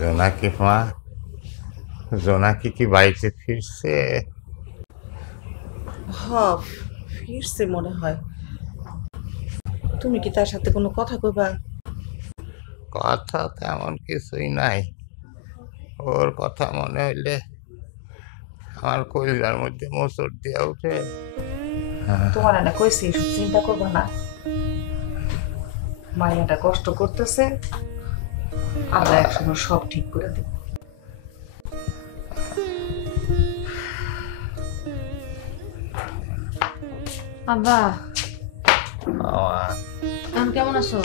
জোনাকি মা, জোনাকি কি বাড়িতে ফিরছে? হ, ফিরছে মনে হয়। তুমি কি তার সাথে কোনো কথা কইবা? কথা তেমন কিছুই নাই। ওর কথা মনে হইলে আমার কলিজার মধ্যে মোচড় দিয়া উঠে। তোমার না কইছি এসব চিন্তা করবা না। মাইয়াটা কষ্ট করতেছে, আল্লাহ একসময় সব ঠিক করে দেবে। আব্বা, আমার এখন কেমন আছো?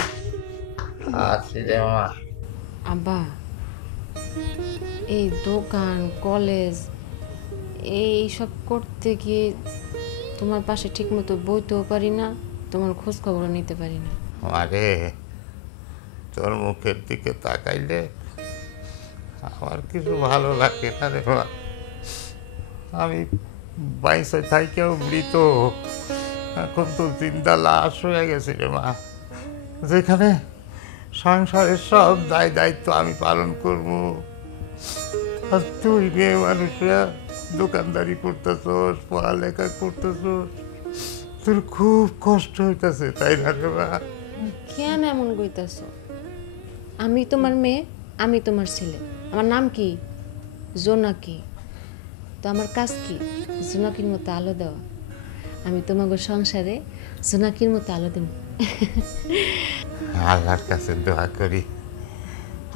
আছি রে মা। আব্বা, এই দোকান কলেজ এইসব করতে গিয়ে তোমার পাশে ঠিক মতো বইতেও পারি না, তোমার খোঁজ খবরও নিতে পারি না। মারে, তোর মুখের দিকে তাকাইলে আমার কিছু ভালো লাগে না রে মা। আমি বাইসে থাইকেও মৃত, এখন তো জিন্দা লাশ হয়ে গেছি রে মা। যেখানে সংসারের সব দায় দায়িত্ব আমি পালন করব, আর তুই মেয়ে মানুষরা দোকানদারি করতেছোস, পড়ালেখা করতেছোস, তোর খুব কষ্ট হইতেছে, তাই না রে মা? কেন এমন কইতাছ? আমি তোমার মেয়ে, আমি তোমার ছেলে। আমার নাম কি? জোনাকি। তো আমার কাজ কি? জোনাকির মতো আলো দেওয়া। আমি তোমাকে সংসারে জোনাকির মতো আলো দেব। আল্লাহর কাছে দোয়া করি,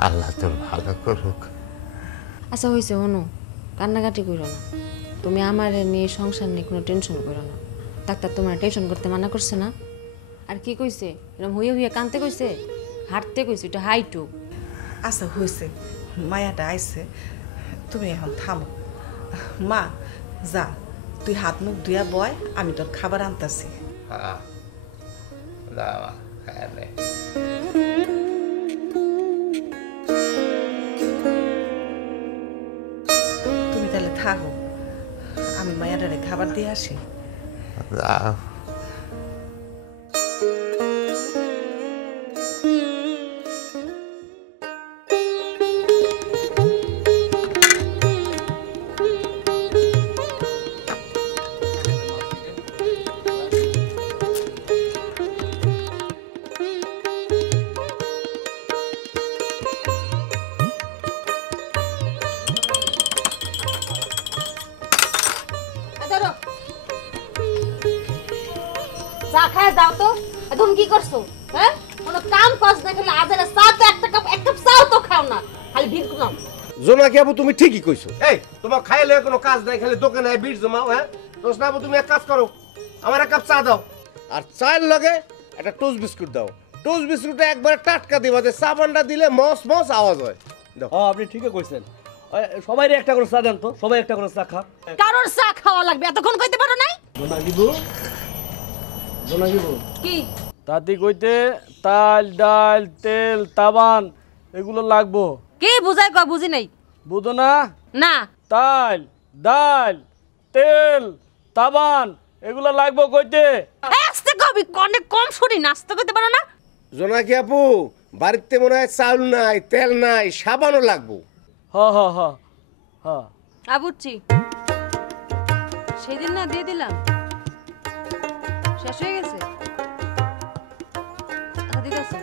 আল্লাহ তোর ভালো করুক। আচ্ছা হয়েছে, হনো, কান্নাকাটি করো না। তুমি আমার নিয়ে সংসার নিয়ে কোনো টেনশন করো না। ডাক্তার তোমার টেনশন করতে মানা করছে না? আর কি কইছে? এরকম হইয়া হইয়া কানতে কইছে? হাঁটতে কইছে? এটা হাইটু। আচ্ছা হয়েছে, মায়াটা আইছে, তুমি এখন থামো। মা, যা, তুই হাত মুখ ধুয়া বয়, আমি তোর খাবার আনতাছি। হ্যাঁ, যা মা, খায়া নে। তুমি তাহলে থাকো, আমি মায়াটারে খাবার দিয়ে আসি। যাও। চা খায় যাও তো। এখন কি করছো? হ্যাঁ, কোনো কাম কাজ না খেলে আদারে চা তো এক কাপ চাও তো খাও না, খালি ভিড় নাও। জোনাকি আপু তুমি ঠিকই কইছো। এই তোমার খাইলে কোনো কাজ নাই, খালি দোকানে বিট জমাও। হ্যাঁ দোষ না আপু, তুমি এক কাজ করো, আমার এক কাপ চা দাও, আর চায়ের লগে একটা টোস্ট বিস্কুট দাও। টোস্ট বিস্কুটটা একবার টাটকা দিবা, যে চা পানটা দিলে মস মস আওয়াজ হয়। দাও। হ্যাঁ আপনি ঠিকই কইছেন। সবাই একটা করে চা দেন তো, সবাই একটা করে চা খা। কারোর চা খাওয়া লাগবে, এতক্ষণ কইতে পারো নাই? জোনাকিবু, জোনাকিবু কি তাতি কইতে তাল ডাল তেল তাবান এগুলো লাগবো। কি বুঝাই কয়? বুঝি নাই। বুঝো না? না। তাল ডাল তেল তাবান এগুলো লাগবো কইতে। আস্তে কবি, অনেক কম শুনি, নাচতে কইতে পারো না? জোনাকি আপু, বাড়িতে মনে হয় চাউল নাই, তেল নাই, সাবানও লাগবো। হ হ হ হ। বুঝছি, সেদিন না দিয়ে দিলাম, শেষ হয়ে গেছে। আচ্ছা ঠিক আছে,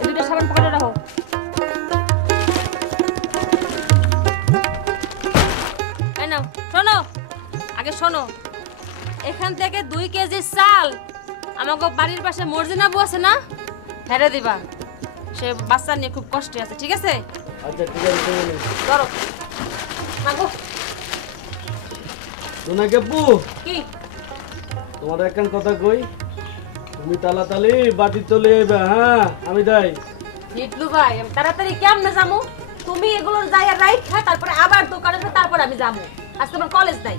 এই দুইটা সাবান পকেটে রাখো। এই নাও, শোনো, আগে শোনো, এখান থেকে 2 কেজি চাল আমাকে বাড়ির পাশে মর্জিনা বউ আছে না, হেরে দিবা। সে বাচ্চা নিয়ে খুব কষ্টে আছে, ঠিক আছে? আচ্ছা ঠিক আছে। ধরো, মাগো। জোনাকি আপু, কি? তোমার একখান কথা কই, তুমি তাড়াতাড়ি বাটি চলে আইবা। হ্যাঁ আমি যাই। হিটলু ভাই, আমি তাড়াতাড়ি কেমনে যামু? তুমি এগুলো যাইয়া রাইখা তারপরে আবার দোকানে যাও, তারপর আমি যামু। আজ তোমার কলেজ নাই।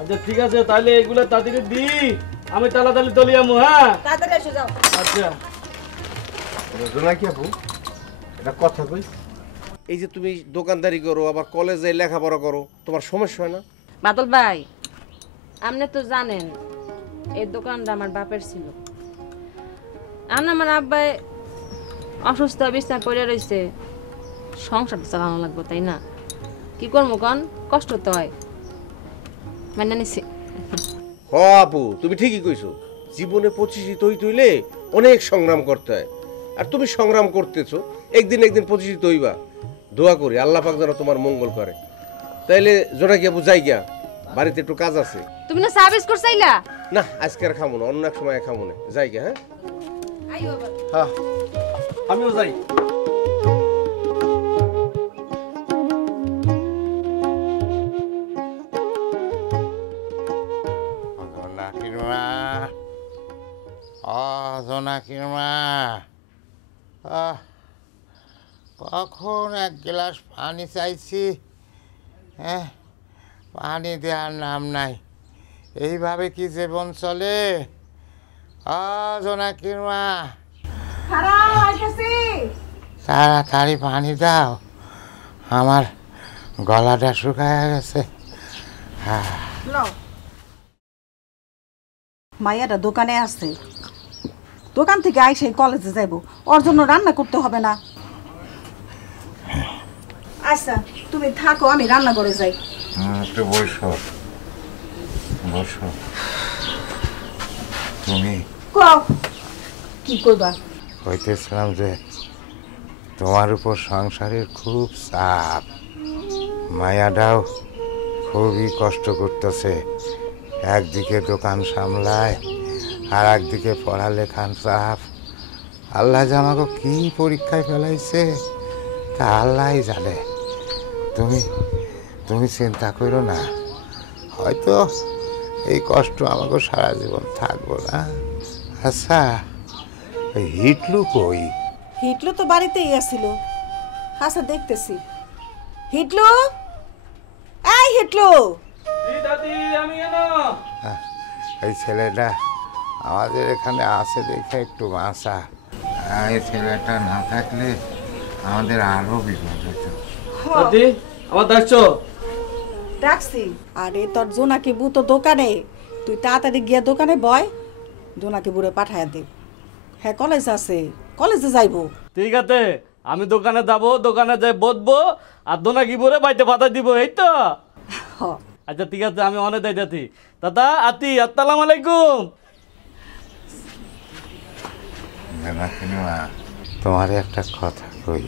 আচ্ছা ঠিক আছে, তাহলে এগুলো তাড়াতাড়ি দি, আমি তাড়াতাড়ি চলে যাবো। হ্যাঁ তাড়াতাড়ি এসে যাও। আচ্ছা। জোনাকি আপু, এটা কথা কই, এই যে তুমি দোকানদারি করো আবার কলেজে লেখাপড়া করো, তোমার সমস্যা হয় না? বাদল ভাই, আপনি তো জানেন এই দোকানটা আমার বাপের ছিল। আমার আব্বাই অসুস্থ বিছনা পড়ে রয়েছে, সংসারটা চালানো লাগবে তাই না? কি করবো কন, কষ্ট তো হয়, মানে নিছি। হ আপু, তুমি ঠিকই কইছো। জীবনে 25 তৈলে অনেক সংগ্রাম করতে হয়, আর তুমি সংগ্রাম করতেছো। একদিন একদিন 25 তৈবা। দোয়া করি আল্লাহ পাক যেন তোমার মঙ্গল করে। তাইলে জোনাকি আপু যাই গিয়া, বাড়িতে একটু কাজ আছে। তুমি না চা বিস্কুট চাইলা? না, আজকে আর খামো না, অন্য এক সময় খামো না। যাই গিয়া, হ্যাঁ হ্যাঁ, আমিও যাই। জোনাকির মা, জোনাকির মা, কখন এক গ্লাস পানি চাইছি, হ্যাঁ, পানি দেওয়ার নাম নাই। এইভাবে কি জীবন চলে? জোনাকির মা, তাড়াতাড়ি পানি দাও, আমার গলাটা শুকায় গেছে। মাইয়াটা দোকানে আছে, দোকান থেকে আইসে কলেজে যাইব, ওর জন্য রান্না করতে হবে না। আচ্ছা তুমি থাকো, আমি রান্না করে যাই। একটু বসো, বসো। তুমি কি করবা? কইতেছিলাম যে তোমার উপর সংসারের খুব চাপ, মায়াটাও খুবই কষ্ট করতেছে। একদিকে দোকান সামলায়, আর একদিকে পড়ালেখার চাপ। আল্লাহ যে আমাকে কি পরীক্ষায় ফেলাইছে তা আল্লাহই জানে। তুমি তুমি চিন্তা করো না, হয়তো এই কষ্ট আমাকে সারা জীবন থাকবো না। আচ্ছা, ওই হিটলু কই? হিটলু তো বাড়িতেই আসছিল। আচ্ছা দেখতেছি। হিটলু, এই হিটলু, আমি কেন? এই ছেলেটা আমাদের এখানে আছে দেখে একটু বাঁচা। এই ছেলেটা না থাকলে আমাদের আরো বিপদ হতো। দাদি, আমার ডাকছো? ডাকছি। আরে তোর জোনাকি বউ তো দোকানে, তুই তাড়াতাড়ি গিয়া দোকানে বয়, জোনাকি বুড়ে পাঠায় দে। হ্যাঁ কলেজ আছে, কলেজে যাইবো। ঠিক আছে, আমি দোকানে যাবো, দোকানে যাই বসবো, আর দোনাকি পরে বাড়িতে পাতা দিব, এই তো? হ, আচ্ছা ঠিক আছে, আমি অনেক দেয় যাচ্ছি। দাদা আতি, আসসালামু আলাইকুম। তোমার একটা কথা কই,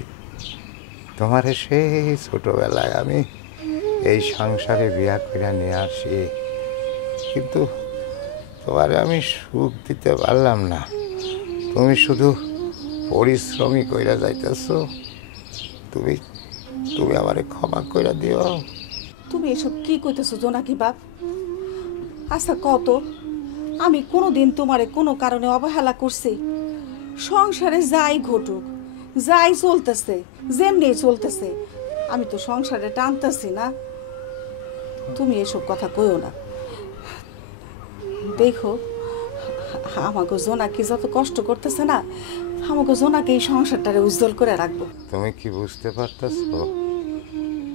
তোমারে সেই ছোটবেলায় আমি এই সংসারে বিয়া করে নিয়ে আসি, কিন্তু তোমারে আমি সুখ দিতে পারলাম না। তুমি শুধু পরিশ্রমী কইরা যাইতেছো। তুমি তুমি আমারে ক্ষমা কইরা দিও। তুমি এসব কি কইতেছো জোনাকি বাপ? আচ্ছা কত, আমি কোনোদিন তোমারে কোনো কারণে অবহেলা করছি? সংসারে যাই ঘটুক, যাই চলতেছে, যেমনি চলতেছে, আমি তো সংসারে টানতেছি না। তুমি এসব কথা কইও না। দেখো আমাকে জোনাকি যত কষ্ট করতেছে না, আমাকে জোনাকে এই সংসারটারে উজ্জ্বল করে রাখবো। তুমি কি বুঝতে পারতেছো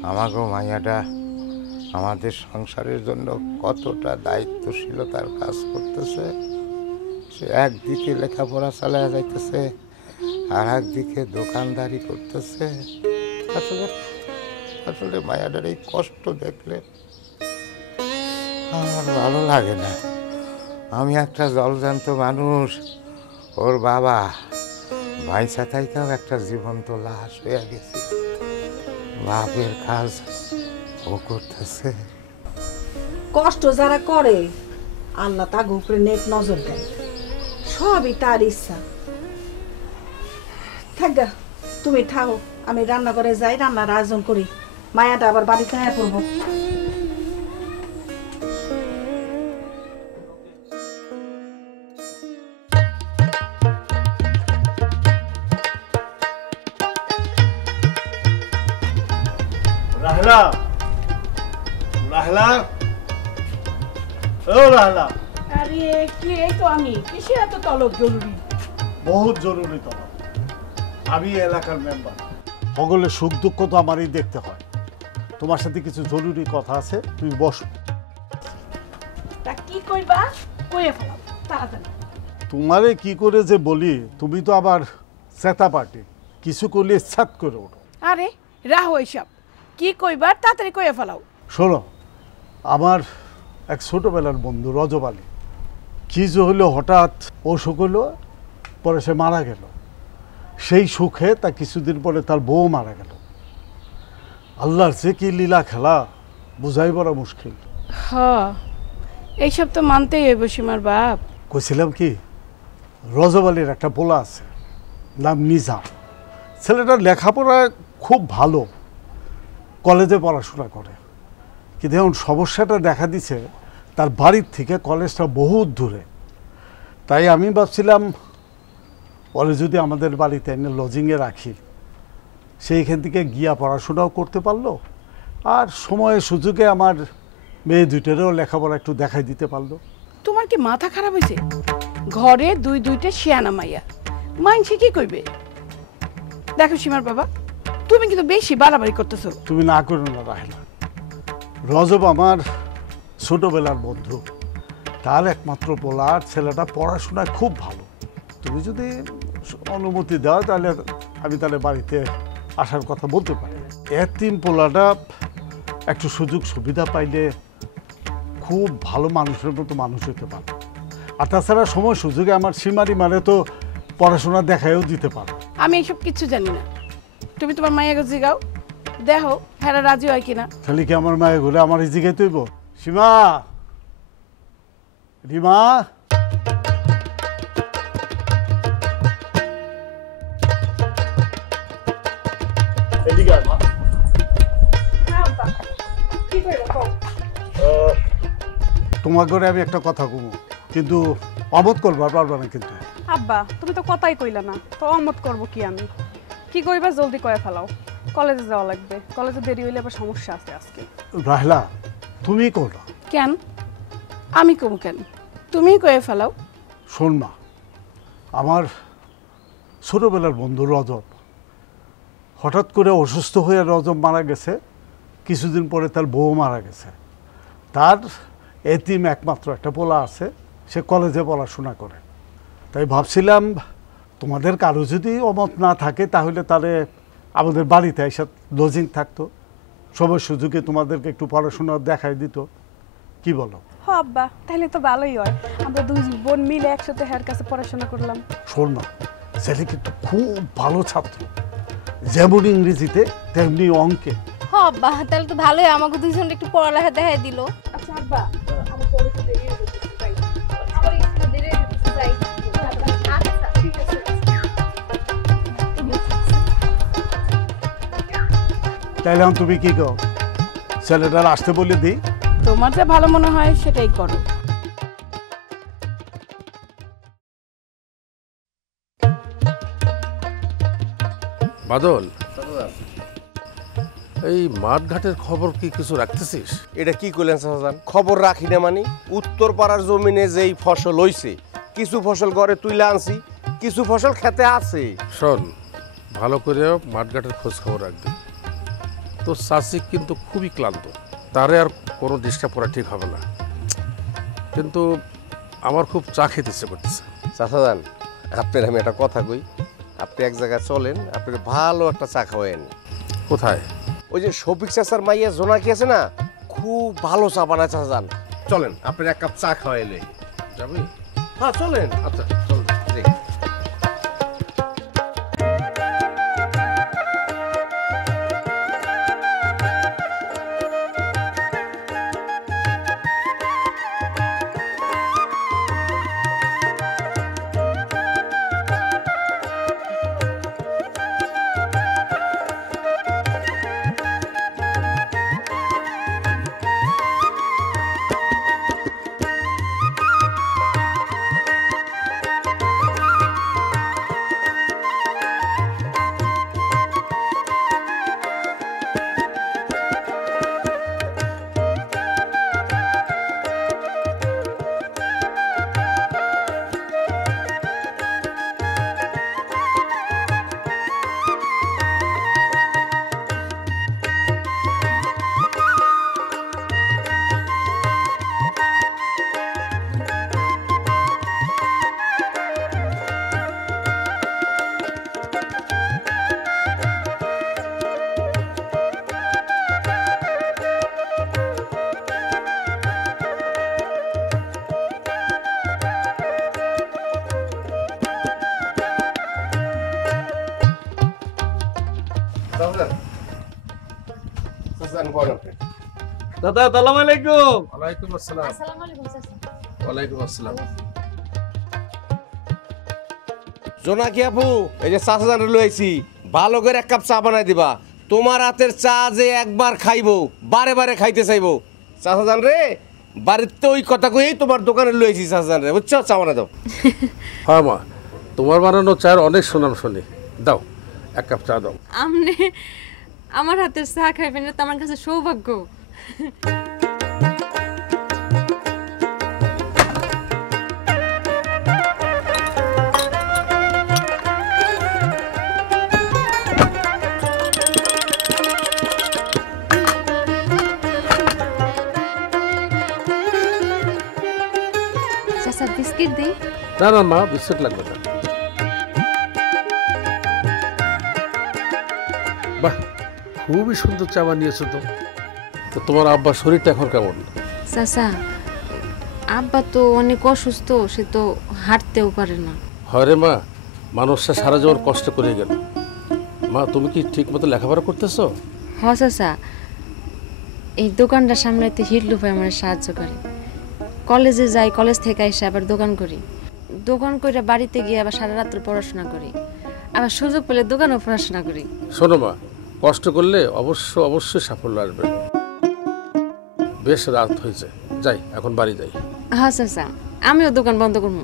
আমাকে মাইয়াটা আমাদের সংসারের জন্য কতটা দায়িত্বশীলতার কাজ করতেছে? সে একদিকে লেখাপড়া চালায় যাইতেছে, আর একদিকে দোকানদারি করতেছে। আসলে আসলে মায়াটার এই কষ্ট দেখলে আমার ভালো লাগে না। আমি একটা জলজান্ত মানুষ, ওর বাবা ভাইসা থাইকাও একটা জীবন্ত লাশ হয়ে গেছে। বাপের কাজ ও করতেছে। কষ্ট যারা করে আল্লাহ তার উপরে নেক নজর দেয়, সবই তার ইচ্ছা। থাকা, তুমি থাকো, আমি রান্না করে যাই, রান্নার আয়োজন করি। মায়াটা আবার বাড়িতে আয়া পড়বো। রাহলা, রাহলা, ও রাহলা। আরে কি, এই তো আমি। কিসে এত তলব জরুরি? বহুত জরুরি তলব। আমি এলাকার মেম্বার, সকলে সুখ দুঃখ তো আমারই দেখতে হয়। তোমার সাথে কিছু জরুরি কথা আছে, তুমি বসো। তা কি কইবা? কইয়া ফেলাও তাড়াতাড়ি। তোমারে কি করে যে বলি, তুমি তো আবার চেতা পার্টি। কিছু করলে ছাত করে ওঠো। আরে রাহো এইসব, কি কইবার তাড়াতাড়ি কইয়া ফেলাও। শোনো, আমার এক ছোটবেলার বন্ধু রজব আলী, কি যে হলো হঠাৎ অসুখ হলো, পরে সে মারা গেল। সেই সুখে তা কিছুদিন পরে তার বউ মারা গেল। আল্লাহর যে কি লীলা খেলা, বুঝাই বড় মুশকিল। হ, এইসব তো মানতেই হইব সীমার বাপ। কইছিলাম কি, রজব আলীর একটা পোলা আছে, নাম নিজাম। ছেলেটার লেখাপড়ায় খুব ভালো, কলেজে পড়াশোনা করে, কিন্তু এখন সমস্যাটা দেখা দিছে তার বাড়ির থেকে কলেজটা বহুত দূরে। তাই আমি ভাবছিলাম পরে যদি আমাদের বাড়িতে এনে লজিংয়ে রাখি, সেইখান থেকে গিয়া পড়াশোনাও করতে পারলো, আর সময়ে সুযোগে আমার মেয়ে দুইটারও লেখাপড়া একটু দেখাই দিতে পারলো। তোমার কি মাথা খারাপ হয়েছে? ঘরে দুইটা শিয়ানা মাইয়া, মাইনসে কি কইবে? দেখো সীমার বাবা, তুমি কিন্তু বেশি বাড়াবাড়ি করতেছো। তুমি না করো না রাহেলা, রজব আমার ছোটবেলার বন্ধু, তার একমাত্র পোলা, আর ছেলেটা পড়াশোনায় খুব ভালো। তুমি যদি অনুমতি দাও তাহলে আমি তাহলে বাড়িতে আসার কথা বলতে পারি। এতিম পোলাটা একটু সুযোগ সুবিধা পাইলে খুব ভালো মানুষের মতো মানুষ হতে পারে। আর তাছাড়া সময় সুযোগে আমার সীমারি মানে তো পড়াশোনা দেখাইও দিতে পারে। আমি এইসব কিচ্ছু জানি না, তুমি তোমার মাইয়া কাছে গাও, দেখো হ্যাঁ রাজি হয় কিনা। তাহলে কি আমার মায়ে ঘুরে আমার এই জিগাই তৈব? সীমা, রিমা, এদিকে আয় মা। তোমার ঘরে আমি একটা কথা কমু, কিন্তু অমত করবা পারবা না কিন্তু। আব্বা তুমি তো কথাই কইলা না, তো অমত করব কি আমি? কি কইবা জলদি কয়ে ফেলাও, কলেজে যাওয়া লাগবে, কলেজে দেরি হইলে আবার সমস্যা আছে আজকে। রাহলা, তুমি করো। কেন আমি কমু কেন, তুমিই কয়ে ফেলাও। শোন মা, আমার ছোটবেলার বন্ধু রজব হঠাৎ করে অসুস্থ হয়ে রজব মারা গেছে, কিছুদিন পরে তার বউ মারা গেছে। তার এতিম একমাত্র একটা পোলা আছে, সে কলেজে পড়াশোনা করে। তাই ভাবছিলাম তোমাদের কারো যদি অমত না থাকে তাহলে তাহলে আমাদের বাড়িতে এসে লজিং থাকতো, সময় সুযোগে তোমাদেরকে একটু পড়াশোনা দেখাই দিত। কি বলো? হ আব্বা, তাহলে তো ভালোই হয়, আমরা দুই বোন মিলে একসাথে হের কাছে পড়াশোনা করলাম। শোন না, ছেলে কিন্তু খুব ভালো ছাত্র, যেমন ইংরেজিতে তেমনি অঙ্কে। হ আব্বা, তাহলে তো ভালোই, আমাকে দুইজন একটু পড়ালেখা দেখাই দিল। আচ্ছা আব্বা, আমার কলেজে দেরি হয়ে যেতে চাই, আবার একটু দেরি হয়ে যেতে চাই। আচ্ছা ঠিক আছে। তাইলে তুমি কি কও, ছেলেটার আসতে বলে দিই? তোমার যা ভালো মনে হয় সেটাই করো। বাদল, এই মাঠঘাটের খবর কি কিছু রাখতেছিস? এটা কি করলেন শাহজাহান? খবর রাখি না মানে? উত্তর পাড়ার জমিনে যেই ফসল হইছে, কিছু ফসল ঘরে তুইলা আনছি, কিছু ফসল খেতে আছে। শোন, ভালো করে মাঠঘাটের খোঁজ খবর রাখবি। তোর চাষি কিন্তু খুবই ক্লান্ত, তারে আর কোনো ডিস্টার্ব করা ঠিক হবে না। কিন্তু আমার খুব চা খেতে ইচ্ছে করতেছে। শাহজাহান, আপনার আমি একটা কথা কই, আপনি এক জায়গায় চলেন, আপনার ভালো একটা চা খাওয়াইন। কোথায়? ওই যে শফিক চাচার মাইয়া জোনাকি আছে না, খুব ভালো চা বানায় শাহজাহান। চলেন, আপনার এক কাপ চা খাওয়াইলে। যাবি? হ্যাঁ চলেন। আচ্ছা চল। জি। দাদা আসসালামু আলাইকুম। ওয়ালাইকুম আসসালাম। আসসালামু আলাইকুম চাচা। ওয়ালাইকুম আসসালাম। জোনাকি আপু, এই যে চা জানে লইছি, ভালো করে এক কাপ চা বানাই দিবা। তোমার হাতের চা যে একবার খাইবো বারে বারে খাইতে চাইবো। চাচা জান রে, বাড়িতে ওই কথা কই তোমার দোকানে লইছি চাচা জান রে, বুঝছো? চা বানাই দাও। হ্যাঁ মা, তোমার বানানো চায়ের অনেক সুনাম শুনি। দাও এক কাপ চা দাও। আমনে আমার হাতের চা খাইবেন না তো আমার কাছে সৌভাগ্য। চাচা বিস্কিট দিই? না না মা, বিস্কুট লাগবে না। বাহ, খুবই সুন্দর চা বানিয়েছো তো। তো তোমার আব্বার শরীরটা এখন কেমন? চাচা, আব্বা তো অনেক অসুস্থ, সে তো হাঁটতেও পারে না। হয় রে মা, মানুষটা সারা জীবন কষ্ট করে গেল। মা, তুমি কি ঠিক মতো লেখাপড়া করতেছো? হ চাচা, এই দোকানটা সামলাইতে হিটলু ভাই আমার সাহায্য করে। কলেজে যাই, কলেজ থেকে এসে আবার দোকান করি, দোকান করে বাড়িতে গিয়ে আবার সারা রাত্র পড়াশোনা করি, আবার সুযোগ পেলে দোকানেও পড়াশোনা করি। শোনো মা, কষ্ট করলে অবশ্যই সাফল্য আসবে। বেশ রাত হয়েছে, যাই এখন বাড়ি যাই। হ্যাঁ চাচা, আমিও দোকান বন্ধ করবো।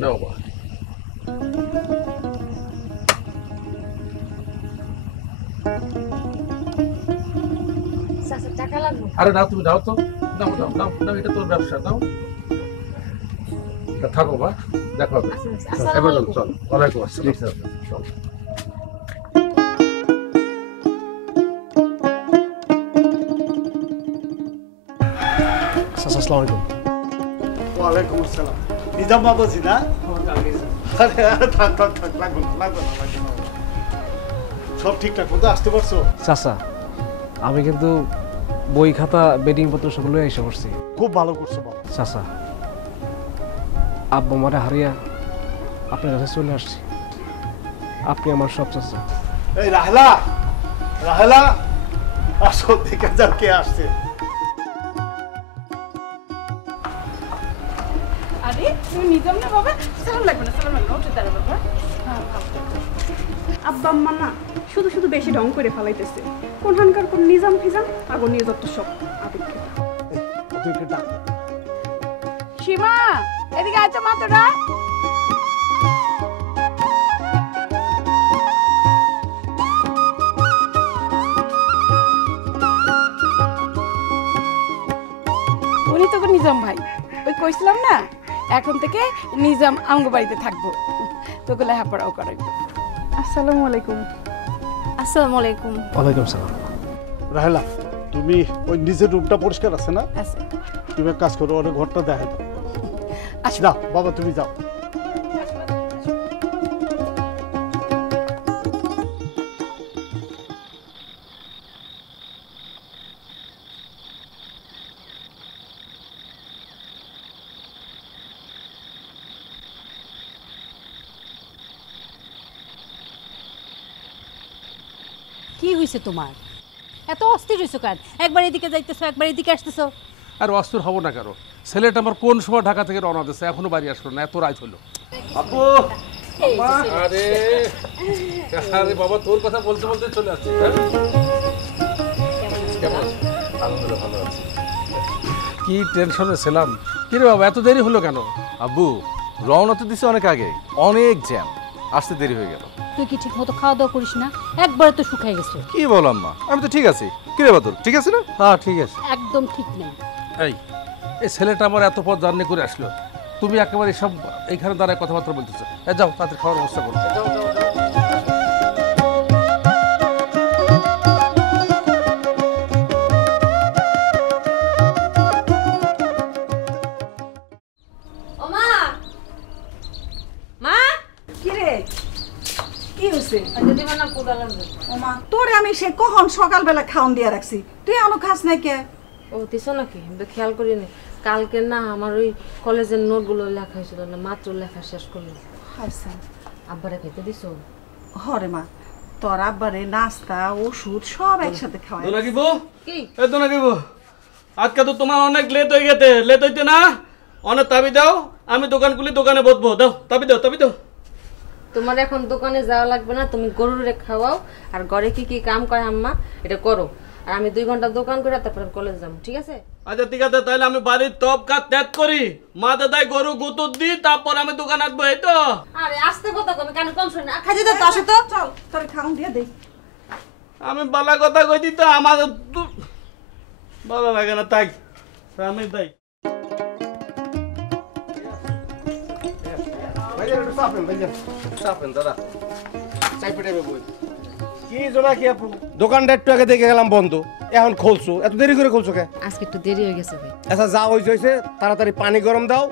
নাও মা। চাচা টাকা লাগবে? আরে না, তুমি দাও তো, দাও দাও দাও দাও, এটা তোর ব্যবসা, দাও। থাকো মা, দেখা হবে। এবার চল। ওয়ালাইকুম আসসালাম। চল। আসসালামু আলাইকুম। ওয়ালাইকুম আসসালাম। নিজাম বাবাজি না? আরে থাক থাক থাক, লাগবে না, লাগবে না, লাগবে না। সব ঠিকঠাক মতো আসতে পারছো? চাচা, আমি কিন্তু বই খাতা বেডিং পত্র সবগুলো এসে করছি। খুব ভালো করছো বাবা। চাচা, আব্বা মারে হারিয়া আপনার কাছে চলে আসছি। আপনি আমার সব চাচা। এই রাহেলা, রাহেলা, আসো দেখে যাও কে আসছে। আরে তুমি নিজাম না বাবা? সালাম লাগবে না, সালাম লাগবে না, ওঠে দাঁড়া বাবা। হ্যাঁ, আব্বা আম্মা না শুধু শুধু বেশি ঢং করে ফেলাইতেছে। কোনখানকার কোন নিজাম ফিজাম আগর নিয়ে যত সব আবেগ। ওদেরকে ডাক। সীমা এদিকে আচ্ছা মাত্রটা। উনি তো নিজাম ভাই, ওই কইছিলাম না এখন থেকে নিজাম আমগো বাড়িতে থাকবো, তোকে লেখাপড়াও করাইবো। আসসালামু আলাইকুম। আসসালামু আলাইকুম। ওয়ালাইকুম সালাম। রাহেলা, তুমি ওই নিজের রুমটা পরিষ্কার আছে না? আচ্ছা তুমি এক কাজ করো, ওর ঘরটা দেখা দাও। আসো। যাও বাবা, তুমি যাও। কি হয়েছে তোমার? এত অস্থির হয়েছো কেন? একবার এদিকে যাইতেছো, একবার এদিকে আসতেছো। আর অস্থির হবো না কেন? ছেলেটা আমার কোন সময় ঢাকা থেকে রওনা দিচ্ছে, এখনো বাড়ি আসলো না, এত রাত হলো। আপু, আরে আরে বাবা, তোর কথা বলতে বলতে চলে আসছি। কেমন? আলহামদুলিল্লাহ ভালো আছি। কি টেনশনে ছিলাম। কি রে বাবা, এত দেরি হলো কেন? আব্বু, রওনা তো দিছে অনেক আগে, অনেক জ্যাম, আসতে দেরি হয়ে গেল। তুই কি ঠিক মতো খাওয়া দাওয়া করিস না? একবারে তো শুকাই গেছো। কি বললাম মা, আমি তো ঠিক আছি। কি রে বাদল, ঠিক আছে না? হ্যাঁ ঠিক আছে। একদম ঠিক নেই। এই ছেলেটা আমার এত পথ জার্নি করে আসলো, তুমি একেবারে সব এইখানে দাঁড়ায় কথাবার্তা বলতেছো। যাও তাদের খাওয়ার ব্যবস্থা করো। তোরে আমি সে কখন সকালবেলা খাওন দিয়ে রাখছি, তুই এখনো খাস নাই কে? ও দিছো নাকি? খেয়াল করিনি। কালকে না আমার ওই কলেজের নোটগুলো লেখা হয়েছিল না, মাত্র লেখা শেষ করলো। আচ্ছা, আব্বারে খেতে দিছো? হরে মা, তোর আব্বারে নাস্তা ওষুধ সব একসাথে খাওয়াই। দোনাকি বউ এ দোনাকি বউ আজকে তো তোমার অনেক লেট হয়ে গেছে, লেট হইতে না অনেক তাবি দাও, আমি দোকান খুলি দোকানে বসবো। দাও তাবি দাও তাবি দাও। তোমার এখন দোকানে যাওয়া লাগবে না, তুমি গরুরে খাওয়াও আর ঘরে কি কি কাম করে আম্মা এটা করো, আর আমি 2 ঘন্টা দোকান করে তারপর কলেজ যাবো, ঠিক আছে? আচ্ছা ঠিক আছে, তাহলে আমি বাড়ির টপ কাজ ত্যাগ করি, মা দাদাই গরু গুতুর দিই, তারপর আমি দোকান আসবো, এই তো? আরে আসতে কথা কবে কানে কম শুনে খাইতে দাও তো, আসো তো। চল তোর খাওন দিয়ে দেই। আমি বালা কথা কই দিই তো আমার ভালো লাগে না, তাই আমি তাই। দোকানটা একটু আগে দেখে গেলাম বন্ধ, এখন খুলছো, এত দেরি করে খুলছো কে? আজকে একটু দেরি হয়ে গেছে ভাই। আচ্ছা যা হয়েছে তাড়াতাড়ি পানি গরম দাও,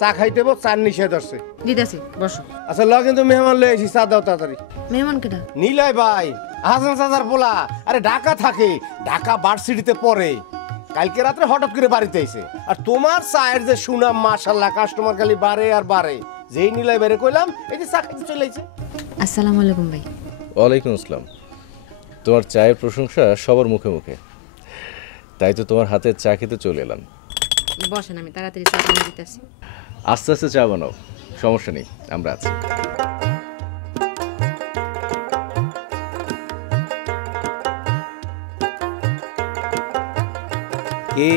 চা খাইতে হবো, চার নিষেধ আসছে। দিদাসি বসো। আচ্ছা ল কিন্তু মেহমান লয়ে এসি, চা দাও তাড়াতাড়ি। মেহমান কেডা? নিলয় ভাই, হাসান চাচার পোলা। আরে ঢাকা থাকে, ঢাকা ভার্সিটিতে পড়ে, কালকে রাত্রে হঠাৎ করে বাড়িতে এসে। আর তোমার চায়ের যে সুনাম মাশাআল্লাহ, কাস্টমার খালি বাড়ে আর বাড়ে। যেই নিলয় বাইরে কইলাম এই যে চা খাইতে চলে আইছে। আসসালামু আলাইকুম ভাই। ওয়ালাইকুম আসসালাম। তোমার চায়ের প্রশংসা সবার মুখে মুখে, তাই তো তোমার হাতের চা খেতে চলে এলাম। বসেন, আমি তাড়াতাড়ি চা বানিয়ে দিতেছি। আস্তে আস্তে চা বানাও, সমস্যা নেই, আমরা আছি। কি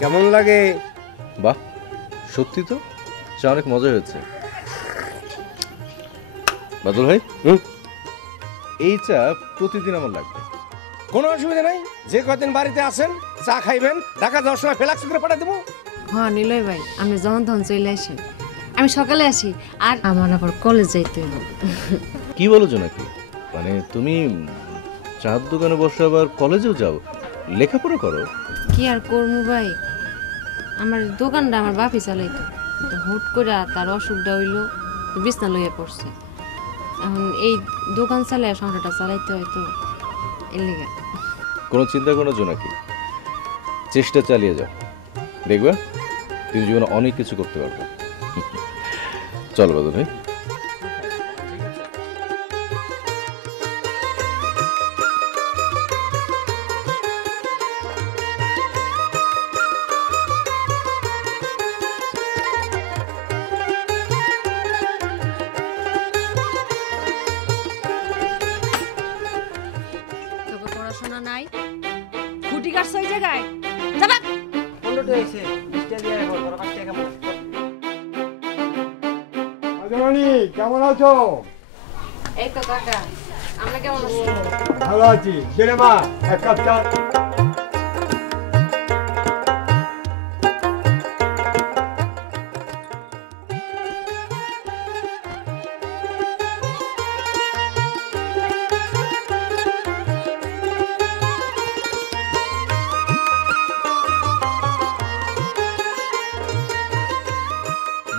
কেমন লাগে? বাহ, সত্যি তো চা অনেক মজা হয়েছে। বাদল ভাই, এই চা প্রতিদিন আমার লাগবে। কোনো অসুবিধা নাই, যে কদিন বাড়িতে আসেন চা খাইবেন, ঢাকা যাওয়ার সময় ফ্লাক্স করে পাঠিয়ে দেবো। হ্যাঁ নিলয় ভাই, আমি যখন তখন চলে আসি, আমি সকালে আসি, আর আমার আবার কলেজ যাইতে হবে। কি বলো নাকি? মানে তুমি চার দোকানে বসে আবার কলেজেও যাও, লেখাপড়া করো? কি আর করবো ভাই, আমার দোকানটা আমার বাপি চালাইতো, তো হুট করে তার অসুখটা হইলো, বিছনা লইয়া পড়ছে। এখন এই দোকান চালায় সংসারটা চালাইতে হয়, তো এর লেগে। কোনো চিন্তা করো নাকি, চেষ্টা চালিয়ে যাও, দেখবা তুমি জীবনে অনেক কিছু করতে পারবে। চলো বাদল ভাই। তোকে পড়াশোনা নাই, খুঁটি কাটছ ওই জায়গায়, যাবা। কেমন আছো? এই তো কাকা, আমরা কেমন আছি? ভালো আছি। কিরে মা, এক কাপ চা।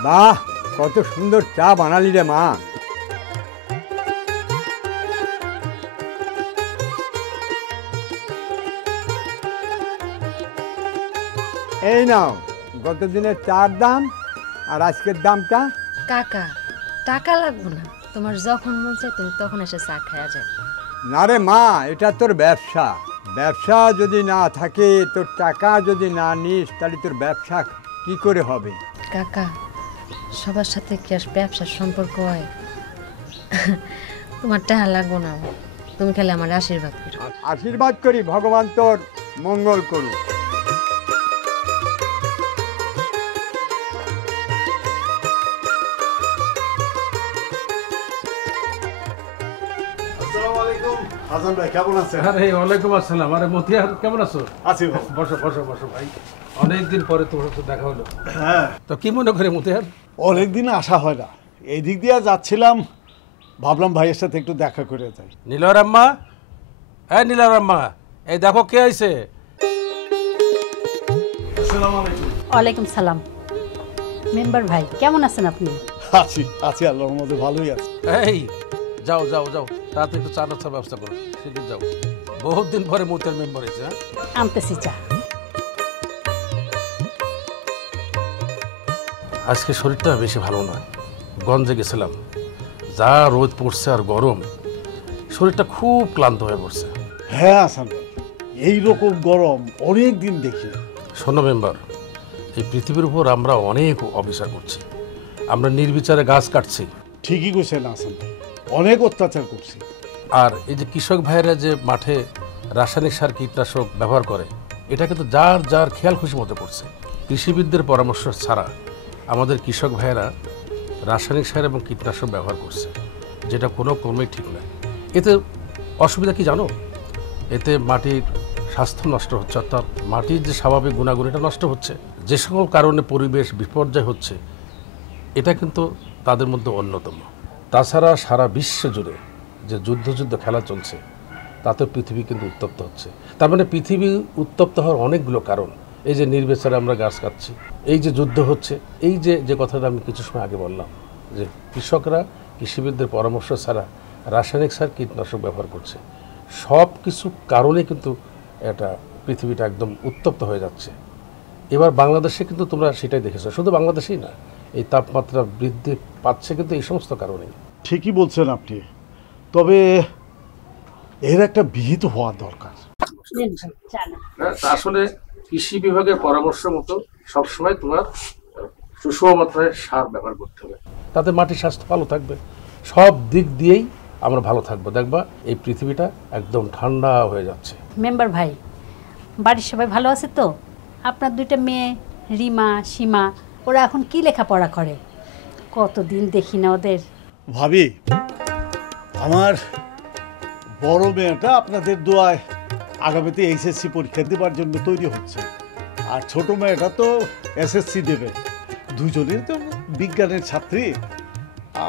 বাহ, কত সুন্দর চা বানালি রে মা। এই নাও গত দিনের চার দাম আর আজকের দামটা। কাকা টাকা লাগবে না, তোমার যখন মন চায় তুমি তখন এসে চা খাওয়া যায়। না রে মা, এটা তোর ব্যবসা, ব্যবসা যদি না থাকে, তোর টাকা যদি না নিস, তাহলে তোর ব্যবসা কি করে হবে? কাকা সবার সাথে কি আর ব্যবসার সম্পর্ক হয়? তোমার টাকা লাগবো না, তুমি খালি আমার আশীর্বাদ করো। আশীর্বাদ করি, ভগবান তোর মঙ্গল করুক। হাসান ভাই কেমন আছেন? আরে ওয়ালাইকুম আসসালাম। আরে মতিয়ার কেমন আছো? আছি ভাই। বসো বসো বসো ভাই, অনেকদিন পরে তোমার সাথে দেখা হলো। হ্যাঁ, তো কি মনে করে মতিয়ার? অনেকদিন আসা হয় না, এই দিক দিয়ে যাচ্ছিলাম, ভাবলাম ভাইয়ের সাথে একটু দেখা করে যাই। নীলার আম্মা, হ্যাঁ নীলার আম্মা, এই দেখো কে আইছে। আসসালামু আলাইকুম। ওয়ালাইকুম সালাম। মেম্বার ভাই কেমন আছেন আপনি? আছি আছি, আল্লাহর রহমতে ভালোই আছি। এই যাও যাও যাও, তাড়াতাড়ি একটু চা নাস্তার ব্যবস্থা করো, সেদিন যাও, বহুত দিন পরে মতিয়ার মেম্বার হয়েছে। হ্যাঁ আনতেছি চা। আজকে শরীরটা বেশি ভালো নয়, গঞ্জে গেছিলাম, যা রোদ পড়ছে আর গরম, শরীরটা খুব ক্লান্ত হয়ে পড়ছে। হ্যাঁ আসান ভাই, এইরকম গরম অনেক দিন দেখি। শোনো মেম্বার, এই পৃথিবীর উপর আমরা অনেক অবিচার করছি, আমরা নির্বিচারে গাছ কাটছি। ঠিকই কইছেন আসান ভাই, অনেক অত্যাচার করছি। আর এই যে কৃষক ভাইয়েরা যে মাঠে রাসায়নিক সার কীটনাশক ব্যবহার করে, এটা কিন্তু যার যার খেয়াল খুশি মতো করছে। কৃষিবিদদের পরামর্শ ছাড়া আমাদের কৃষক ভাইয়েরা রাসায়নিক সার এবং কীটনাশক ব্যবহার করছে, যেটা কোনো ক্রমেই ঠিক নয়। এতে অসুবিধা কি জানো? এতে মাটির স্বাস্থ্য নষ্ট হচ্ছে, অর্থাৎ মাটির যে স্বাভাবিক গুণাগুণ এটা নষ্ট হচ্ছে। যে সকল কারণে পরিবেশ বিপর্যয় হচ্ছে, এটা কিন্তু তাদের মধ্যে অন্যতম। তাছাড়া সারা বিশ্ব জুড়ে যে যুদ্ধ খেলা চলছে, তাতে পৃথিবী কিন্তু উত্তপ্ত হচ্ছে। তার মানে পৃথিবী উত্তপ্ত হওয়ার অনেকগুলো কারণ। এই যে নির্বিচারে আমরা গাছ কাটছি, এই যে যুদ্ধ হচ্ছে, এই যে কথাটা আমি কিছু সময় আগে বললাম, যে কৃষকরা কৃষিবিদদের পরামর্শ ছাড়া রাসায়নিক সার কীটনাশক ব্যবহার করছে, সব কিছু কারণে কিন্তু এটা পৃথিবীটা একদম উত্তপ্ত হয়ে যাচ্ছে। এবার বাংলাদেশে কিন্তু তোমরা সেটাই দেখেছো, শুধু বাংলাদেশেই না, এই তাপমাত্রা বৃদ্ধি পাচ্ছে কিন্তু এই সমস্ত কারণেই। ঠিকই বলছেন আপনি, তবে এর একটা বিহিত হওয়া দরকার। আসলে কৃষি বিভাগের পরামর্শ মতো সবসময় তোমার সুষম মাত্রায় সার ব্যবহার করতে হবে, তাতে মাটির স্বাস্থ্য ভালো থাকবে। সব দিক দিয়েই আমরা ভালো থাকবো। দেখবা এই পৃথিবীটা একদম ঠান্ডা হয়ে যাচ্ছে। মেম্বার ভাই, বাড়ির সবাই ভালো আছে তো? আপনার দুইটা মেয়ে রিমা সীমা, ওরা এখন কি লেখাপড়া করে? কতদিন দেখি না ওদের। ভাবি, আমার বড় মেয়েটা আপনাদের দোয়ায় আগামীতে এইচএসসি পরীক্ষা দেবার জন্য তৈরি হচ্ছে, আর ছোট মেয়েটা তো এসএসসি দেবে। দুজনের তো বিজ্ঞানের ছাত্রী।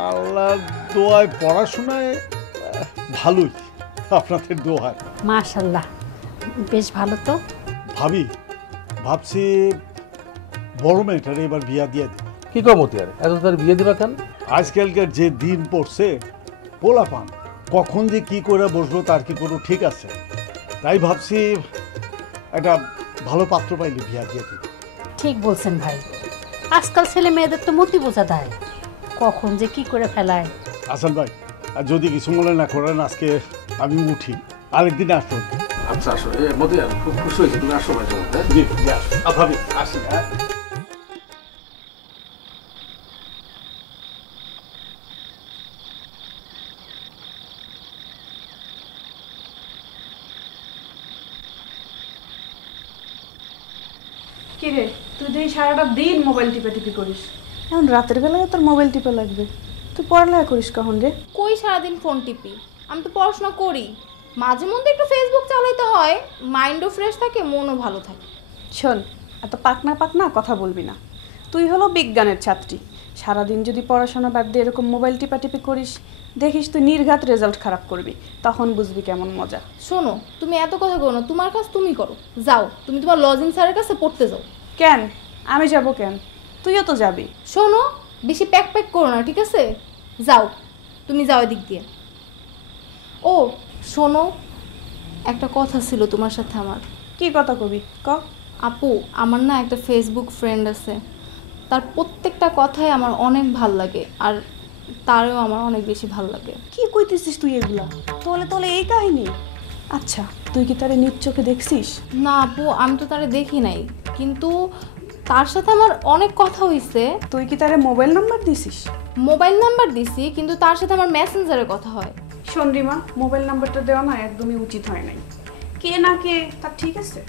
আল্লাহ দোয়ায় পড়াশোনায় ভালোই, আপনাদের দোয়ায়। মাশাআল্লাহ, বেশ ভালো তো। ভাবি, ভাবছি বড় মেয়েটার এবার বিয়া দিয়ে দেবে। কি কমতি আর এত তার বিয়ে দিবা কেন? আজকালকার যে দিন পড়ছে, পোলাপান কখন যে কি করে বসলো তার কি কোনো ঠিক আছে? তাই ভাবছি একটা ভালো পাত্র পাইলে বিয়া দিয়ে দেবে। ঠিক বলছেন ভাই, আজকাল ছেলে মেয়েদের তো মতি বোঝা দেয়, কখন যে কি করে ফেলায়। আসান ভাই, আর যদি কিছু মনে না করেন, আজকে আমি উঠি, আরেকদিন আসুন। আচ্ছা আসো, মতি আর খুব খুশি হয়েছে তুমি আসো মাঝে মধ্যে। জি ভাবি, আসি। হ্যাঁ, কিরে, তুই দেখি সারাটা দিন মোবাইল টিপি করিস। এখন রাতের বেলায় তোর মোবাইল টিপে লাগবে? তুই পড়ালেখা করিস কখন রে? কই সারাদিন ফোন টিপি, আমি তো পড়াশোনা করি। মাঝে মধ্যে একটু ফেসবুক চালাইতে হয়, মাইন্ডও ফ্রেশ থাকে, মনও ভালো থাকে। শোন, এত পাকনা কথা বলবি না। তুই হলো বিজ্ঞানের ছাত্রী, সারাদিন যদি পড়াশোনা বাদ দিয়ে এরকম মোবাইল টিপাটিপি করিস, দেখিস তুই নির্ঘাত রেজাল্ট খারাপ করবি, তখন বুঝবি কেমন মজা। শোনো, তুমি এত কথা করো না, তোমার কাজ তুমি করো। যাও, তুমি তোমার লজিং স্যারের কাছে পড়তে যাও। কেন আমি যাব কেন? তুইও তো যাবি। শোনো, বেশি প্যাক করো না, ঠিক আছে? যাও, তুমি যাও এদিক দিয়ে। ও শোনো, একটা কথা ছিল তোমার সাথে আমার। কি কথা কবি ক? আপু, আমার না একটা ফেসবুক ফ্রেন্ড আছে, তার প্রত্যেকটা কথাই আমার অনেক ভাল লাগে, আর তারও আমার অনেক বেশি ভাল লাগে। কি কইতেছিস তুই এগুলা? তোলে এই কাহিনী? আচ্ছা, তুই কি তারে নিজ চোখে দেখছিস? না আপু, আমি তো তারে দেখি নাই, কিন্তু তার সাথে আমার অনেক কথা হইছে। তুই কি তারে মোবাইল নাম্বার দিছিস? মোবাইল নাম্বার দিছি, কিন্তু তার সাথে আমার মেসেঞ্জারে কথা হয়। শোন রিমা, মোবাইল নাম্বারটা দেওয়া না একদমই উচিত হয় নাই। কে না কে তার ঠিক আছে,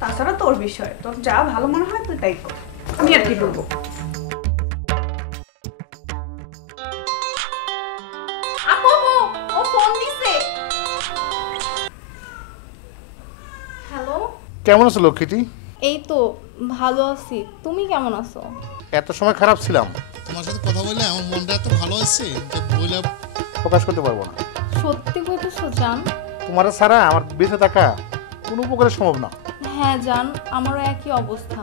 তাছাড়া তোর বিষয়, তোর যা ভালো মনে হয় তুই তাই কর, আমি আর কি বলবো। আপু, ও ফোন দিছে। হ্যালো, কেমন আছো লক্ষ্মীটি? এই তো ভালো আছি, তুমি কেমন আছো? এত সময় খারাপ ছিলাম? তোমার সাথে কথা বললে আমার মনটা এত ভালো হচ্ছে যে বইলা প্রকাশ করতে পারবো না। সত্যি কইতেছো জান? তোমার ছাড়া আমার বেঁচে থাকা কোনো প্রকারে সম্ভব না। হ্যাঁ জান, আমারও একই অবস্থা।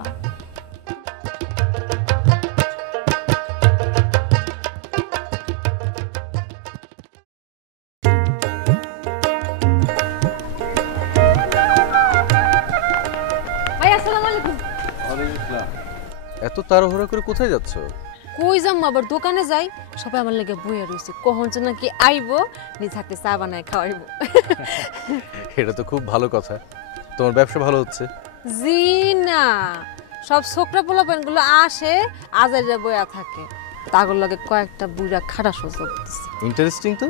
ভাই আসসালামু আলাইকুম। ওয়ালাইকুম আসসালাম। এত তাড়াহুড়া করে কোথায় যাচ্ছ? কই যাম আবার দোকানে যাই সবাই আমার লেগে বইয়া রয়েছে কখন যে নাকি আইবো নিজ হাতে চা বানায় খাওয়াইবো এটা তো খুব ভালো কথা, তোমার ব্যবসা ভালো হচ্ছে। জি না, সব ছোকরা পোলাপানগুলো আসে আজাইরা বইয়া থাকে, তাগর লগে কয়েকটা বুড়া খাটা সহ্য করতেছে। ইন্টারেস্টিং তো,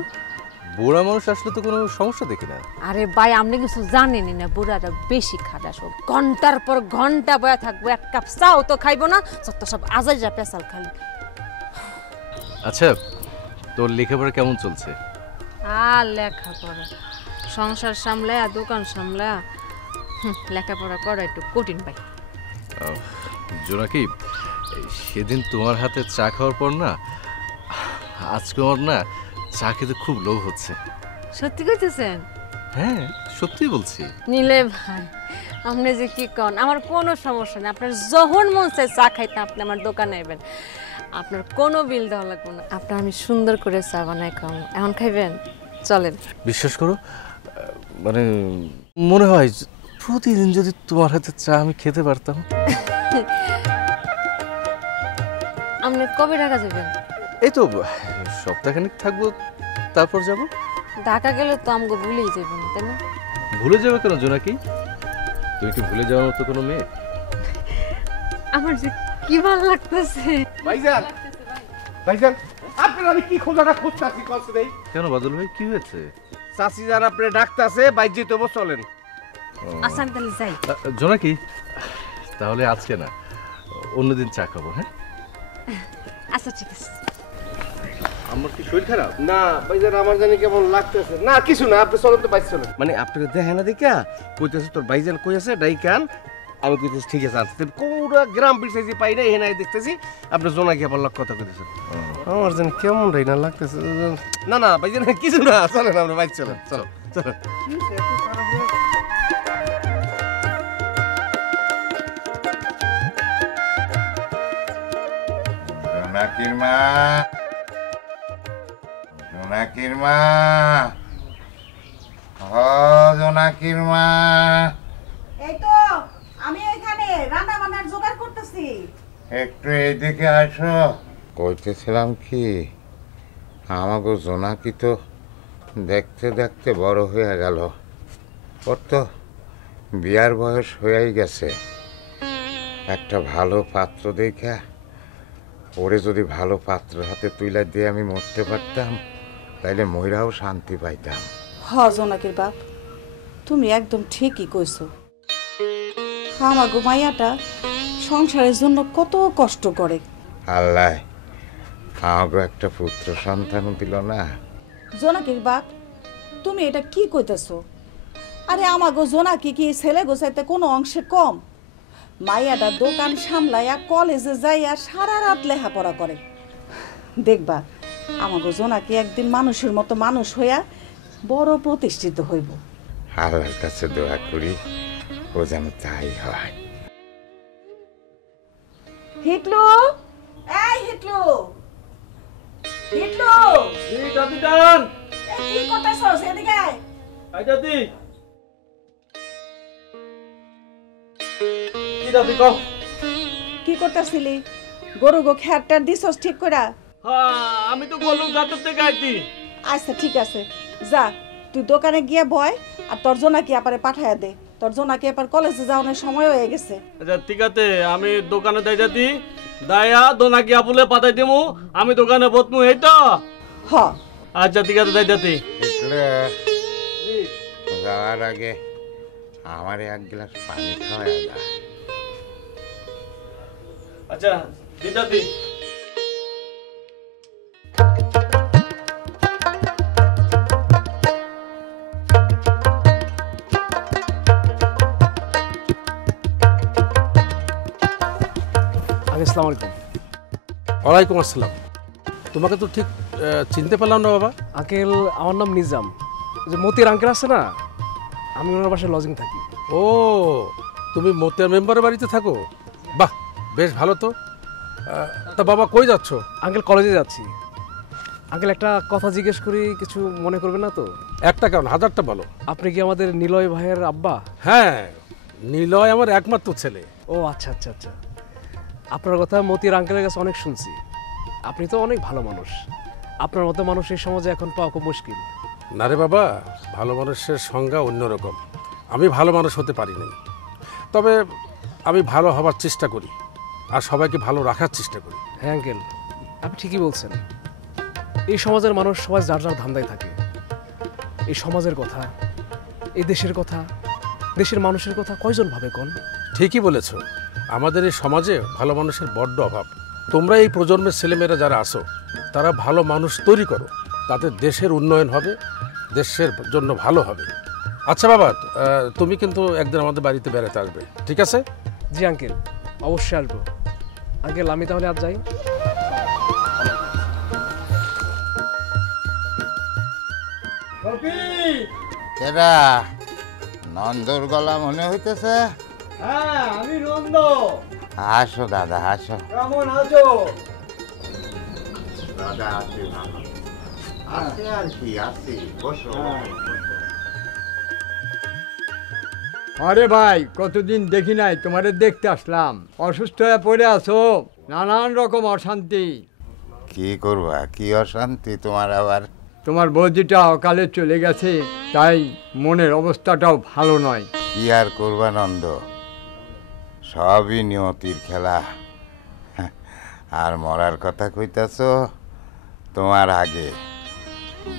বুড়া মানুষ আসলে তো কোনো সমস্যা দেখি না। আরে ভাই আপনি কিছু জানেনই না, বুড়াটা বেশি খাটা সব, ঘন্টার পর ঘন্টা বয়া থাকবো, এক কাপ চাও তো খাইবো না, যত সব আজাইরা পেশাল খালি। আচ্ছা, তোর লেখাপড়া কেমন চলছে? আর লেখাপড়া, সংসার সামলায় আর দোকান সামলায় লেখাপড়া করা একটু কঠিন ভাই। জোনাকি, সেদিন তোমার হাতে চা খাওয়ার পর না আজকে আমার না চা খেতে খুব লোভ হচ্ছে। সত্যি কইতেছেন? হ্যাঁ সত্যি বলছি। নিলে ভাই আপনি যে কি কন, আমার কোনো সমস্যা নেই, আপনার যখন মন চায় চা খাইতে আপনি আমার দোকানে আইবেন, আপনার কোনো বিল দেওয়া লাগবে না, আপনার আমি সুন্দর করে চা বানাই খাওয়াবো। এখন খাইবেন? চলেন। বিশ্বাস করো, মানে মনে হয় প্রতিদিন যদি তোমার হাতে চা আমি খেতে পারতাম। আপনি কবে ঢাকা যাবেন? এই তো সপ্তাহখানিক থাকবো, তারপর যাব। ঢাকা গেলে তো আমাকে ভুলেই যাবেন, তাই না? ভুলে যাবে কেন জোনাকি? তুমি কি ভুলে যাওয়ার মতো কোনো মেয়ে? আমার যে কি ভালো লাগতেছে। ভাইজান, ভাইজান, আপনার আমি কি খোঁজাটা খুঁজতাছি কষ্ট নেই। কেন বাদল ভাই, কি হয়েছে? চাচি যান আপনি ডাকতাছে, বাইর যেতে হবে, চলেন। আচ্ছা আমি তাহলে যাই। জোনাকি, তাহলে আজকে না অন্যদিন চা খাবো। হ্যাঁ আচ্ছা ঠিক আছে। আমার কি শরীর খারাপ? না ভাইজান, আমার জানি কেমন লাগতেছে। না কিছু না, আপনি চলেন তো, বাইর চলেন। মানে আপনাকে দেখে না দেখা কইতেছে তোর ভাইজান কই আছে ডাইকান, আমি কইতেছি ঠিক আছে আসতে। কোরা গ্রাম বিরসাইছি পাই না, এখানে দেখতেছি আপনি জোনাকি আবার লক কথা কইতেছেন। আমার জানি কেমন রাই না লাগতেছে। না না ভাইজান কিছু না, চলেন আমরা বাইর চলেন, চলো চলো। জোনাকির মা, জোনাকির মা, ও জোনাকির মা। এই তো আমি এখানে রান্না বান্নার জোগাড় করতেছি। একটু এইদিকে আসো। কইতেছিলাম কি, আমাকে জোনাকি তো দেখতে দেখতে বড় হয়ে গেল, ওর তো বিয়ার বয়স হয়েই গেছে। একটা ভালো পাত্র দেখা ওরে যদি ভালো পাত্র হাতে তুইলা দিয়ে আমি মরতে পারতাম, তাইলে ময়রাও শান্তি পাইতাম। হ জোনাকির বাপ, তুমি একদম ঠিকই কইছো। আমার গো মাইয়াটা সংসারের জন্য কত কষ্ট করে। আল্লাহ আমাকে একটা পুত্র সন্তান দিল না। জোনাকির বাপ, তুমি এটা কি কইতেছো? আরে আমাগো জোনাকি কি ছেলে গোছাইতে কোনো অংশে কম? মাইয়াটা দোকান সামলাইয়া কলেজে যাইয়া সারা রাত লেখাপড়া করে। দেখবা আমাগো জোনাকি একদিন মানুষের মতো মানুষ হইয়া বড় প্রতিষ্ঠিত হইব। আল্লাহর কাছে দোয়া করি ও যেন তাই হয়। হিটলু, এই হিটলু, হিটলু, জি দাদি জান। এই কি করতেছস? এদিকে আয়। আই দাদি। কি দাদি কও? কি করতেছিলি? গরু গো খেয়ারটার দিছস ঠিক কইরা? হ্যাঁ আমি তো বললুম গাতর থেকে আইতি। আচ্ছা ঠিক আছে, যা তুই দোকানে গিয়ে বয়, আর তোর জোনাকি আপারে পাঠায়া দে। তোর জোনাকি আবার কলেজে যাওয়ার সময় হয়ে গেছে। আচ্ছা ঠিক আছে, আমি দোকানে যাই দাদি, দায়া দোনাকি আপুলে পাঠাই দিমু, আমি দোকানে বতমু, এই তো? হ। আচ্ছা ঠিক আছে যাই দাদি। যাওয়ার আগে আমার এক গ্লাস পানি খাওয়ায় যা। আচ্ছা জি দাদি। আসসালামু আলাইকুম। ওয়ালাইকুম আসসালাম। তোমাকে তো ঠিক চিনতে পারলাম না বাবা। আঙ্কেল, আমার নাম নিজাম। ওই যে মতির আঙ্কেল আছে না, আমি ওনার বাসায় লজিং থাকি। ও, তুমি মতিয়ার মেম্বারের বাড়িতে থাকো? বাহ, বেশ ভালো তো। তা বাবা কই যাচ্ছ? আঙ্কেল কলেজে যাচ্ছি। আঙ্কেল একটা কথা জিজ্ঞেস করি, কিছু মনে করবে না তো? একটা কেমন, হাজারটা বলো। আপনি কি আমাদের নিলয় ভাইয়ের আব্বা? হ্যাঁ, নিলয় আমার একমাত্র ছেলে। ও আচ্ছা আচ্ছা আচ্ছা। আপনার কথা মতির আঙ্কেলের কাছে অনেক শুনছি। আপনি তো অনেক ভালো মানুষ, আপনার মতো মানুষ এই সমাজে এখন পাওয়া খুব মুশকিল। না রে বাবা, ভালো মানুষের সংজ্ঞা অন্যরকম। আমি ভালো মানুষ হতে পারিনি, তবে আমি ভালো হবার চেষ্টা করি আর সবাইকে ভালো রাখার চেষ্টা করি। হ্যাঁ আঙ্কেল, আপনি ঠিকই বলছেন। এই সমাজের মানুষ সবাই যার যার ধান্দায় থাকে। এই সমাজের কথা, এই দেশের কথা, দেশের মানুষের কথা কয়জন ভাবে কোন? ঠিকই বলেছ, আমাদের এই সমাজে ভালো মানুষের বড্ড অভাব। তোমরা এই প্রজন্মের ছেলেমেয়েরা যারা আসো, তারা ভালো মানুষ তৈরি করো, তাতে দেশের উন্নয়ন হবে, দেশের জন্য ভালো হবে। আচ্ছা বাবা, তুমি কিন্তু একদিন আমাদের বাড়িতে বেড়াতে আসবে, ঠিক আছে? জি আঙ্কেল, অবশ্যই আসবো। আঙ্কেল আমি তাহলে আজ যাই। কেডা নন্দর গলা মনে হইতেছে? হ্যাঁ আমি নন্দ। আসো দাদা, আসো। কেমন আছো? দাদা আছি ভালো। আছে আর কি, আছি, বসো। আরে ভাই, কতদিন দেখি নাই, তোমারে দেখতে আসলাম। অসুস্থ হয়ে পড়ে আছো, নানান রকম অশান্তি। কি করবা, কি অশান্তি তোমার আবার? তোমার বৌদিটা অকালে চলে গেছে, তাই মনের অবস্থাটাও ভালো নয়। কি আর করবা নন্দ, সবই নিয়তির খেলা। আর মরার কথা কইতাছ তোমার আগে।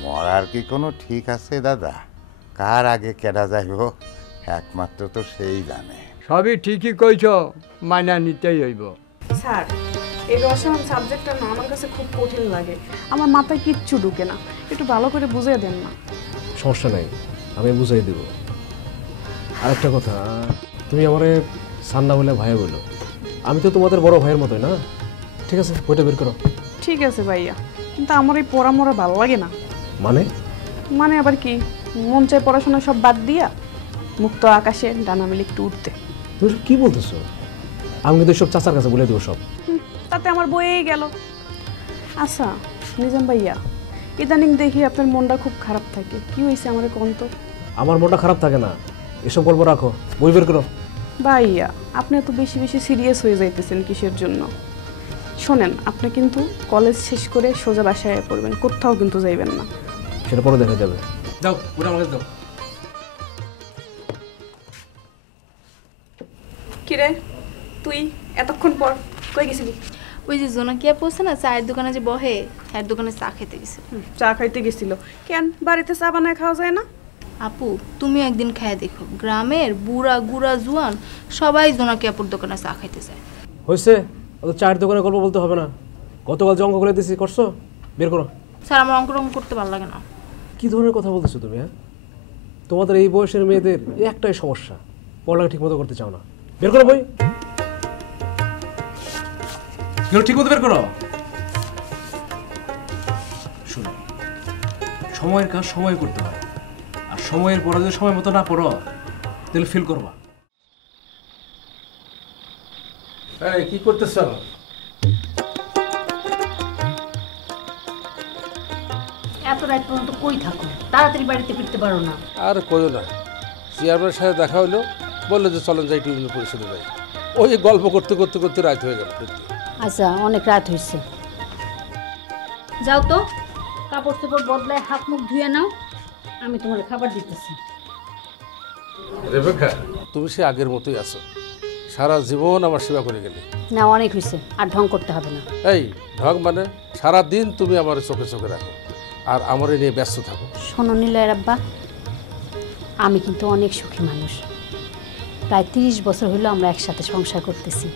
মরার কি কোনো ঠিক আছে দাদা? কার আগে কেডা যাইব একমাত্র তো সেই জানে। সবই ঠিকই কইছ, মাইনা নিতেই হইব। স্যার, এই রসায়ন সাবজেক্টটা না আমার কাছে খুব কঠিন লাগে, আমার মাথায় কিচ্ছু ঢুকে না, একটু ভালো করে বুঝিয়ে দেন না। সমস্যা নাই, আমি বুঝাই দেব। আরেকটা কথা, তুমি আমারে সান্না বলে ভাই বলো, আমি তো তোমাদের বড় ভাইয়ের মতোই না। ঠিক আছে, বইটা বের করো। ঠিক আছে ভাইয়া, কিন্তু আমার এই পড়ামরা ভালো লাগে না। মানে আবার কি, মন চায় পড়াশোনা সব বাদ দিয়া মুক্ত আকাশে ডানা মেলে একটু উঠতে। তুমি কি বলতেছো? আমি কিন্তু সব চাচার কাছে বলে দেবো সব। তাতে আমার বইয়েই গেল। আচ্ছা নিজাম ভাইয়া, ইদানিং দেখি আপনার মনটা খুব খারাপ থাকে, কি হয়েছে আমারে কোন তো? আমার মনটা খারাপ থাকে না, এসব গল্প রাখো, বই বের করো। ভাইয়া, আপনি এত বেশি বেশি সিরিয়াস হয়ে যাইতেছেন কিসের জন্য? শোনেন, আপনি কিন্তু কলেজ শেষ করে সোজা বাসায় পড়বেন, কোথাও কিন্তু যাইবেন না। সেটা পরে দেখা যাবে। দাও, ওটা আমাকে দাও। কিরে তুই এতক্ষণ পর কই গেছিলি? ওই যে জোনাকিয়া পৌঁছে না, চায়ের দোকানে যে বহে, চায়ের দোকানে চা খেতে গেছে। চা খাইতে গেছিল কেন? বাড়িতে চা বানায় খাওয়া যায় না? আপু তুমি একদিন খেয়ে দেখো, গ্রামের বুড়া গুড়া জুয়ান সবাই জোনাকিয়াপুর দোকানে চা খাইতে যায়। হয়েছে, অত চায়ের দোকানে গল্প বলতে হবে না। গতকাল যে অঙ্ক করে দিয়েছি, করছো? বের করো। স্যার আমার অঙ্ক করতে ভালো লাগে না। কি ধরনের কথা বলতেছো তুমি? হ্যাঁ, তোমাদের এই বয়সের মেয়েদের একটাই সমস্যা, পড়ালেখা ঠিক মতো করতে চাও না। বের করো বই, ঠিক মতো বের করো। শুনো, সময়ের কাজ সময় করতে হয়, আর সময়ের পরে যদি সময় মতো না পড়ো তাহলে ফিল করবা। এই কি করতেছ? এত রাত পর্যন্ত কই থাকো? তাড়াতাড়ি বাড়িতে ফিরতে পারো না? আর কইও না, চেয়ারম্যানের সাথে দেখা হইলো, বললো যে চলেন যাই ইউনিয়ন পরিষদে যাই। ওই গল্প করতে করতে করতে রাত হয়ে গেল। আচ্ছা, অনেক রাত হয়েছে, যাও তো কাপড় চোপড় বদলায় হাত মুখ ধুয়ে নাও, আমি তোমার খাবার দিতেছি। রেবেকা, তুমি সে আগের মতোই আছো, সারা জীবন আমার সেবা করে গেলে। না, অনেক হয়েছে, আর ঢং করতে হবে না। এই ঢং মানে সারাদিন তুমি আমার চোখে চোখে রাখো আর আমার নিয়ে ব্যস্ত থাকো। শোনো নিলয়ের আব্বা, আমি কিন্তু অনেক সুখী মানুষ। প্রায় 30 বছর হলো আমরা একসাথে সংসার করতেছি।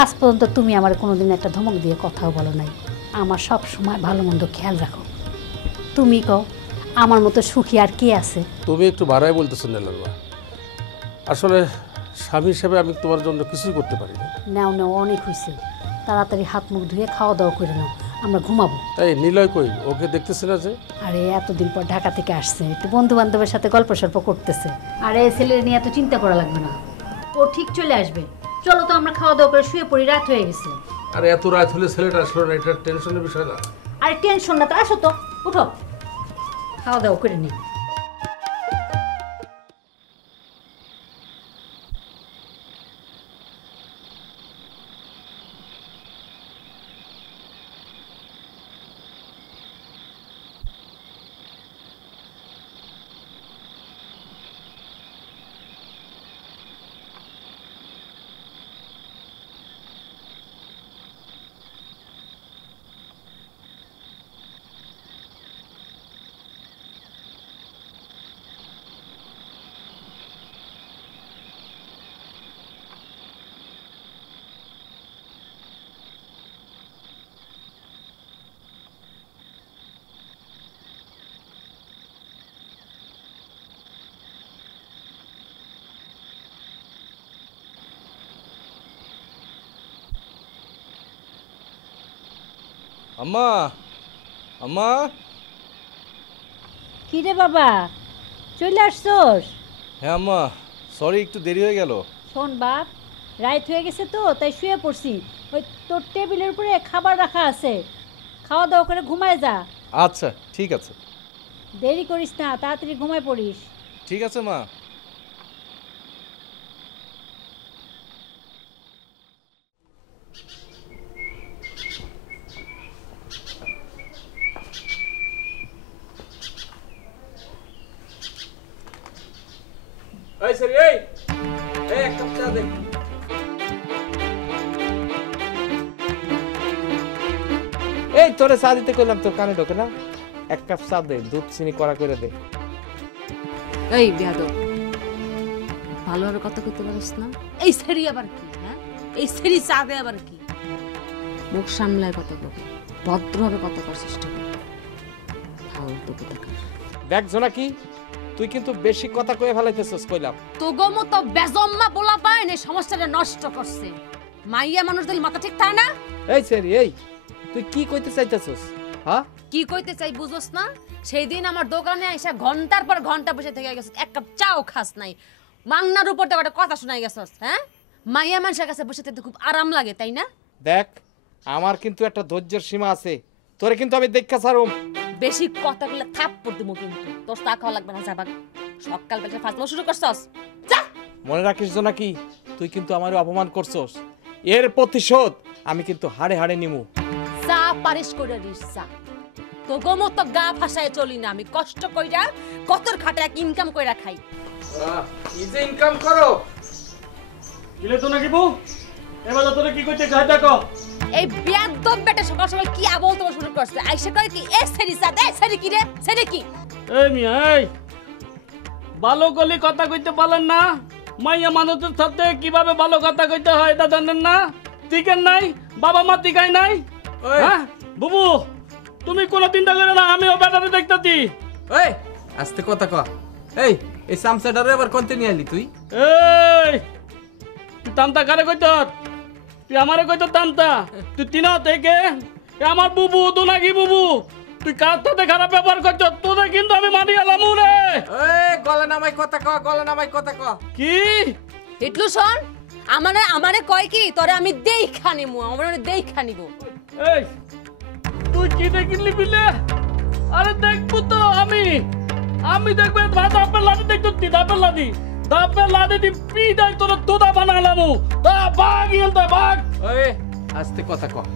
আজ পর্যন্ত তুমি আমার কোনোদিন একটা ধমক দিয়ে কথাও বলো নাই। আমার সব সময় ভালো মন্দ খেয়াল রাখো। তুমি কও, আমার মতো সুখী আর কে আছে? তুমি একটু বাড়াই বলতেছো নেলালবা, আসলে স্বামী হিসেবে আমি তোমার জন্য কিছুই করতে পারি না। নাও নাও, অনেক হয়েছে, তাড়াতাড়ি হাত মুখ ধুয়ে খাওয়া দাওয়া করে নাও, আমরা ঘুমাবো। এই নিলয় কই? ওকে দেখতেছি না যে। আরে এতদিন পর ঢাকা থেকে আসছে, একটু বন্ধু বান্ধবের সাথে গল্প সল্প করতেছে। আরে ছেলের নিয়ে এত চিন্তা করা লাগবে না, ও ঠিক চলে আসবে। চলো তো আমরা খাওয়া দাওয়া করে শুয়ে পড়ি, রাত হয়ে গেছে। আরে এত রাত হলে ছেলেটা আসলো না, এটা টেনশনের বিষয় না। আরে টেনশন না তো, আসো তো, উঠো, খাওয়া দাওয়া করে নি। আম্মা আম্মা কি রে বাবা চলে আসছোস? হ্যাঁ আম্মা, সরি একটু দেরি হয়ে গেল। শোন বাপ, রাত হয়ে গেছে তো তাই শুয়ে পড়ছি। ওই তোর টেবিলের উপরে খাবার রাখা আছে, খাওয়া দাওয়া করে ঘুমায় যা। আচ্ছা ঠিক আছে। দেরি করিস না, তাড়াতাড়ি ঘুমায় পড়িস। ঠিক আছে মা। এই সরি এই এক কাপ চা দে। এই তোরে চা দিতে কইলাম, তোর কানে ঢোকে না? এক কাপ চা দে, দুধ চিনি কড়া করে দে। এই বেয়াদব, ভালোভাবে কথা কইতে পারিস না? এই সেরি আবার কি? হ্যাঁ, এই সেরি চা দে আবার কি? মুখ সামলায় কথা বল, ভদ্রভাবে কথা করার চেষ্টা কর। ফালতু কোথাকার। দেখ জোনাকি, তুই কিন্তু বেশি কথা কয়ে ফেলাইতেছস কইলাম। তোগো মতো বেজম্মা বলা পায় না, সমস্যাটা নষ্ট করছে। মাইয়া মানুষদের মাথা ঠিক থাকে না? এই সেরি এই, তুই কি কইতে চাইতেছস? হ্যাঁ, কি কইতে চাই বুঝোস না? সেই দিন আমার দোকানে আইসা ঘন্টার পর ঘন্টা বসে থেকে গেছিস, এক কাপ চাও খাস নাই, মাংনার উপর তো একটা কথা শোনাই গেছস। হ্যাঁ, মাইয়া মানুষের কাছে বসে থাকতে খুব আরাম লাগে, তাই না? দেখ আমার কিন্তু একটা ধৈর্যের সীমা আছে, তোরে কিন্তু আমি দেখা ছাড়ুম। বেশি কথা বললে থাপ্পড় দিমু কিন্তু। তোর চা খাওয়া লাগবে না, যাবা। সকাল বেলা ফাজলামো শুরু করছস, যা। মনে রাখিস জোনাকি, তুই কিন্তু আমারে অপমান করছস, এর প্রতিশোধ আমি কিন্তু হাড়ে হাড়ে নিমু। চা পারিস করে দিস চা। তোগো মতো গা ফাঁসায় চলি না, আমি কষ্ট কইরা কতর খাটা ইনকাম কইরা খাই। কি যে ইনকাম করো? কিলে তো নাকি বউ, এবার তোরে কি কইতে চাই দেখো। এই বেয়াদব বেটা সকাল সকাল কি আবল তোমার শুরু করছে? আইসা কই কি এ সেরি চা দে, সেরি কি রে, সেরি কি? এই মিয়া, এই ভালো গলি কথা কইতে পারেন না? মাইয়া মানুষের সাথে কিভাবে ভালো কথা কইতে হয় এটা জানেন না? টিকেন নাই, বাবা মা টিকাই নাই। হ্যাঁ বুবু, তুমি কোনো চিন্তা করে না, আমিও ব্যাটারি দেখতেছি। এই আস্তে কথা কয়। এই সামসাডারে আবার কোনতে নিয়ে আইলি তুই? এই তুই তামতা কারে কইত? তুই আমারে কইত তামতা? তুই তিন থেকে আমার বুবু তো নাকি বুবু, তুই কার সাথে খারাপ ব্যবহার করছ? তোদের কিন্তু আমি মারি এলাম রে। এই গলা নামাই কথা কয়, গলা নামাই কথা কয়। কি হিটলু শোন, আমারে কয় কি তোরে আমি দেইখা নিমু, আমারে দেইখা নিব। এই তুই কি দেখিলি বিলে? আরে দেখবো তো আমি দেখবে দাপের লাদি দেখতে, দাপের লাদি দি পিদাই তোর তোদা বানালামু। বাঘ ইলতা বাঘ। ওই আস্তে কথা কয়।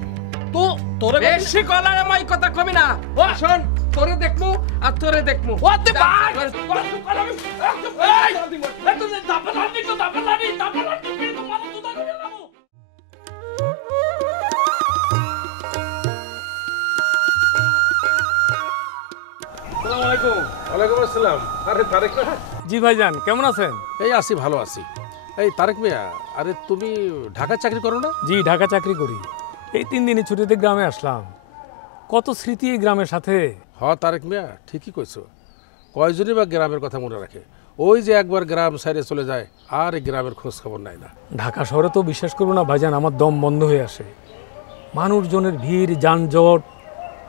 তো তোরে বেশি গলা নামাই কথা কমি না। শোন, তোরে দেখমু আর তোরে দেখমু। ও তে বাঘ এই তুই দাপের লাদি তো দাপের লাদি পি তো মানো তোদা করে লামু। আসসালামু আলাইকুম। ওয়ালাইকুম আসসালাম। আরে তারেক না? জি ভাইজান, কেমন আছেন? এই আছি, ভালো আছি। এই তারেক মিয়া, আরে তুমি ঢাকায় চাকরি করো না? জি ঢাকা চাকরি করি। এই 3 দিনই ছুটিতে গ্রামে আসলাম। কত স্মৃতি এই গ্রামের সাথে। হ তারেক মিয়া, ঠিকই কইছো। কয়জনই বা গ্রামের কথা মনে রাখে? ওই যে একবার গ্রাম সাইডে চলে যায় আর এই গ্রামের খোঁজ খবর নাই না। ঢাকা শহরে তো বিশ্বাস করবো না ভাইজান, আমার দম বন্ধ হয়ে আসে। মানুষজনের ভিড়, যানজট,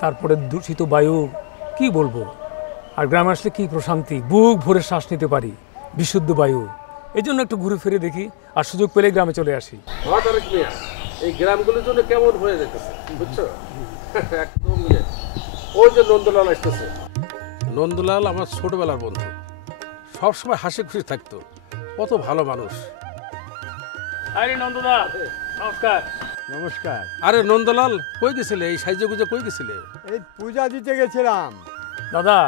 তারপরে দূষিত বায়ু, কি বলবো। আর গ্রামে আসলে কি প্রশান্তি, বুক ভরে শ্বাস নিতে পারি, বিশুদ্ধ বায়ু। এই জন্য একটু ঘুরে ফিরে দেখি, আর সুযোগ পেলে গ্রামে চলে আসি। হ্যাঁ তারেক মিয়া, এই গ্রামগুলোর জন্য কেমন হয়ে যেতেছে বুঝছো? একদম ওই যে নন্দলাল আসতেছে। নন্দলাল আমার ছোটবেলার বন্ধু, সবসময় হাসি খুশি থাকতো, কত ভালো মানুষ। আরে নন্দদা, নমস্কার। নমস্কার। আরে নন্দলাল, কই গেছিলে? এই সাইজে গুজে কই গেছিলে? এই পূজা দিতে গেছিলাম। দাদা,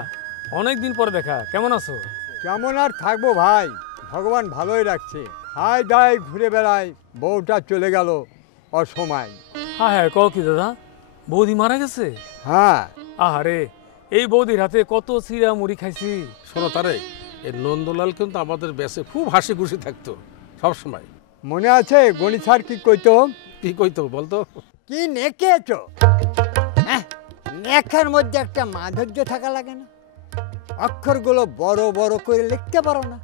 অনেক দিন পরে দেখা, কেমন আছো? কেমন আর থাকবো ভাই, ভগবান ভালোই রাখছে। খাই দাই ঘুরে বেড়াই, বউটা চলে গেল অসময়। হ্যাঁ হ্যাঁ, কও কি দাদা, বৌদি মারা গেছে? হ্যাঁ। আহারে, এই বৌদির হাতে কত চিরা মুড়ি খাইছি। শোনো তারেক, এই নন্দলাল কিন্তু আমাদের বেশে খুব হাসি খুশি থাকতো সবসময়। মনে আছে গণিত স্যার কি কইতো? কি কইতো বলতো? কি নেকেছো? নেখার মধ্যে একটা মাধুর্য থাকা লাগে না? অক্ষরগুলো বড় বড় করে লিখতে পারো না?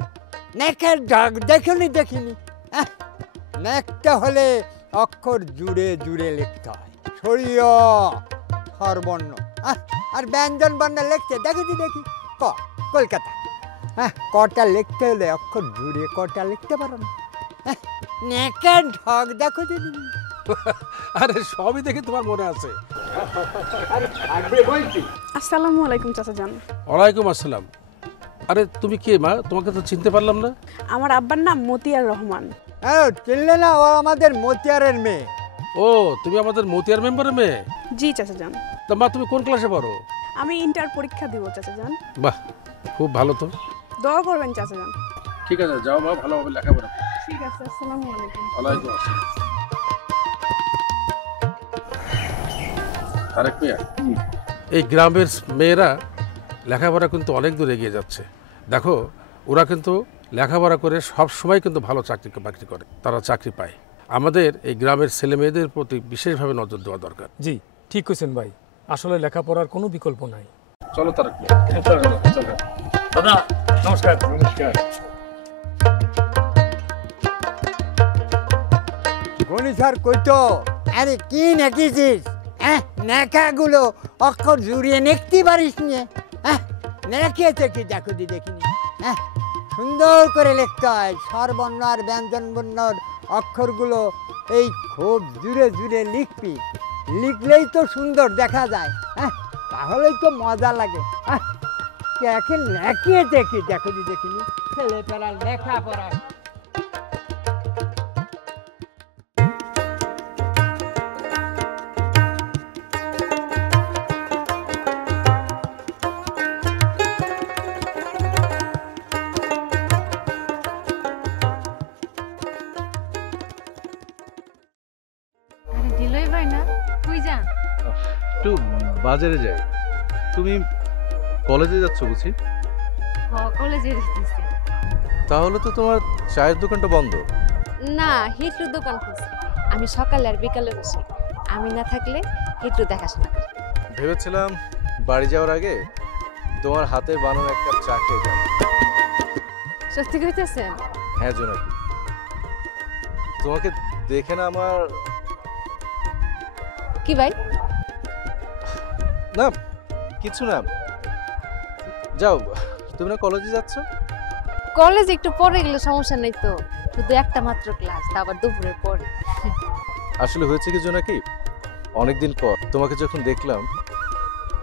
নেকের দাগ দেখিনি। নেকটা হলে অক্ষর জুড়ে জুড়ে লিখতে হয়। সরিয় স্বরবর্ণ আর ব্যঞ্জন বর্ণ লিখছে দেখি দেখি ক কলকাতা। হ্যাঁ কটা লিখতে হলে অক্ষর জুড়ে কটা লিখতে পারো না। নেকা ঢক দেখো দিদি। আরে সবই দেখে তোমার মনে আছে। আসসালামু আলাইকুম চাচা জান। ওয়ালাইকুম আসসালাম। আরে তুমি কে মা? তোমাকে তো চিনতে পারলাম না। আমার আব্বার নাম মতিয়ার রহমান। চিনলে না? ও আমাদের মতিয়ারের মেয়ে। ও তুমি আমাদের মতিয়ার মেম্বারের মেয়ে? জি চাচা জান। তা মা তুমি কোন ক্লাসে পড়ো? আমি ইন্টার পরীক্ষা দিব চাচা জান। বাহ, খুব ভালো তো। দোয়া করবেন চাচা জান। ঠিক আছে, যাও মা, ভালোভাবে লেখাপড়া করো। ঠিক আছে, আসসালামু আলাইকুম। ওয়ালাইকুম আসসালাম। আরেক মিয়া, এই গ্রামের মেয়েরা লেখাপড়া কিন্তু অনেক দূর এগিয়ে যাচ্ছে। দেখো ওরা কিন্তু লেখাপড়া করে সব সময় কিন্তু ভালো চাকরি বাকরি করে, তারা চাকরি পায়। আমাদের এই গ্রামের ছেলে মেয়েদের প্রতি বিশেষভাবে নজর দেওয়া দরকার। জি ঠিক কইছেন ভাই, আসলে লেখাপড়ার কোনো বিকল্প নাই। চলো তারেক মিয়া। দাদা নমস্কার। নমস্কার। গণি স্যার কইতো আরে কি নেকিছিস? নেকাগুলো অক্ষর জুড়িয়ে নেকতে পারিস নিয়ে। নেকেছে কি দেখো দি দেখিনি। সুন্দর করে লিখতে হয় স্বরবর্ণ আর ব্যঞ্জন বর্ণর অক্ষরগুলো এই খুব জুড়ে জুড়ে লিখবি, লিখলেই তো সুন্দর দেখা যায়। তাহলেই তো মজা লাগে। এখন নেকিয়েছে কি দেখো দি দেখিনি। ছেলেপেলার লেখাপড়া একটু বাজারে যাই। তুমি কলেজে যাচ্ছ বুঝি? কলেজে যেতেছি। তাহলে তো তোমার চায়ের দোকানটা বন্ধ। না, হিটলুর দোকান খুলছে। আমি সকালে আর বিকালে বসি, আমি না থাকলে হিটলু দেখাশোনা করে। ভেবেছিলাম বাড়ি যাওয়ার আগে তোমার হাতের বানানো এক কাপ চা খেয়ে যাবো। সত্যি কইতেছেন? হ্যাঁ জোনাকি, তোমাকে দেখে না আমার। কি ভাই? না কিছু না, যাও। তুমি না কলেজে যাচ্ছ? কলেজ একটু পরে গেলে সমস্যা নেই তো, শুধু একটা মাত্র ক্লাস, তা আবার দুপুরের পরে। আসলে হয়েছে কি জোনাকি, অনেকদিন পর তোমাকে যখন দেখলাম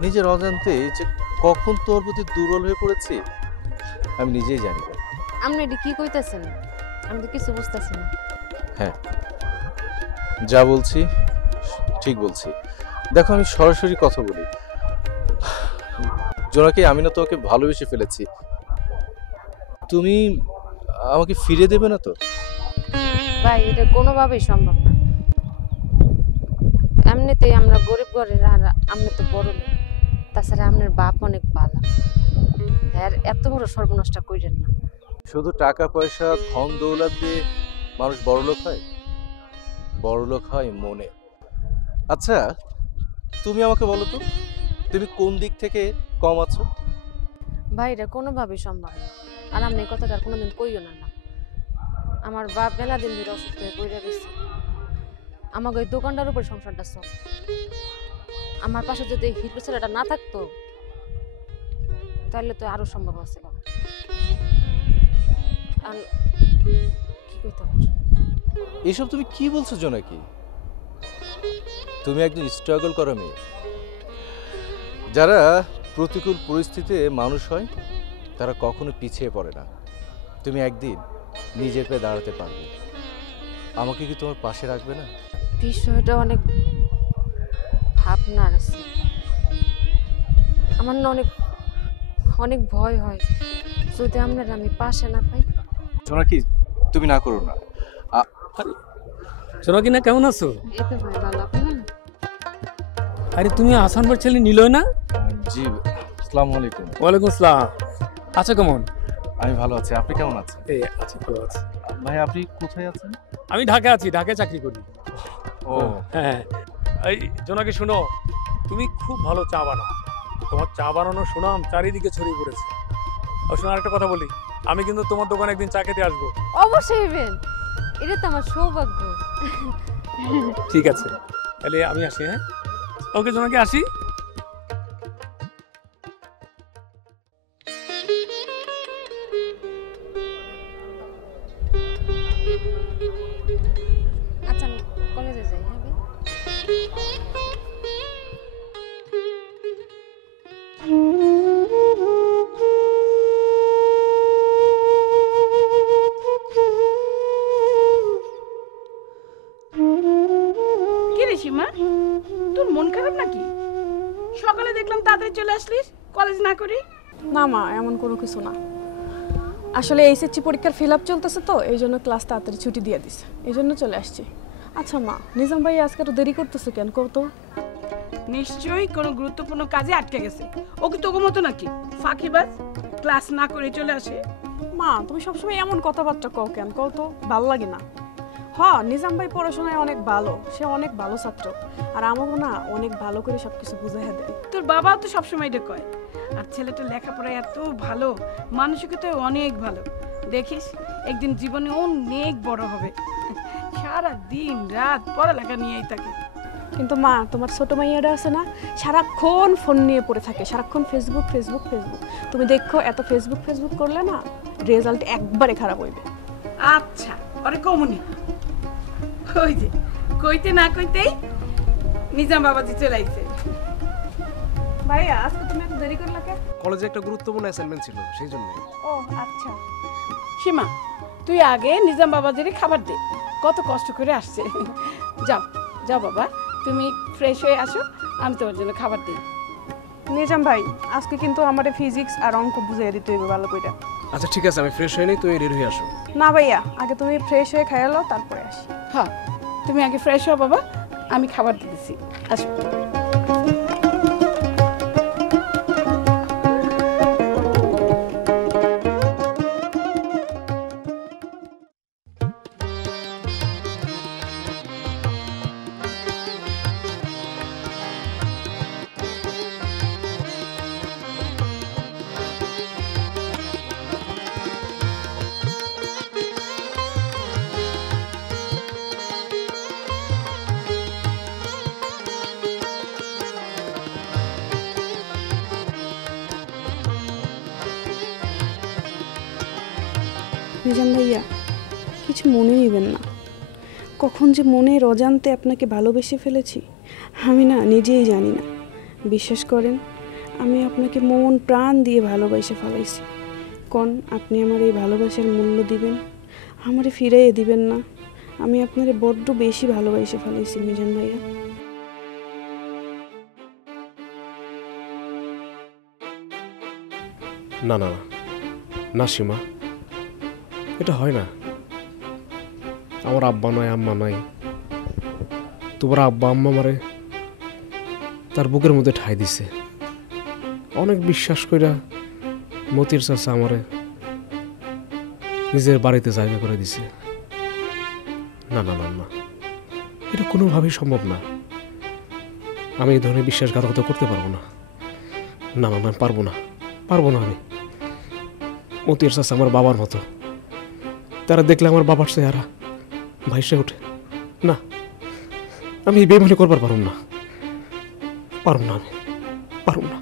নিজের অজান্তে যে কখন তোমার প্রতি দুর্বল হয়ে পড়েছি আমি নিজেই জানি না। আপনি এটা কি কইতাছেন? আমি তো কিছু বুঝতেছি না। হ্যাঁ, যা বলছি ঠিক বলছি। দেখো আমি সরাসরি কথা বলি। জোনাকি, আমি না তোমাকে ভালোবেসে ফেলেছি। তুমি আমাকে ফিরে দেবে না তো? ভাই এটা কোনোভাবেই সম্ভব না। এমনিতেই আমরা গরিব ঘরের, আর আপনি তো বড় লোক। তাছাড়া আপনার বাপ অনেক ভালো। হ্যাঁ, এত বড় সর্বনষ্ট কইরেন না। শুধু টাকা পয়সা ধন দৌলত দিয়ে মানুষ বড়লোক হয়? বড়লোক হয় মনে। আচ্ছা তুমি আমাকে বলো তো, তুমি কোন দিক থেকে কম আছো? ভাই এটা কোনোভাবেই সম্ভব না। আর আপনি এই কথাটা আর কোনোদিন কইও না। আমার বাপ মেলা দিন ধরে অসুস্থ হয়ে পড়ে রয়েছে। আমাকে ওই দোকানটার উপর সংসারটা চল। আমার পাশে যদি হিটলু ছেলেটা না থাকতো তাহলে তো আরো সম্ভব আছে। আর কি কইতাম? এসব তুমি কি বলছো জোনাকি? তুমি একজন স্ট্রাগল করা মেয়ে। যারা প্রতিকূল পরিস্থিতিতে মানুষ হয় তারা কখনো পিছিয়ে পড়ে না। তুমি একদিন নিজের পায়ে দাঁড়াতে পারবে। আমাকে কি তোমার পাশে রাখবে না? বিষয়টা অনেক ভাবনার আছে। আমার না অনেক অনেক ভয় হয় যদি আপনার আমি পাশে না পাই। জোনাকি তুমি না করো না। জোনাকি না, কেমন আছো? এই তো ভাই ভালো, আপনি ভালো? আরে তুমি আসান ভাই ছেলে নিলয় না? জি, আসসালামু আলাইকুম। ওয়ালাইকুম আসসালাম। আচ্ছা কেমন? আমি ভালো আছি, আপনি কেমন আছেন? এই আছি, ভালো আছি। ভাই আপনি কোথায় আছেন? আমি ঢাকায় আছি, ঢাকায় চাকরি করি। ও হ্যাঁ। এই জোনাকি শোনো, তুমি খুব ভালো চা বানাও। তোমার চা বানানোর সুনাম চারিদিকে ছড়িয়ে পড়েছে। আর শোনো আরেকটা কথা বলি, আমি কিন্তু তোমার দোকানে একদিন চা খেতে আসবো। অবশ্যই হইবেন, এটা তো আমার সৌভাগ্য। ঠিক আছে, তাহলে আমি আসি। হ্যাঁ ওকে জোনাকি, আসি। কি রে সীমা, তোর মন খারাপ নাকি? সকালে দেখলাম তাড়াতাড়ি চলে আসলিস কলেজ না করি। না মা, এমন কোনো কিছু না। আসলে এইচএসসি পরীক্ষার ফিল আপ চলতেছে তো, এই জন্য ক্লাস তাড়াতাড়ি ছুটি দিয়ে দিছে, এই জন্য চলে আসছি। আচ্ছা মা, নিজাম ভাই আজকে তো দেরি করতেছে কেন কত? নিশ্চয়ই কোনো গুরুত্বপূর্ণ কাজে আটকে গেছে। ও কি তোর মতো নাকি ফাঁকিবাজ, ক্লাস না করে চলে আসে? মা, তুমি সবসময় এমন কথাবার্তা কও কেন, কও তো ভাল লাগে না। হ, নিজাম ভাই পড়াশোনায় অনেক ভালো, সে অনেক ভালো ছাত্র, আর আমাকে না অনেক ভালো করে সবকিছু বুঝাই দেয়। তোর বাবাও তো সবসময় এটা কয়। আর ছেলেটা লেখাপড়ায় এত ভালো, মানসিকতা অনেক ভালো। দেখিস একদিন জীবনে অনেক বড় হবে। সারা দিন রাত পড়ালেখা নিয়েই থাকে। কিন্তু মা, তোমার ছোট মাইয়াটা আছে না, সারাক্ষণ ফোন নিয়ে পড়ে থাকে, সারাক্ষণ ফেসবুক ফেসবুক ফেসবুক। তুমি দেখো, এত ফেসবুক ফেসবুক করলে না রেজাল্ট একবারে খারাপ হইবে। আচ্ছা, ওরে কমুনি। ওই যে কইতে না কইতেই নিজাম বাবাজি চলে আইছে। ভাইয়া, আজকে তুমি এত দেরি করলে কেন? কলেজে একটা গুরুত্বপূর্ণ অ্যাসাইনমেন্ট ছিল, সেই জন্য। ও আচ্ছা। সীমা, তুই আগে নিজাম বাবাজিরে খাবার দে, কত কষ্ট করে আসছে। যাও যাও বাবা, তুমি ফ্রেশ হয়ে আসো, আমি তোমার জন্য খাবার দিই। নিজাম ভাই, আজকে কিন্তু আমারে ফিজিক্স আর অঙ্ক বুঝিয়ে দিতে হবে ভালো করে। আচ্ছা ঠিক আছে, আমি ফ্রেশ হয়ে নেই, তুমি রেডি হয়ে আসো। না ভাইয়া, আগে তুমি ফ্রেশ হয়ে খাইয়া লও, তারপরে আসি। হ্যাঁ, তুমি আগে ফ্রেশ হও বাবা, আমি খাবার দিতেছি। আসো। নিজাম ভাইয়া, কিছু মনে নেবেন না। কখন যে মনের অজান্তে আপনাকে ভালোবেসে ফেলেছি আমি না নিজেই জানি না। বিশ্বাস করেন, আমি আপনাকে মন প্রাণ দিয়ে ভালোবেসে ফেলাইছি। কোন আপনি আমার এই ভালোবাসার মূল্য দিবেন, আমারে ফিরাইয়ে দিবেন না? আমি আপনারে বড্ড বেশি ভালোবেসে ফেলাইছি মিজান ভাইয়া। না না না সীমা, এটা হয় না। আমার আব্বা নাই, আম্মা নাই, তোমার আব্বা আম্মা আমারে তার বুকের মধ্যে ঠাই দিছে। অনেক বিশ্বাস কইরা মতির চাচা আমারে নিজের বাড়িতে জায়গা করে দিছে। না না না না, এটা কোনোভাবেই সম্ভব না। আমি এই ধরনের বিশ্বাসঘাতকতা করতে পারবো না। না না না, পারবো না, পারবো না। আমি মতির চাচা আমার বাবার মতো, তারা দেখলে আমার বাবার চেহারা ভাইসে ওঠে। না, আমি এই বেমানি করবার পারুম না, পারুম না, আমি পারুম না।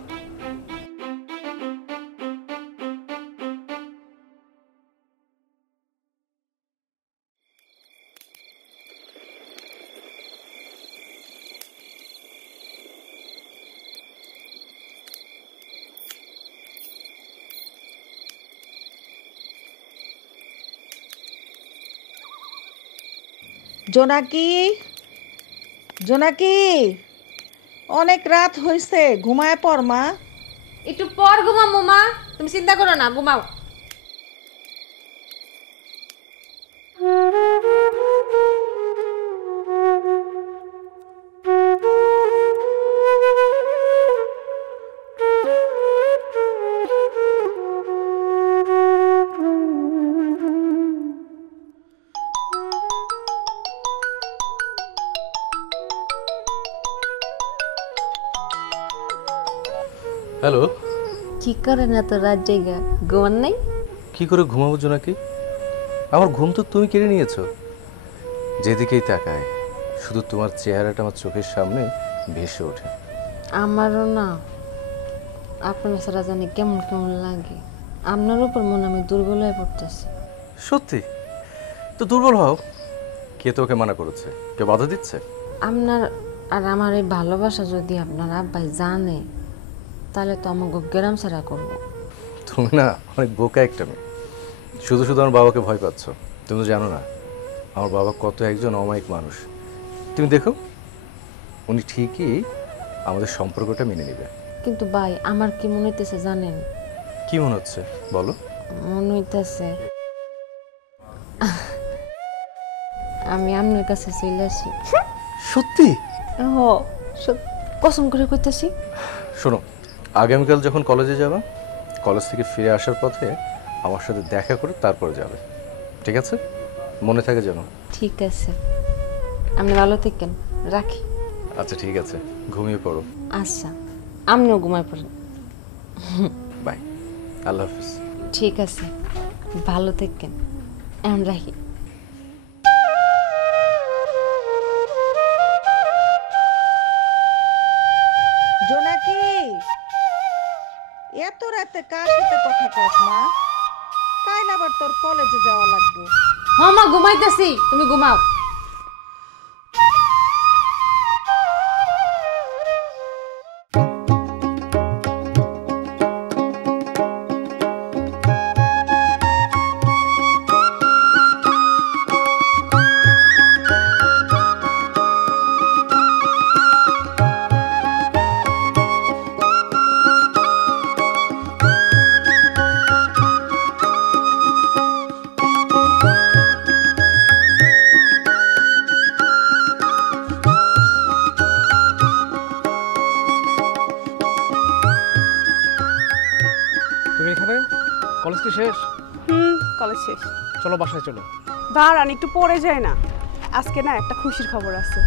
জোনাকি, জোনাকি, অনেক রাত হয়েছে, ঘুমায় পড় মা। একটু পর ঘুমাবো মা, তুমি চিন্তা করো না, ঘুমাও। হ্যালো, কি করেন এত রাত জায়গা, ঘুমান নাই? কি করে ঘুমাবো নাকি? আমার ঘুম তো তুমি কেড়ে নিয়েছো। যেদিকেই তাকায় শুধু তোমার চেহারাটা আমার চোখের সামনে ভেসে ওঠে। আমারও না আপনার সারা জানি কেমন কেমন লাগে। আপনার উপর মনে আমি দুর্বল হয়ে পড়তেছি। সত্যি তো দুর্বল হও। কে তোকে মানা করেছে? কে বাধা দিচ্ছে? আপনার আর আমার এই ভালোবাসা যদি আপনার আব্বাই জানে, তাহলে তো আমাকে গ্রাম ছাড়া করবো। তুমি না অনেক বোকা একটা মেয়ে, শুধু শুধু আমার বাবাকে ভয় পাচ্ছ। তুমি তো জানো না আমার বাবা কত একজন অমায়িক মানুষ। তুমি দেখো উনি ঠিকই আমাদের সম্পর্কটা মেনে নেবে। কিন্তু ভাই আমার কি মনে হইতেছে জানেন? কি মনে হচ্ছে বলো? মনে হইতেছে আমি আপনার কাছে চলে আসি। সত্যি? কসম করে কইতেছি। শোনো, আগামীকাল যখন কলেজে যাবে, কলেজ থেকে ফিরে আসার পথে আমার সাথে দেখা করে তারপরে যাবে, ঠিক আছে? মনে থাকে যেন। ঠিক আছে, আপনি ভালো থাকেন, রাখি। আচ্ছা ঠিক আছে, ঘুমিয়ে পড়ো। আচ্ছা, আপনিও ঘুমায় পড়েন। বাই, আল্লাহ হাফিজ। ঠিক আছে, ভালো থাকেন, এখন রাখি। জোনাকি, এত রাতে কার সাথে কথা কস মা? কাল আবার তোর কলেজে যাওয়া লাগবে। হ্যাঁ মা, ঘুমাইতেছি, তুমি ঘুমাও। তুমি এখানে? কলেজ কি শেষ? কলেজ শেষ। চলো বাসায় চলো। দাঁড়ান, একটু পরে যায় না। আজকে না একটা খুশির খবর আছে।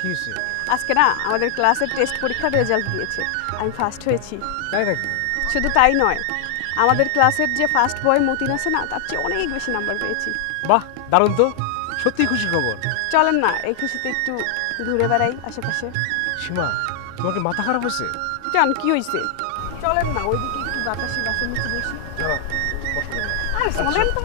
কি হয়েছে? আজকে না আমাদের ক্লাসের টেস্ট পরীক্ষার রেজাল্ট দিয়েছে, আমি ফার্স্ট হয়েছি। তাই নাকি? শুধু তাই নয়, আমাদের ক্লাসের যে ফার্স্ট বয় মতিন আছে না, তার চেয়ে অনেক বেশি নাম্বার পেয়েছি। বাহ, দারুণ তো, সত্যি খুশির খবর। চলেন না এই খুশিতে একটু ঘুরে বেড়াই আশেপাশে। সীমা, তোমার কি মাথা খারাপ হয়েছে? জান কি হয়েছে? চলেন না ওইদিকে একটু বাতাসে গাছের নিচে বসি। আরে চলেন তো।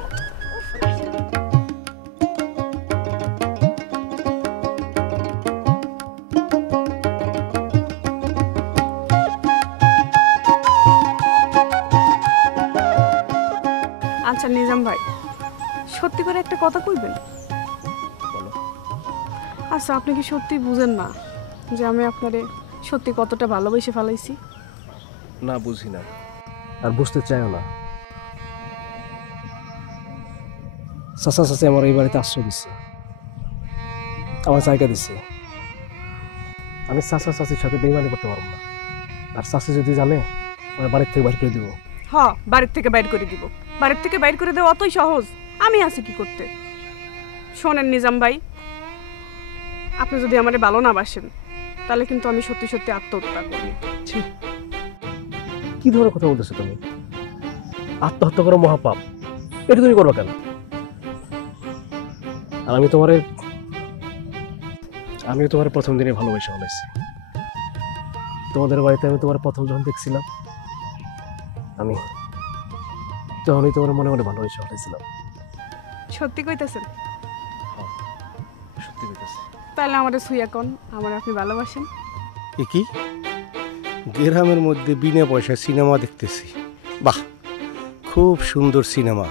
আচ্ছা নিজাম ভাই, সত্যি করে একটা কথা কইবেন? আচ্ছা, আপনি কি সত্যি বুঝেন না যে আমি আপনারে সত্যি কতটা ভালোবেসে ফেলাইছি? না, বুঝি না, আর বুঝতে চাইও না। চাচা চাচি আমার এই বাড়িতে আশ্রয় দিচ্ছে, আমার জায়গা দিচ্ছে। আমি চাচা চাচির সাথে বেইমানি করতে পারবো না, আর চাচি যদি জানে আমার বাড়ির থেকে বাইর করে দিব। হ্যাঁ, বাড়ির থেকে বাইর করে দিব। বাড়ির থেকে বাইর করে দেওয়া অতই সহজ? আমি আছি কি করতে। শোনেন নিজাম ভাই, আপনি যদি আমারে ভালো না বাসেন তাহলে কিন্তু আমি সত্যি সত্যি আত্মহত্যা করব। কি ধরনের কথা বলতেছো তুমি? আত্মহত্যা করা মহাপাপ, এটা তুমি করবা কেন? আর আমি তোমার প্রথম দিনে ভালোবাসা হয়েছি। তোমাদের বাড়িতে আমি তোমার প্রথম যখন দেখছিলাম, আমি তখনই তোমার মনে মনে ভালোবাসা হয়েছিলাম। সত্যি কইতাছেন? সত্যি কইতাছি। তাহলে আমারে সুইয়া কোন আমার আপনি ভালোবাসেন? এ কি গ্রামের মধ্যে বিনা পয়সা সিনেমা দেখতেছি? বাহ, খুব সুন্দর সিনেমা,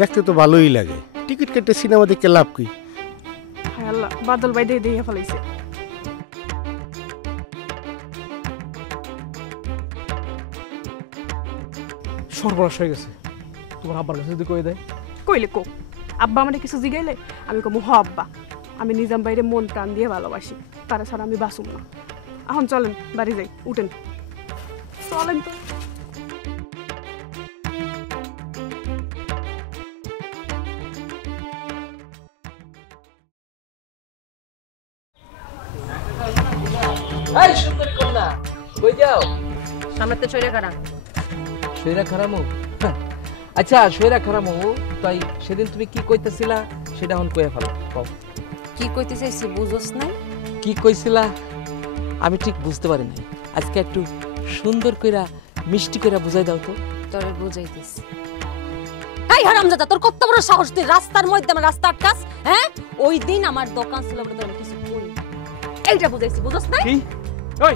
দেখতে তো ভালোই লাগে। টিকিট কেটে সিনেমা দেখতে লাভ কি? হায় আল্লাহ, বাদল ভাই দিয়ে ফেলাইছে। সর্বনাশ হয়ে গেছে। তোমার আব্বার কাছে যদি কই দেয়? কইলে কো, আব্বা আমারে কিছু জিগাইলে আমি কমু হ আব্বা, আমি নিজাম ভাইরে মন প্রাণ দিয়ে ভালোবাসি, তারা ছাড়া আমি বাঁচুম না। এখন চলেন বাড়ি যাই, উঠেন চলেন তো। এই সুন্দরী কন্যা, কই যাও? সামনেতে ছয়রা খারাপ। শৈরা খারামু? আচ্ছা শৈরা খারামু, তাই সেদিন তুমি কি কইতেছিলা সেটা এখন কইয়া ফেলো। কও কি কইতে চাইছি বুঝোস না? কি কইছিলা আমি ঠিক বুঝতে পারি নাই। আজকে একটু সুন্দর কইরা মিষ্টি কইরা বুঝাই দাও তো। তোরে বুঝাইতেছি। এই হারামজাদা, তোর কত বড় সাহস, তুই রাস্তার মধ্যে আমার রাস্তা আটকাস? হ্যাঁ, ওই দিন আমার দোকান ছিল বলে তোর কিছু করি, এইটা বুঝাইছি, বুঝছ না? কি? ওই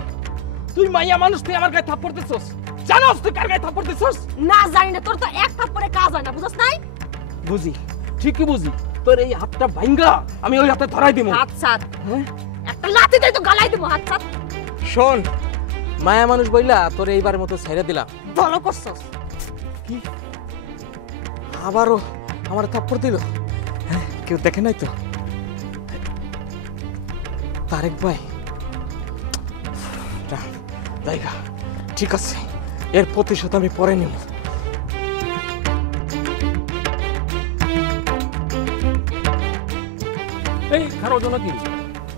তুই মাইয়া মানুষ, তুই আমার গায়ে থাপ্পড় দিছস? জানোস তুই কার গায়ে থাপ্পড় দিছস? না জানি না, তোর তো এক থাপ্পড়ে কাজ হয় না, বুঝছ নাই? বুঝি, ঠিকই বুঝি। তোর এই হাতটা ভাঙ্গা আমি ওই হাতে ধরাই দিব। হাত ছাড়, একটা লাথি দিয়ে তো গালাই দেবো। হাত ছাড়। শোন, মায়া মানুষ বইলা তোর এইবারের মতো ছেড়ে দিলাম। ভালো করছস। কি আবারও আমার থাপ্পড় দিল? কেউ দেখে নাই তো? তারেক ভাই, জায়গা ঠিক আছে, এর প্রতিশোধ আমি পরে নিব। এই খারাপ জন্য কি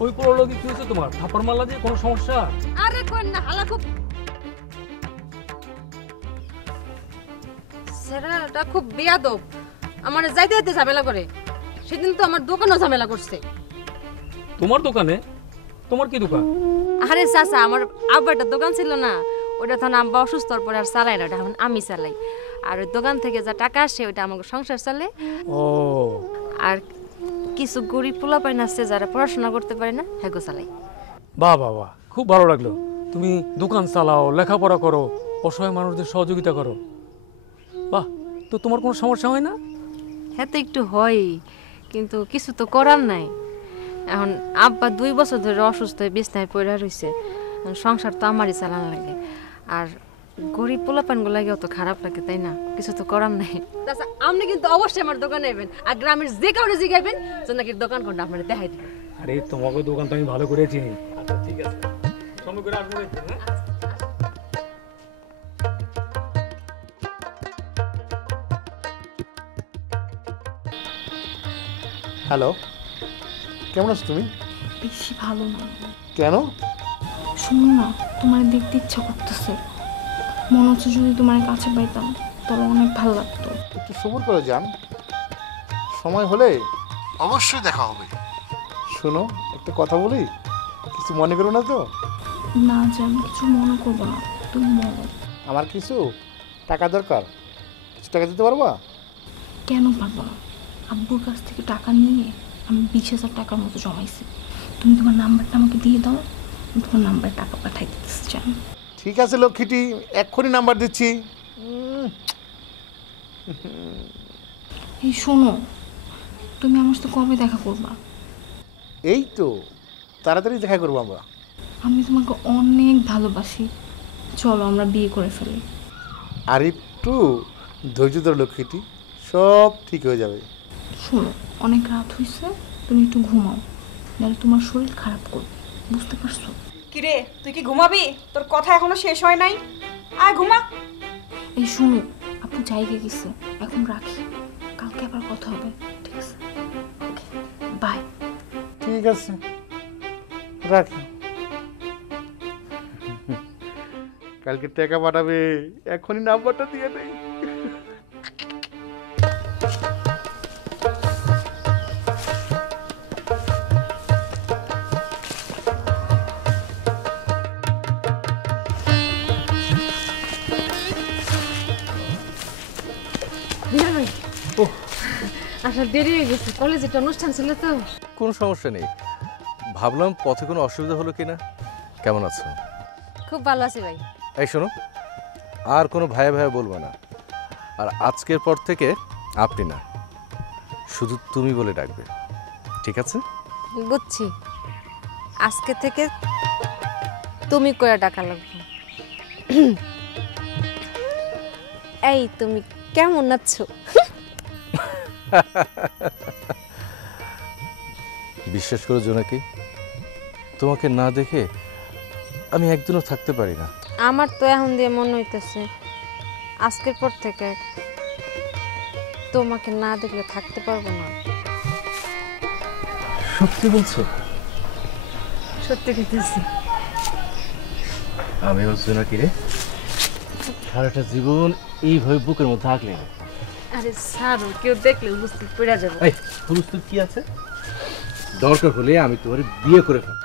ওই পড়লো কি হয়েছে তোমার? থাপ্পড় মারলা যে কোনো সমস্যা? আরে কোন না, হালা খুব সেরাটা খুব বেয়াদব, আমার যাইতে যাইতে ঝামেলা করে। সেদিন তো আমার দোকানও ঝামেলা করছে। তোমার দোকানে? তোমার কি দোকান? আরে চাচা, আমার আব্বাটার দোকান ছিল না, ওটা তখন আব্বা অসুস্থর পরে আর চালাই না, ওটা এখন আমি চালাই। আর ওই দোকান থেকে যা টাকা আসে ওইটা আমাকে সংসার চলে। ও, আর কিছু গরিব পোলাপাইন আছে যারা পড়াশোনা করতে পারে না, হ্যাঁ গো চালাই। বাহ বাহ বাহ, খুব ভালো লাগলো। তুমি দোকান চালাও, লেখাপড়া করো, অসহায় মানুষদের সহযোগিতা করো। বাহ, তো তোমার কোনো সমস্যা হয় না? হ্যাঁ তো একটু হয়, কিন্তু কিছু তো করার নাই। এখন আব্বা 2 বছর ধরে অসুস্থ হয়ে বিছনায় পড়ে রয়েছে, সংসার তো আমারই চালানো লাগে। আর গরিব পোলাপানগুলো লাগে অত খারাপ লাগে, তাই না? কিছু তো করার নাই। আচ্ছা, আপনি কিন্তু অবশ্যই আমার দোকানে আসবেন, আর গ্রামের যে কাউরে জিগাইবেন জোনাকির দোকান কোনটা আপনারা দেখাই দিবেন। আরে তোমাকে দোকান তো আমি ভালো করে চিনি। আচ্ছা ঠিক আছে, সময় করে আসবো। হ্যালো, কেমন আছো তুমি? বেশি ভালো না। কেন? শুনো না, তোমার দেখতে ইচ্ছা করতেছে। মনে হচ্ছে যদি তোমার কাছে পাইতাম তাহলে অনেক ভালো লাগতো। একটু সবুর করে যান, সময় হলে অবশ্যই দেখা হবে। শোনো, একটা কথা বলি, কিছু মনে করো না তো? না জান, কিছু মনে করবো না, তুমি বলো। আমার কিছু টাকা দরকার, কিছু টাকা দিতে পারবা? কেন পারবো না? আব্বুর কাছ থেকে টাকা নিয়ে আমি 20,000 টাকার মতো জমাইছি। তুমি তোমার নাম্বারটা আমাকে দিয়ে দাও, আমি তোমার নাম্বারে টাকা পাঠাই দিতেছি। জান ঠিক আছে লক্ষ্মীটি, এক্ষুনি নাম্বার দিচ্ছি। এই শোনো, তুমি আমার সাথে কবে দেখা করবা? এই তো তাড়াতাড়ি দেখা করবো আমরা। আমি তোমাকে অনেক ভালোবাসি, চলো আমরা বিয়ে করে ফেলি। আর একটু ধৈর্য ধরো লক্ষ্মীটি, সব ঠিক হয়ে যাবে। শোনো, অনেক রাত হয়েছে, তুমি একটু ঘুমাও, নাহলে তোমার শরীর খারাপ করবে, বুঝতে পারছো? কিরে, তুই কি ঘুমাবি? তোর কথা এখনো শেষ হয় নাই, আয় ঘুমা। এই শোনো, আপু জায়গা গেছে, এখন রাখি, কালকে আবার কথা হবে, ঠিক আছে? ওকে, বাই। ঠিক আছে, রাখি। কালকে টাকা পাঠাবে, এখনই নাম্বারটা দিয়ে দেই। আচ্ছা, দেরি হয়ে গেছে, কলেজে একটা অনুষ্ঠান ছিল তো। কোনো সমস্যা নেই, ভাবলাম পথে কোনো অসুবিধা হলো কিনা। কেমন আছো? খুব ভালো আছি ভাই। এই শোনো, আর কোনো ভাইয়া ভাইয়া বলবো না, আর আজকের পর থেকে আপনি না, শুধু তুমি বলে ডাকবে, ঠিক আছে? বুঝছি, আজকে থেকে তুমি করে টাকা লাগবে। এই তুমি কেমন আছো? বিশ্বাস করো জোনাকি, তোমাকে না দেখে আমি একদিনও থাকতে পারি না। আমার তো এখন দিয়ে মনে হইতেছে আজকের পর থেকে তোমাকে না দেখলে থাকতে পারবো না। সত্যি বলছো? সত্যি কইতেছি। আমি হচ্ছে নাকি রে, সারাটা জীবন এইভাবে বুকের মধ্যে আগলে। আরে সারো, কেউ দেখলে বুঝতে পড়ে যাবে। এই হুলস্থুল কি আছে? দরকার হলে আমি তোমার বিয়ে করে ফেলব।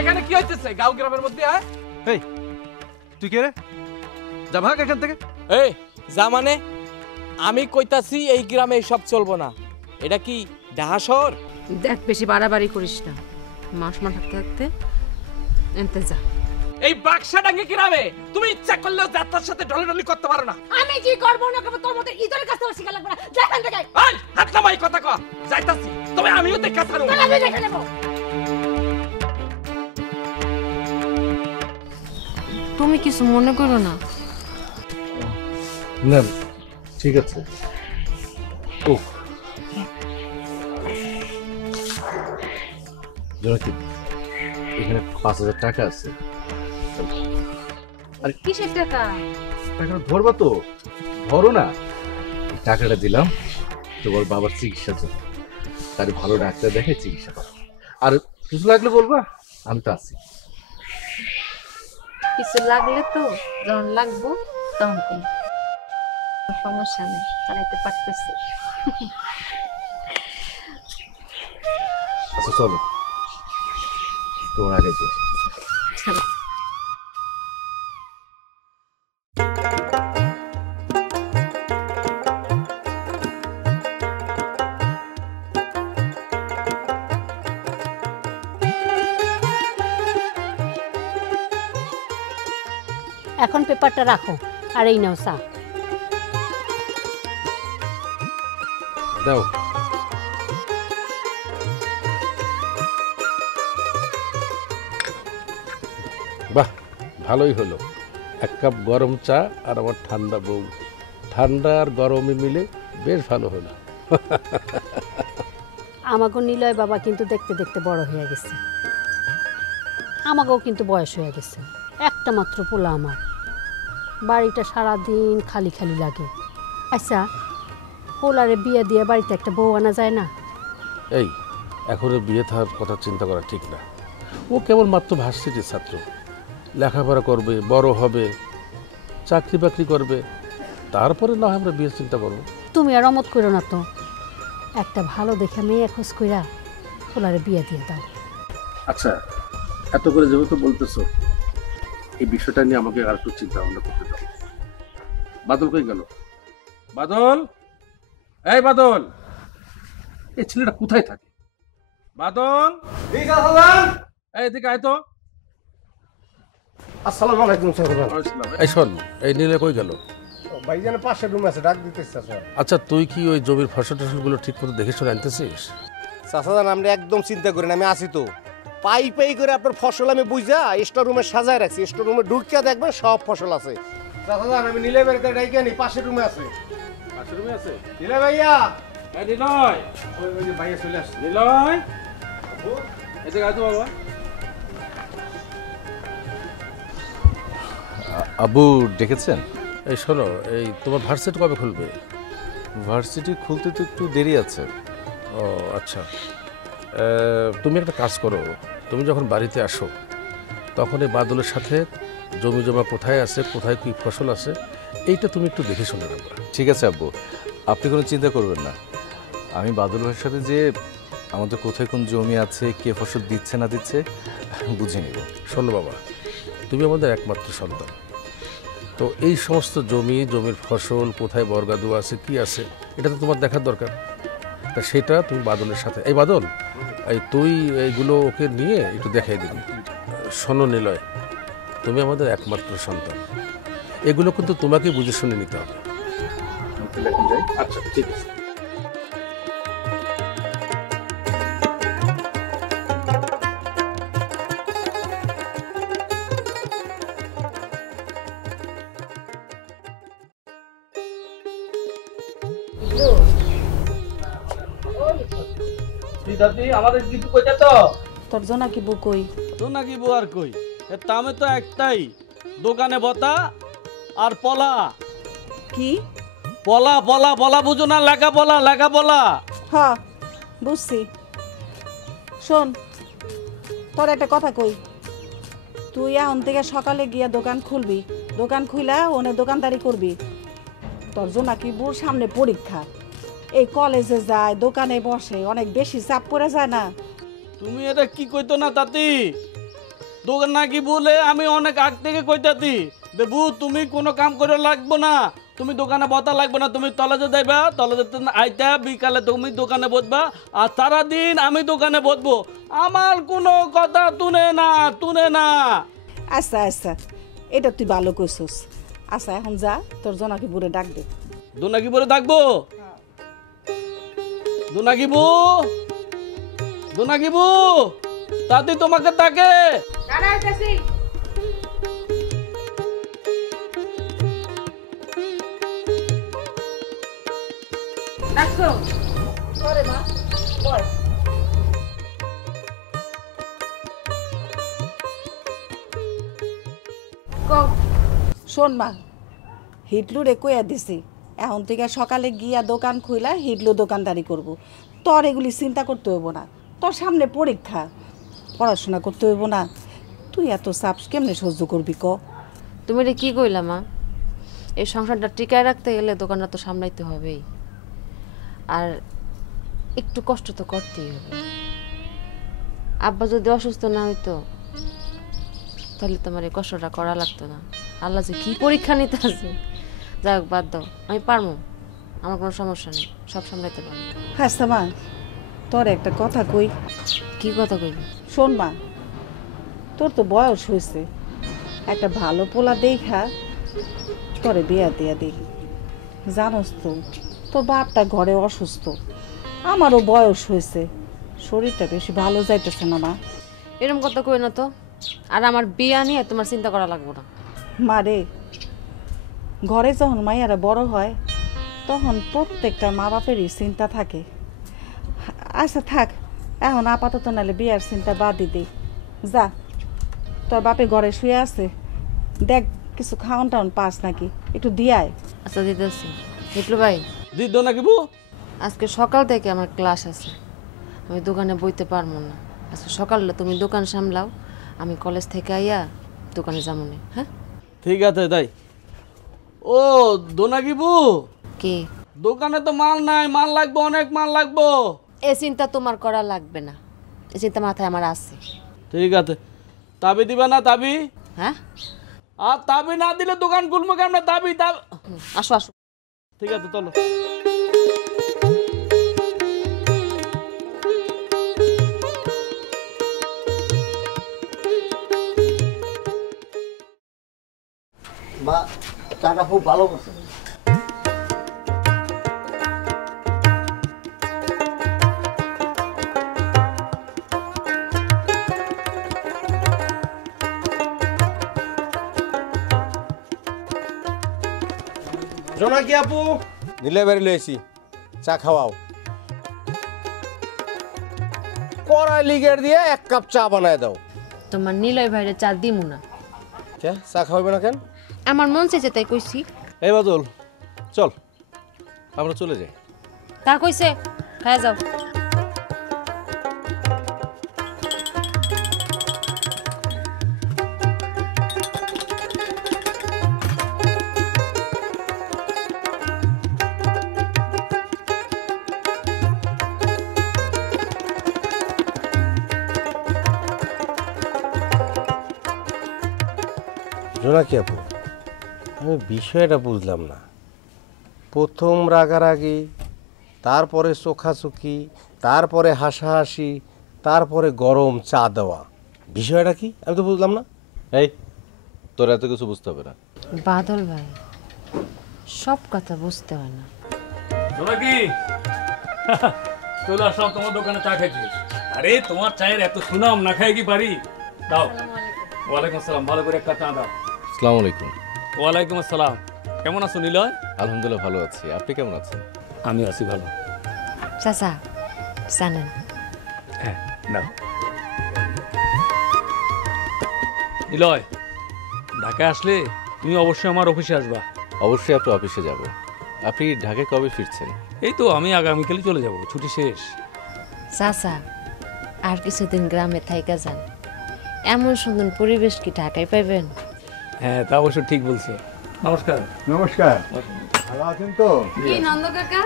এখানে কি হইতেছে গাঁও গ্রামের মধ্যে? এই তুই কে রে? যা ভাগ এখান থেকে। এই যা মানে? আমি কইতাছি এই গ্রামে সব চলবো না। এটা কি ঢাকা শহর? দেখ, বেশি বাড়াবাড়ি করিস না, মাস থাকতে থাকতে এনতে যা। এই বাক্সা ডাঙ্গে কিরাবে তুমি ইচ্ছা করলেও যাত্রার সাথে ডলাডলি করতে পারো না। আমি কি করব না করব তোর মতো ইতরের কাছে শিখা লাগবে না, যা এখান থেকে। এই হাত নামাই কথা কও, যাইতাছি, তবে আমিও দেখা ছাড়ব তাহলে আমি দেখে নেব। তুমি কিছু মনে করো না। না ঠিক আছে। ও জনকি, এখানে 5,000 টাকা আছে। আরে কিসের টাকা? টাকাটা ধরবা তো, ধরো না। টাকাটা দিলাম তোমার বাবার চিকিৎসার জন্য, তার ভালো ডাক্তার দেখে চিকিৎসা করো। আর কিছু লাগলে বলবা, আমি তো আছি। কিছু লাগলে তো যখন লাগবো তখন কোন সমস্যা নেই, চালাইতে পারতেছি। আচ্ছা চলো, তোমার আগে যে চলো। এখন পেপারটা রাখো, আর এই নাও চা। দাও। বাহ, ভালোই হলো। 1 কাপ গরম চা আর আমার ঠান্ডা বউ, ঠান্ডা আর গরমে মিলে বেশ ভালো হলো। আমাকেও নিলয় বাবা কিন্তু দেখতে দেখতে বড় হয়ে গেছে, আমাকেও কিন্তু বয়স হয়ে গেছে। একটা মাত্র পোলা আমার, বাড়িটা সারাদিন খালি খালি লাগে। আচ্ছা, পোলারে বিয়ে দিয়ে বাড়িতে একটা বউ আনা যায় না? এই এখনো বিয়ে থাকার কথা চিন্তা করা ঠিক না। ও কেবল মাত্র ভার্সিটির ছাত্র, লেখাপড়া করবে, বড় হবে, চাকরি বাকরি করবে, তারপরে না হয় আমরা বিয়ের চিন্তা করবো। তুমি আর অমত করো না তো, একটা ভালো দেখে মেয়ে খোঁজ কইরা পোলারে বিয়ে দিয়ে দাও। আচ্ছা, এত করে যেহেতু বলতেছো, এই বিষয়টা নিয়ে আমাকে আর একটু চিন্তা ভাবনা করতে দাও। বাদল কই গেল? বাদল, এই বাদল, এই ছেলেটা কোথায় থাকে? বাদল, এই দিকে আয় তো। আসসালামু আলাইকুম স্যার। এই শোন, এই নীলে কই গেল? ভাইজানের পাশে রুম আছে, ডাক দিতেছে স্যার। আচ্ছা, তুই কি ওই জমির ফসল টসলগুলো ঠিক মতো দেখে শুনে আনতেছিস? চাচাদান, আমরা একদম চিন্তা করেন, আমি আসি তো। পাই পাই করে আপনার ফসল আমি বুঝা স্টোর রুমে সাজায় রাখছি। স্টোর রুমে ঢুকিয়া দেখবেন সব ফসল আছে। চাচাদান, আমি নীলে বাড়িতে ডাইকে আনি, পাশের রুমে আছে। পাশের রুমে আছে? নীলে ভাইয়া, এই নিলয়, ওই যে ভাইয়া চলে আসছে। নিলয়, এদিকে আয় তো বাবা। আব্বু ডেকেছেন? এই শোনো, এই তোমার ভার্সিটি কবে খুলবে? ভার্সিটি খুলতে তো একটু দেরি আছে। ও আচ্ছা, তুমি একটা কাজ করো, তুমি যখন বাড়িতে আসো তখন এই বাদলের সাথে জমি জমা কোথায় আছে, কোথায় কী ফসল আছে, এইটা তুমি একটু দেখে শুনে রাখবা। ঠিক আছে আব্বু, আপনি কোনো চিন্তা করবেন না। আমি বাদল ভাইয়ের সাথে যে আমাদের কোথায় কোন জমি আছে, কে ফসল দিচ্ছে না দিচ্ছে বুঝে নিব। শোনো বাবা, তুমি আমাদের একমাত্র সন্তান, তো এই সমস্ত জমির ফসল কোথায় বর্গাদু আছে, কি আছে, এটা তো তোমার দেখার দরকার। তা সেটা তুমি বাদলের সাথে, এই বাদল, এই তুই এইগুলো ওকে নিয়ে একটু দেখাই দিবি। শোনো নিলয়, তুমি আমাদের একমাত্র সন্তান, এগুলো কিন্তু তোমাকে বুঝে শুনে নিতে হবে। আচ্ছা ঠিক আছে। দাদি, আমাদের কিছু কইতে তো তোর জোনাকি বউ কই? জোনাকি বউ আর কই, এর দামে তো একটাই, দোকানে বতা আর পলা। কি পলা? পলা পলা বুঝো না? লেখাপলা। হ্যাঁ বুঝছি। শোন, তোর একটা কথা কই, তুই এখন থেকে সকালে গিয়া দোকান খুলবি, দোকান খুইলা ওনে দোকানদারি করবি। তোর জোনাকি বউর সামনে পরীক্ষা, এই কলেজে যায়, দোকানে বসে, অনেক বেশি চাপ পড়ে যায় না? তুমি এটা কি কইতো না তাতি? দোকান নাকি বলে আমি অনেক আগ থেকে কইতাতি, দেবু তুমি কোনো কাম করে লাগবো না, তুমি দোকানে বতা লাগবে না, তুমি তলেজে যাইবা, তলেজে আইতা, বিকালে তুমি দোকানে বসবা, আর সারাদিন আমি দোকানে বসবো। আমার কোনো কথা তুনে না। আচ্ছা আচ্ছা, এটা তুই ভালো কইছস। আচ্ছা এখন যা, তোর জোনাকি বুড়ে ডাক দে। জোনাকি বলে ডাকবো? জোনাকি বউ, জোনাকি বউ, তাতে তোমাকে তাকে। শোন মা, হিটলুরে কইয়া দিছি এখন থেকে সকালে গিয়া দোকান খুইলা হিটলু দোকানদারি করব। তোর এগুলি চিন্তা করতে হইব না, তোর সামনে পরীক্ষা, পড়াশোনা করতে হইব না। তুই এত চাপ কেমনে সহ্য করবি ক? তুমি এটা কি কইলা মা? এই সংসারটা টিকায় রাখতে গেলে দোকানটা তো সামলাইতে হবেই, আর একটু কষ্ট তো করতেই হবে। আব্বা যদি অসুস্থ না হইতো তাহলে তোমার এই কষ্টটা করা লাগতো না। আল্লাহ যে কি পরীক্ষা নিতে আছে, যাই হোক বাদ দাও, আমি পারবো, আমার কোনো সমস্যা নেই, সব সামলাইতে পারবো। হ্যাঁ মা, তোর একটা কথা কই। কি কথা কইবি? শোন মা, তোর তো বয়স হয়েছে, একটা ভালো পোলা দেখা তোরে বিয়া দিয়া দিই। জানোস তো তোর বাপটা ঘরে অসুস্থ, আমারও বয়স হয়েছে, শরীরটা বেশি ভালো যাইতেছে না মা। এরকম কথা কই না তো, আর আমার বিয়া নিয়ে তোমার চিন্তা করা লাগবে না। মা রে, ঘরে যখন মাইয়ারা বড় হয় তখন প্রত্যেকটা মা বাপেরই চিন্তা থাকে। আচ্ছা থাক, এখন আপাতত নাহলে বিয়ার চিন্তা বাদই দিই। যা, তোর বাপে ঘরে শুয়ে আছে, দেখ কিছু খাওয়ান টাউন পাস নাকি, একটু দিয়ায়। আচ্ছা দিতেছি। হিটলু ভাই, দিদ নাকি বউ? আজকে সকাল থেকে আমার ক্লাস আছে, আমি দোকানে বইতে পারবো না। আজকে সকালে তুমি দোকান সামলাও, আমি কলেজ থেকে আইয়া দোকানে যাবো না। হ্যাঁ ঠিক আছে তাই। ও দোনাকি বউ, কি দোকানে তো মাল নাই, মাল লাগবে, অনেক মাল লাগবো। এ চিন্তা তোমার করা লাগবে না, এ চিন্তা মাথায় আমার আছে। ঠিক আছে, তাবি দিবা না? তাবি? হ্যাঁ, আর তাবি না দিলে দোকান খুলবো কেমন? তাবি আসো আসো। ঠিক আছে চলো। মা, চাটা খুব ভালো করছে। জোনাকি আপু, নিলে বাড়ি লইছি, চা খাওয়াও। কড়াই লিগের দিয়ে 1 কাপ চা বানায় দাও। তোমার নিলয় ভাইরে চা দিমু না। কে চা খাওয়াবে না কেন? আমার মন চাইছে তাই কইছি। এই বাদল, চল আমরা চলে যাই। তা কইছে, খায় যাও। জোনাকি আপু, আমি বিষয়টা বুঝলাম না। প্রথম রাগারাগি, তারপরে চোখাচোখি, তারপরে হাসাহাসি, তারপরে গরম চা দেওয়া, বিষয়টা কি আমি তো বুঝলাম না। এই তোর এত কিছু বুঝতে হবে না। বাদল ভাই, সব কথা বুঝতে হয় না। জোনাকি, চলে আসলাম তোমার দোকানে চা খাইতে। আরে তোমার চায়ের এত সুনাম, না খাই কি পারি? দাও। ওয়ালাইকুম আসসালাম, ভালো করে একটা চা দাও। আসসালামু আলাইকুম। ওয়ালাইকুম আসসালাম। কেমন আছো নিলয়? আলহামদুলিল্লাহ ভালো আছি, আপনি কেমন আছেন? আমি আছি ভালো। চাচা জানেন? হ্যাঁ নাও। নিলয়, ঢাকায় আসলে তুমি অবশ্যই আমার অফিসে আসবা। অবশ্যই আপনি অফিসে যাব। আপনি ঢাকায় কবে ফিরছেন? এই তো আমি আগামীকালই চলে যাব, ছুটি শেষ। চাচা আর কিছুদিন গ্রামে থাইকা যান, এমন সুন্দর পরিবেশ কি ঢাকায় পাইবেন? হ্যাঁ তা অবশ্য ঠিক বলছো। নমস্কার। নমস্কার, ভালো আছেন তো? কি নন্দ কাকা,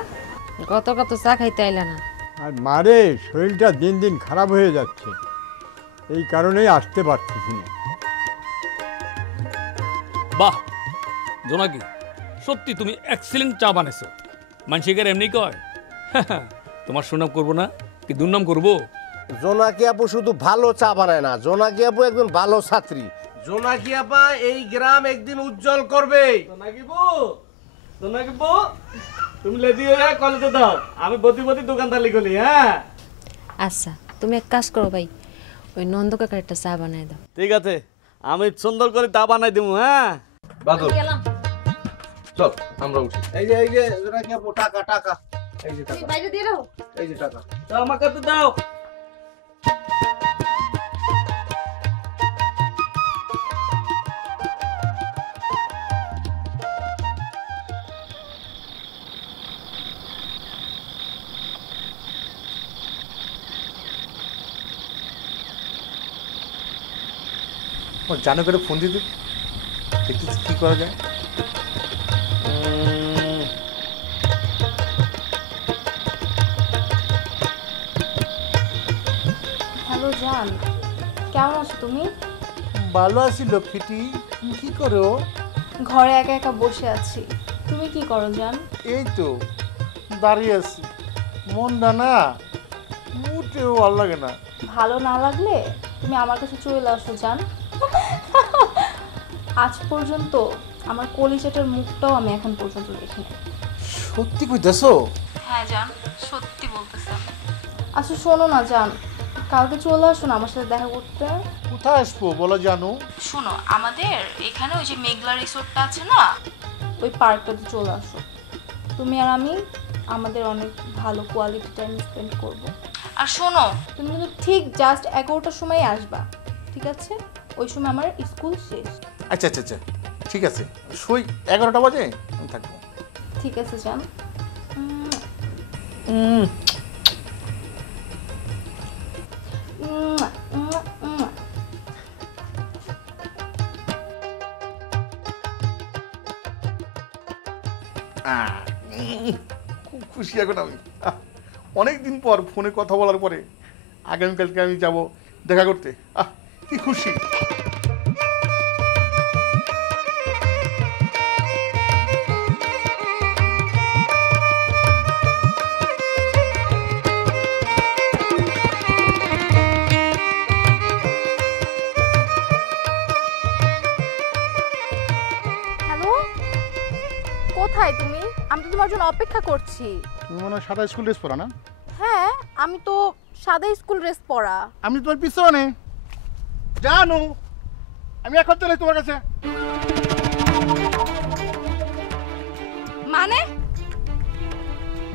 গত কত চা খাইতে আইলা না? আর মারে, শরীরটা দিন দিন খারাপ হয়ে যাচ্ছে, এই কারণেই আসতে পারতেছি না। বাহ জোনাকি, সত্যি তুমি এক্সিলেন্ট চা বানাইছো। মানসিকের এমনি কয়। তোমার সুনাম করবো না কি দুর্নাম করবো? জোনাকি আপু শুধু ভালো চা বানায় না, জোনাকি আপু একজন ভালো ছাত্রী। জোনাকি আপা এই গ্রাম একদিন উজ্জ্বল করবে। জোনাকি বউ তুমি লেডি হয়ে কলেজে দাও, আমি বদি বদি দোকানদারি করি। হ্যাঁ আচ্ছা তুমি এক কাজ করো ভাই, ওই নন্দ কাকার একটা চা বানাই দাও। ঠিক আছে, আমি সুন্দর করে তা বানাই দেবো। হ্যাঁ বাদল চল আমরা উঠি। এই যে জোনাকি আপু টাকা টাকা, এই যে টাকা বাইরে দিয়ে দাও। এই যে টাকা আমাকে তো দাও। জানো করে ফোন দিতে দেখতেছি কি করা যায়। হ্যালো জান, কেমন আছো তুমি? ভালো আছি লক্ষ্মীটি, তুমি কি করো? ঘরে একা একা বসে আছি। তুমি কি করো জান? এই তো দাঁড়িয়ে আছি, মনটা না মোটেও ভালো লাগে না। ভালো না লাগলে তুমি আমার কাছে চলে আসো জান। আজ পর্যন্ত আমার কলিজাটার মুখটাও আমি এখন পর্যন্ত দেখিনি। সত্যি কইতেছো? হ্যাঁ জান, সত্যি বলতেছি। আচ্ছা শোনো না জান, কালকে চলে আসো না আমার সাথে দেখা করতে। কোথায় আসবো বলো জানো? শোনো, আমাদের এখানে ওই যে মেঘলা রিসোর্টটা আছে না, ওই পার্কটাতে চলে আসো। তুমি আর আমি আমাদের অনেক ভালো কোয়ালিটি টাইম স্পেন্ড করব। আর শোনো, তুমি কিন্তু ঠিক জাস্ট 11টার সময় আসবা, ঠিক আছে? ওই সময় আমার স্কুল শেষ। আচ্ছা আচ্ছা আচ্ছা ঠিক আছে, সই 11টা বাজে আমি থাকবো। ঠিক আছে জান। খুব খুশি এখন আমি, অনেকদিন পর ফোনে কথা বলার পরে আগামীকালকে আমি যাব দেখা করতে। কি খুশি। হ্যালো, কোথায় তুমি? আমি তো তোমার জন্য অপেক্ষা করছি। তুমি মনে হয় সাদা স্কুল ড্রেস পরা না? হ্যাঁ, আমি তো সাদা স্কুল ড্রেস পরা। আমি তোমার পিছনে জানো, আমি এখন চলে তোমার কাছে। মানে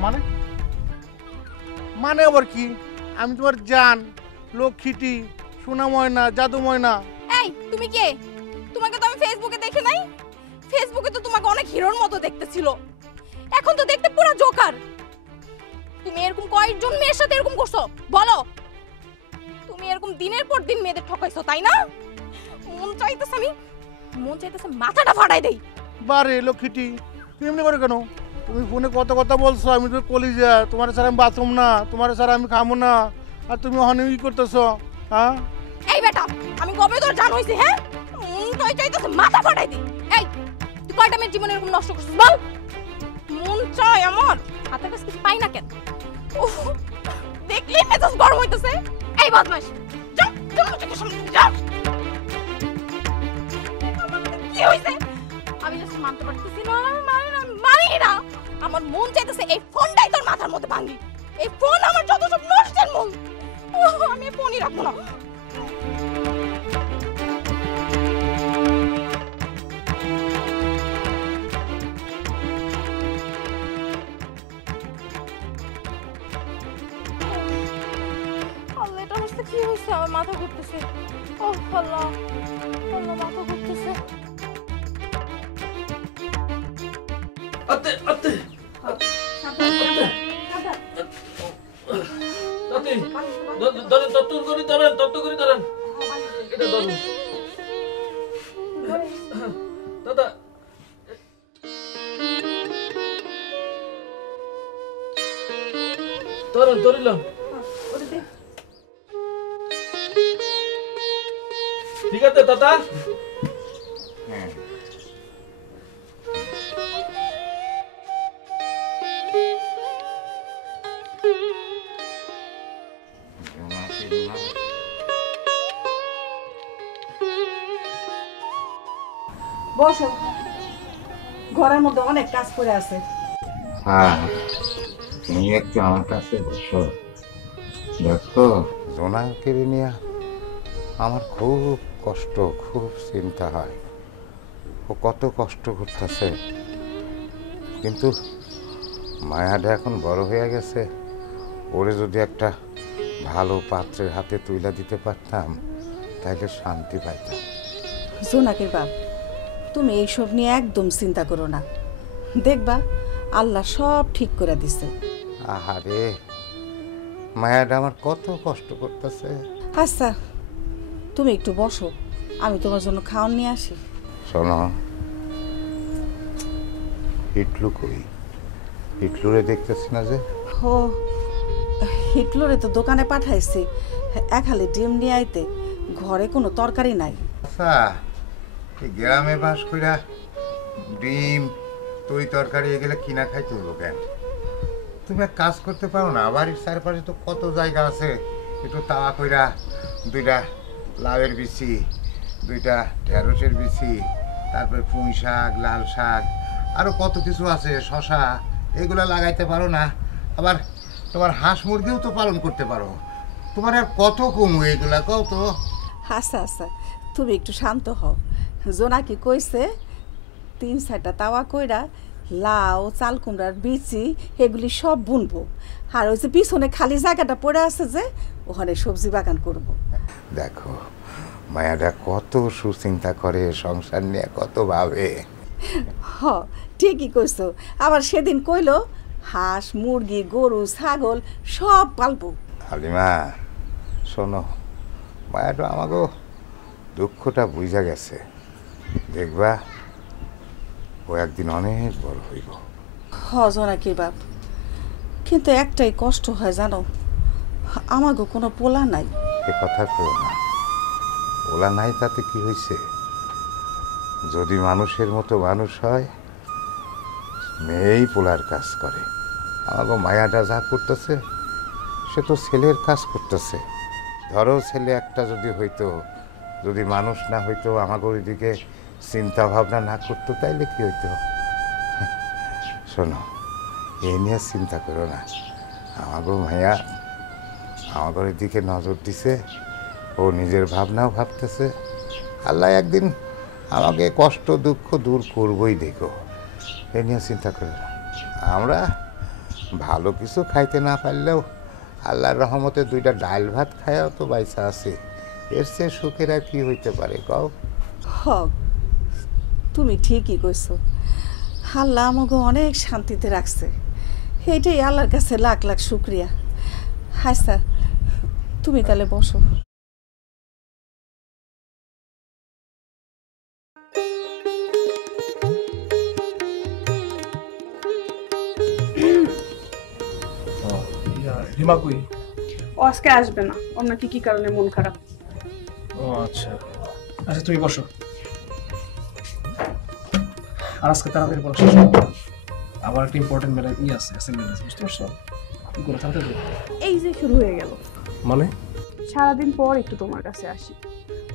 মানে মানে আবার কি? আমি তোমার জান, লক্ষ্মীটি, সোনা ময়না, জাদু ময়না। এই তুমি কে? তোমাকে তো আমি ফেসবুকে দেখি নাই। ফেসবুকে তো তোমাকে অনেক হিরোর মতো দেখতে ছিল, এখন তো দেখতে পুরো জোকার। তুমি এরকম কয়েকজন মেয়ের সাথে এরকম করছো বলো? তুমি এরকম দিনের পর দিন মেয়েদের ঠকাইছো, তাই না? মন চাইতেছে মাথাটা ফাটাই দেই। বারে লক্ষ্মীটি, তুমি এমনি করে কেন? তুমি ফোনে কত কথা বলছো, আমি তো কলিজা, তোমার ছাড়া আমি বাঁচব না, তোমার ছাড়া আমি খাবো না, আর তুমি ওখানে কি করতেছো? হ্যাঁ এই বেটা, আমি কবে তোর জান হইছি? হ্যাঁ, মন চাইতেছে মাথা ফাটাই দেই। এই তুই কয়টা মেয়ের জীবন এরকম নষ্ট করছিস বল? মন চাই আমার, হাতের কাছে কিছু পাই না কেন? উফ, দেখলি মেজাজ গরম হইতেছে। এই বদমাশ, যা যা চোখের সামনে থেকে যা। কি হইছে? আমি জাস্ট মানতে পারতেছি না, মানি না। আমার মন চাইতেছে এই ফোনটাই তোর মাথার মধ্যে ভাঙি। এই ফোন আমার যত সব নষ্টের মূল। আমি ফোনই রাখবো না। কি হয়েছে? আমার মাথা ঘুরতেছে। ও আল্লাহ, আল্লাহ মাথা ঘুরতেছে। আতে আতে ধরেন তত্তর করে ধরেন, তত্তর করে ধরেন, এটা ধরেন দাদা। ধরেন ধরিলাম, ঠিক আছে দাদা। বসো, ঘরের মধ্যে অনেক কাজ করে আছে। হ্যাঁ, তুমি একটু আমার কাছে বসো। দেখো, জোনাকে নিয়ে আমার খুব কষ্ট, খুব চিন্তা হয়। ও কত কষ্ট করতেছে, কিন্তু মায়াটা এখন বড় হয়ে গেছে। ওরে যদি একটা ভালো পাত্রের হাতে তুলে দিতে পারতাম তাহলে শান্তি পাইতাম। জোনাকের বাপ, তুমি এইসব নিয়ে একদম চিন্তা করো না, দেখবা আল্লাহ সব ঠিক করে দিছে। আহারে, মায়াটা আমার কত কষ্ট করতেছে। আচ্ছা, তুমি একটু বসো, আমি তোমার জন্য খাওয়ান নিয়ে আসি। শোনো, হিটলু কই? হিটলুরে দেখতেছি না যে। ও, হিটলরে তো দোকানে পাঠাইছি এক হালি ডিম নিয়ে আইতে, ঘরে কোনো তরকারি নাই। আচ্ছা, এই গ্রামে বাস কইরা ডিম তরি তরকারি এগুলো কিনা খাইতে হইব কেন? তুমি এক কাজ করতে পারো না? বাড়ির চারপাশে তো কত জায়গা আছে, একটু তাওয়া কইরা 2টা লাউয়ের বিচি, 2টা ঢেঁড়সের বিচি, তারপরে পুঁই শাক, লাল শাক, আরো কত কিছু আছে, শশা, এগুলা লাগাইতে পারো না? আবার তোমার হাঁস মুরগিও তো পালন করতে পারো। তোমার আর কত কমু এগুলা, কও তো। আচ্ছা আচ্ছা, তুমি একটু শান্ত হও। জোনাকি কইছে 3-4টা তাওয়া কইরা লাউ, চাল কুমড়ার বিচি এগুলি সব বুনবো, আর ওই যে পিছনে খালি জায়গাটা পড়ে আছে যে, ওখানে সবজি বাগান করব। দেখো, মায়াটা কত সুচিন্তা করে, সংসার নিয়ে কত ভাবে। হ, ঠিকই কইছো। আবার সেদিন কইলো হাঁস, মুরগি, গরু, ছাগল সব পালবো। হালিমা, শোনো, মায়াটা আমাকে দুঃখটা বুঝা গেছে। দেখবা ও একদিন অনেক বড় হইব। হ জোনাকি বাপ, কিন্তু একটাই কষ্ট হয় জানো, আমাগো কোনো পোলা নাই। এ কথা কেউ না, পোলা নাই তাতে কি হয়েছে? যদি মানুষের মতো মানুষ হয়, মেয়েই পোলার কাজ করে। আমাকে মায়াটা যা করতেছে সে তো ছেলের কাজ করতেছে। ধরো ছেলে একটা যদি হইতো, যদি মানুষ না হইতো, আমাকে ওইদিকে চিন্তা ভাবনা না করতো, তাইলে কি হইতো? শোনো, এই নিয়ে চিন্তা করো না। আমাকে মায়া আমাকে ওইদিকে নজর দিছে, ও নিজের ভাবনাও ভাবতেছে। আল্লাহ একদিন আমাকে কষ্ট দুঃখ দূর করবই, দেখো, এ নিয়ে চিন্তা করো না। আমরা ভালো কিছু খাইতে না পারলেও আল্লাহর রহমতে 2টা ডাল ভাত খায়াও তো বাইসা আছে। এর চেয়ে সুখের আর কি হইতে পারে, কও? হ, তুমি ঠিকই কইছো। আল্লাহ আমাকে অনেক শান্তিতে রাখছে, এইটাই আল্লাহর কাছে লাখ লাখ শুক্রিয়া। আচ্ছা, তুমি তাহলে বসো। রিমা কই? ও আজকে আসবে না, ওর নাকি কি কারণে মন খারাপ। ও আচ্ছা আচ্ছা, তুমি বসো। আর আজকে তাড়াতাড়ি পড়া শেষ করো। আবার একটা ইম্পর্টেন্ট ম্যাটার আছে, অ্যাসাইনমেন্ট আছে, বুঝতে পারছো? কি করে তাড়াতাড়ি? এই যে শুরু হয়ে গেল। মানে সারাদিন পর একটু তোমার কাছে আসি,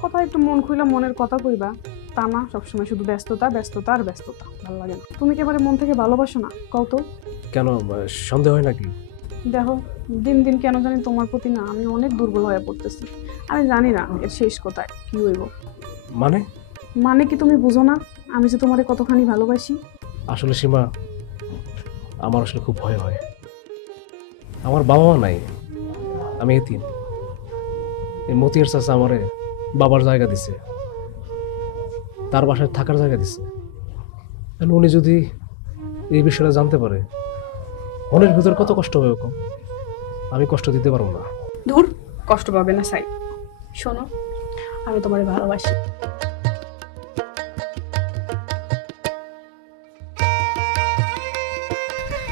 কথা একটু মন খুইলা মনের কথা কইবা, তা না সবসময় শুধু ব্যস্ততা ব্যস্ততা আর ব্যস্ততা। ভালো লাগে না। তুমি কি এবারে মন থেকে ভালোবাসো না, কও তো? কেন, সন্দেহ হয় নাকি? দেখো, দিন দিন কেন জানি তোমার প্রতি না আমি অনেক দুর্বল হয়ে পড়তেছি। আমি জানি না এর শেষ কোথায়, কি হইব। মানে কি তুমি বুঝো না আমি যে তোমারে কতখানি ভালোবাসি? আসলে সীমা, আমার আসলে খুব ভয় হয়। আমার বাবা মা নাই, আমি এতিম। এই মতিয়ার চাচা আমারে বাবার জায়গা দিছে, তার বাসায় থাকার জায়গা দিছে। উনি যদি এই বিষয়টা জানতে পারে, মনের ভিতর কত কষ্ট হবে ওরকম। আমি কষ্ট দিতে পারবো না। দূর, কষ্ট পাবে না সাই। শোনো, আমি তোমারে ভালোবাসি।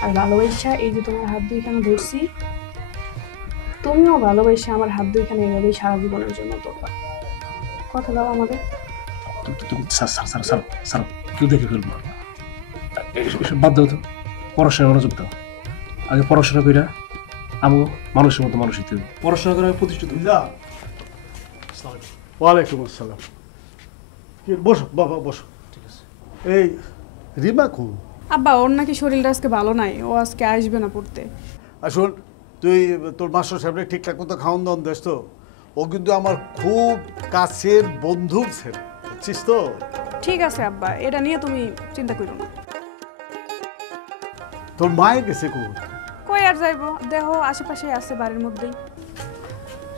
আর ভালোবাসা এই যে তোমার হাত দুইখানে ধরছি, তুমিও ভালোবাসা আমার হাত দুইখানে এভাবেই সারা জীবনের জন্য ধরবা। কথা দাও আমাদের। কেউ দেখে ফেলবো, বাদ দাও তো, পড়াশোনায় মনোযোগ দাও। আগে পড়াশোনা কইরা আমি মানুষের মতো মানুষ হইতে হবে। পড়াশোনা করে আমি প্রতিষ্ঠিত। ওয়ালাইকুম আসসালাম। বসো বাবা, বসো। ঠিক আছে। এই রিমা কোন? আব্বা ওর নাকি শরীরটা আজকে ভালো নাই, ও আজকে আসবে না পড়তে। আসুন তুই তোর মাস্টার সাহেবকে ঠিকঠাক মতো খাওয়ান দাওয়ান দেস তো। ও কিন্তু আমার খুব কাছের বন্ধুর ছেলে, বুঝছিস তো? ঠিক আছে আব্বা, এটা নিয়ে তুমি চিন্তা করো না। তোর মায়ের গেছে কোন? কই আর যাইবো, দেহ আশেপাশে আছে বাড়ির মধ্যেই।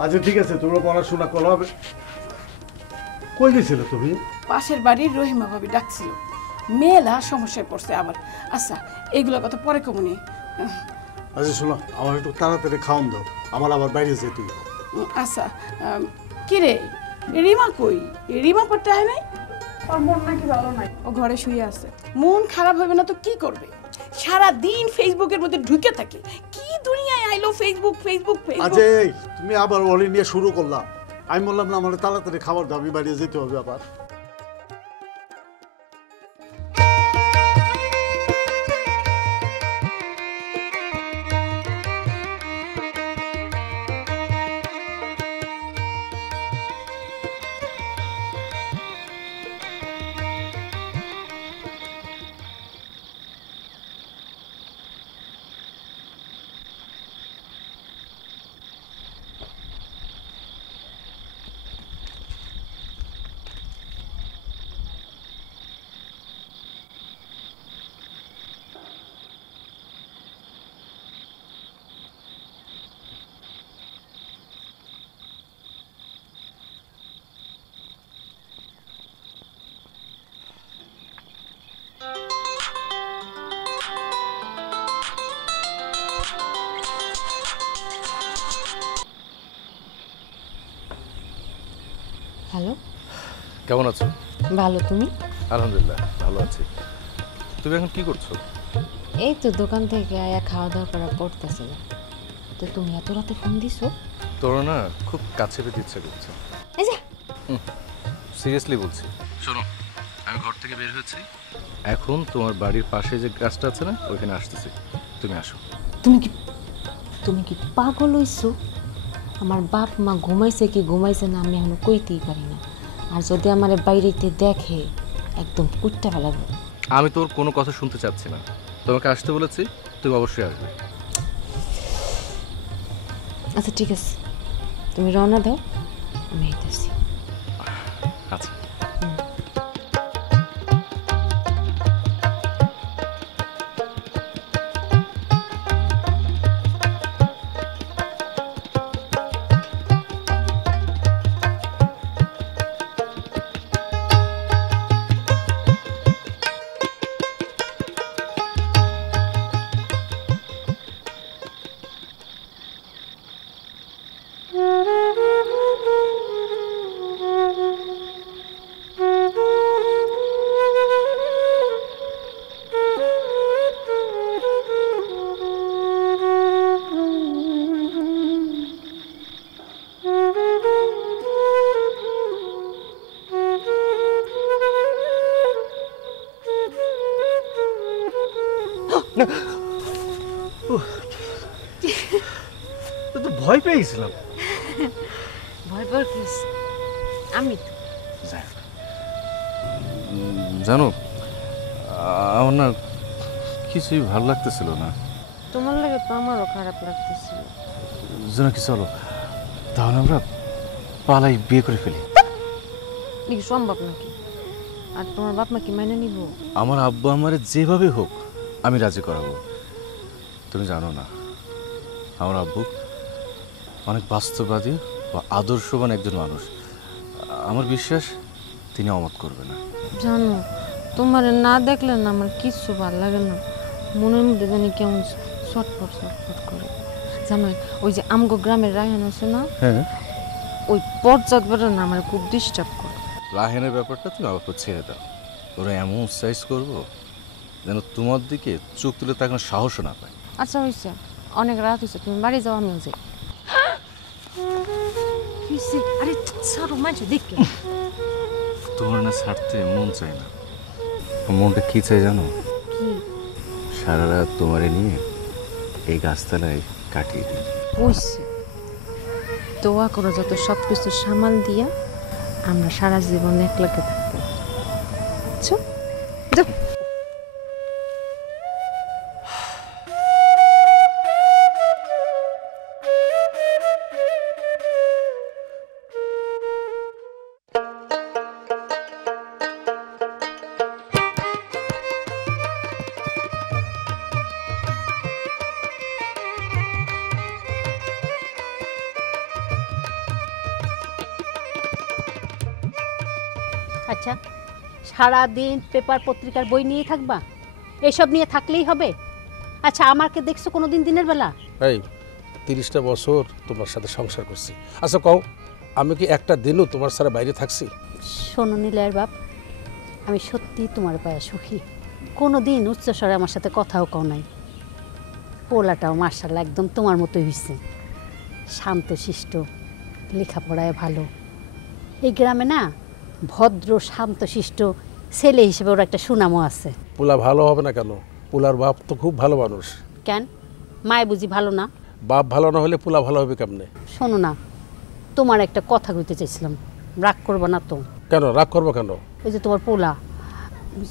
আচ্ছা ঠিক আছে, তোমরা পড়াশোনা করো। হবে কই গেছিলে তুমি? পাশের বাড়ির রহিমা ভাবি ডাকছিল, মেয়েলা সমস্যায় পড়ছে আবার। আচ্ছা এগুলো কথা পরে কমনি। আচ্ছা শোনো, আমার একটু তাড়াতাড়ি খাওয়ান দাও, আমার আবার বাইরে যেতে হবে। আচ্ছা কি রে, রিমা কই? রিমা পড়তে হয় নাই? ওর মন নাকি ভালো নাই, ও ঘরে শুয়ে আছে। মন খারাপ হবে না তো কি করবে? সারা দিন ফেসবুকের মধ্যে ঢুকে থাকে। কি দুনিয়ায় আইলো ফেসবুক ফেসবুক ফেসবুক। আচ্ছা এই তুমি আবার ওরে নিয়ে শুরু করলাম। আমি বললাম না আমার তাড়াতাড়ি খাবার দাও, আমি বাইরে যেতে হবে আবার। হ্যালো, কেমন আছো? ভালো, তুমি? আলহামদুলিল্লাহ ভালো আছি। তুমি এখন কি করছো? এই তো দোকান থেকে আয়া খাওয়া দাওয়া করা পড়তেছিলাম। তো তুমি এত রাতে ফোন দিছো? তোর না খুব কাছে পেতে ইচ্ছা করছে। এই যে সিরিয়াসলি বলছি, শোনো আমি ঘর থেকে বের হয়েছি, এখন তোমার বাড়ির পাশে যে গাছটা আছে না ওইখানে আসতেছি, তুমি আসো। তুমি কি পাগল হইছো? আমার বাপ মা ঘুমাইছে কি ঘুমাইছে না আমি এখনো কইতেই পারি না। আর যদি আমার বাইরেতে দেখে একদম কুটটা ফেলাবো। আমি তোর কোনো কথা শুনতে চাচ্ছি না, তোমাকে আসতে বলেছি, তুমি অবশ্যই আসবে। আচ্ছা ঠিক আছে, তুমি রওনা দাও, আমি আইতেছি। আচ্ছা তো ভয় পেয়ে গেছিলাম। ভয় পাওয়ার কি? আমি তো জানো আমার না কিছুই ভালো লাগতেছিল না। তোমার লাগে তো আমারও খারাপ লাগতেছিল। যেন কি চলো তাহলে আমরা পালাই বিয়ে করে ফেলি। কি সম্ভব নাকি? আর তোমার বাপ মা কি মাইনে নিব? আমার আব্বু আমারে যেভাবে হোক আমি রাজি করাবো। তুমি জানো না আমার আব্বু অনেক বাস্তববাদী বা আদর্শবান একজন মানুষ। আমার বিশ্বাস তিনি অমত করবে না। জানো তোমার না দেখলে না আমার কিচ্ছু ভালো লাগে না, মনের মধ্যে জানি কেমন ছটফট ছটফট করে। জানো ওই যে আমগো গ্রামের রায়হান আছে না, হ্যাঁ ওই পর্যাকবারটা না আমার খুব ডিস্টার্ব করে। রায়হানের ব্যাপারটা তুমি আমার উপর ছেড়ে দাও, ওরা এমন সাইজ করবো যেন তোমার দিকে চোখ তুলে তাকানোর সাহসও না পায়। আচ্ছা হয়েছে, অনেক রাত হয়েছে, তুমি বাড়ি যাও, আমিও যাই। আরে ছাড়ো, মাঝে দেখে তোমার না ছাড়তে মন চায় না। মনটা কি চাই জানো? সারা রাত তোমারে নিয়ে এই গাছতলায় কাটিয়ে দিই। হইছে, দোয়া করো যত সব কিছু সামাল দিয়া আমরা সারা জীবন একলাকে থাকবো। আচ্ছা, সারাদিন পেপার পত্রিকার বই নিয়ে থাকবা? এসব নিয়ে থাকলেই হবে? আচ্ছা, আমাকে দেখছো কোনোদিন দিনের বেলা? এই 30টা বছর তোমার সাথে সংসার করছি। আচ্ছা কও, আমি কি একটা দিনও তোমার সারা বাইরে থাকছি? শোনো নীলয়ের বাপ, আমি সত্যি তোমার পায়ে সুখী। কোনো দিন উচ্চস্বরে আমার সাথে কথাও কও নাই। পোলাটাও মার্শাল্লাহ একদম তোমার মতোই হয়েছে, শান্তশিষ্ট, লেখাপড়ায় ভালো। এই গ্রামে না ভদ্র শান্তশিষ্ট ছেলে হিসেবে ওর একটা সুনামও আছে। পোলা ভালো হবে না কেন? পোলার বাপ তো খুব ভালো মানুষ। কেন, মায় বুঝি ভালো না? বাপ ভালো না হলে পোলা ভালো হবে কেমনে? শোনো না, তোমার একটা কথা কইতে চাইছিলাম, রাগ করবো না তো? কেন রাগ করবো কেন? ওই যে তোমার পোলা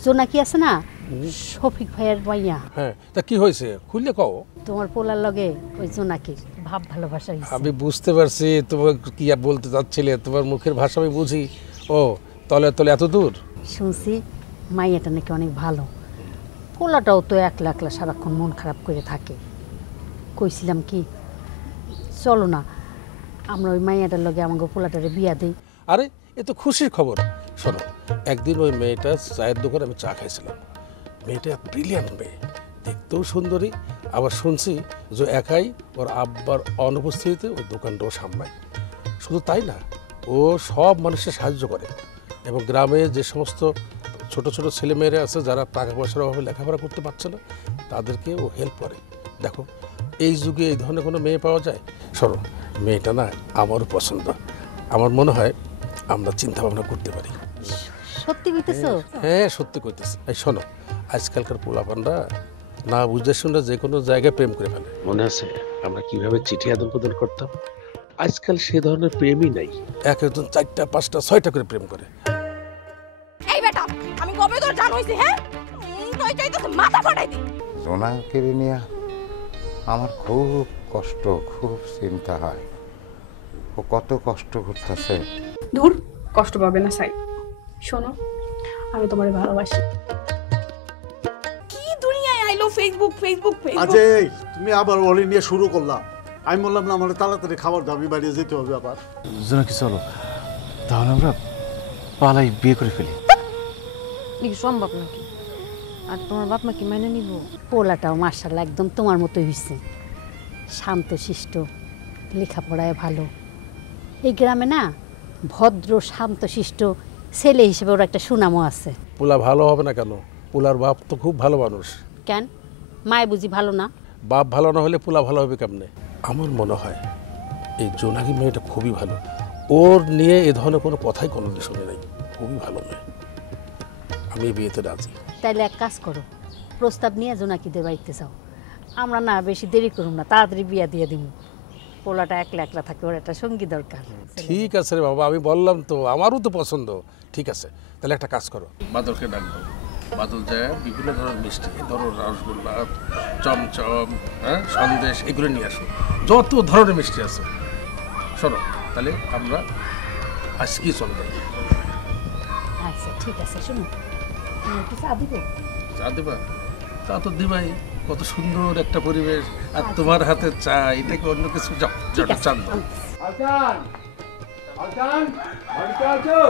জোনাকি আছে না, শফিক ভাইয়ের মাইয়া। হ্যাঁ, তা কি হয়েছে খুললে কও। তোমার পোলার লগে ওই জোনাকির ভাব ভালোবাসা হইছে। আমি বুঝতে পারছি তোমার কি বলতে চাচ্ছিলে, তোমার মুখের ভাষা আমি বুঝি। ও তলে তলে এত দূর শুনছি মাইয়াটা নাকি অনেক ভালো। পোলাটাও তো একলা একলা সারাক্ষণ মন খারাপ করে থাকে। কইছিলাম কি, চলো না আমরা ওই মাইয়াটার লগে আমাকে পোলাটারে বিয়া দেই। আরে এ তো খুশির খবর। শোনো, একদিন ওই মেয়েটা চায়ের দোকানে আমি চা খাইছিলাম। মেয়েটা ব্রিলিয়ান্ট মেয়ে, দেখতেও সুন্দরী, আবার শুনছি যে একাই ওর আব্বার অনুপস্থিতিতে ওই দোকানটাও সামলায়। শুধু তাই না, ও সব মানুষের সাহায্য করে এবং গ্রামে যে সমস্ত ছোট ছোট ছেলেমেয়েরা আছে যারা টাকা পয়সার অভাবে লেখাপড়া করতে পারছে না, তাদেরকে ও হেল্প করে। দেখো এই যুগে এই ধরনের কোনো মেয়ে পাওয়া যায়? শোনো, মেয়েটা না আমারও পছন্দ। আমার মনে হয় আমরা চিন্তা ভাবনা করতে পারি। সত্যি কইতেছো? হ্যাঁ সত্যি কইতেছি। এই শোনো, আজকালকার পোলাপানরা না বুঝে শুনে যে কোনো জায়গায় প্রেম করে ফেলে। মনে আছে আমরা কিভাবে চিঠি আদান প্রদান করতাম? আজকাল সে ধরনের প্রেমই নাই। এক একজন 4টা 5টা 6টা করে প্রেম করে। এই বেটা, আমি কবে তোর জান হইছে? হ্যাঁ, তুই চাইতেছ মাথা ফাটাই দি। জোনাকে নিয়ে আমার খুব কষ্ট, খুব চিন্তা হয়। ও কত কষ্ট করতেছে। দূর, কষ্ট পাবে না সাই। শোনো, আমি তোমারে ভালোবাসি। কি দুনিয়ায় আইলো ফেসবুক ফেসবুক ফেসবুক। আজে তুমি আবার ওরে নিয়ে শুরু করলাম। আমি বললাম না আমার তাড়াতাড়ি খাবার দাবি বাড়িয়ে যেতে হবে। আবার জোনাকি চলো, তাহলে আমরা পালাই বিয়ে করে ফেলি। কি সম্ভব নাকি? আর তোমার বাপ মা কি মেনে নিব? পোলাটাও মার্শাল্লাহ একদম তোমার মতোই হয়েছে, শান্তশিষ্ট, লেখাপড়ায় ভালো। এই গ্রামে না ভদ্র শান্তশিষ্ট ছেলে হিসেবে ওর একটা সুনামও আছে। পোলা ভালো হবে না কেন? পোলার বাপ তো খুব ভালো মানুষ। কেন, মায় বুঝি ভালো না? বাপ ভালো না হলে পোলা ভালো হবে কেমনে? আমার মনে হয় এই জোনাকি মেয়েটা খুবই ভালো। ওর নিয়ে এ ধরনের কোনো কথাই কোনোদিন শুনে নাই। খুবই ভালো মেয়ে, আমি বিয়েতে রাজি। তাইলে এক কাজ করো, প্রস্তাব নিয়ে জোনাকিদের বাড়িতে যাও। আমরা না বেশি দেরি করুম না, তাড়াতাড়ি বিয়া দিয়ে দিব। পোলাটা একলা একলা থাকে, ওর একটা সঙ্গী দরকার। ঠিক আছে রে বাবা, আমি বললাম তো আমারও তো পছন্দ। ঠিক আছে, তাহলে একটা কাজ করো, বাদলকে ডাকবো। বাদল যায় বিভিন্ন ধরনের মিষ্টি, ধরো রসগোল্লা, চমচম, হ্যাঁ সন্দেশ, এগুলো নিয়ে আসো। যত ধরনের মিষ্টি আছে। শোনো, তাহলে আমরা আজকেই চলে যাই। আচ্ছা ঠিক আছে, শুনো কি চা দিব? চা দেবা? চা তো দিবাই, কত সুন্দর একটা পরিবেশ, আর তোমার হাতে চা, এটাকে অন্য কিছু চান। আজান আজান, বাড়িতে আছো?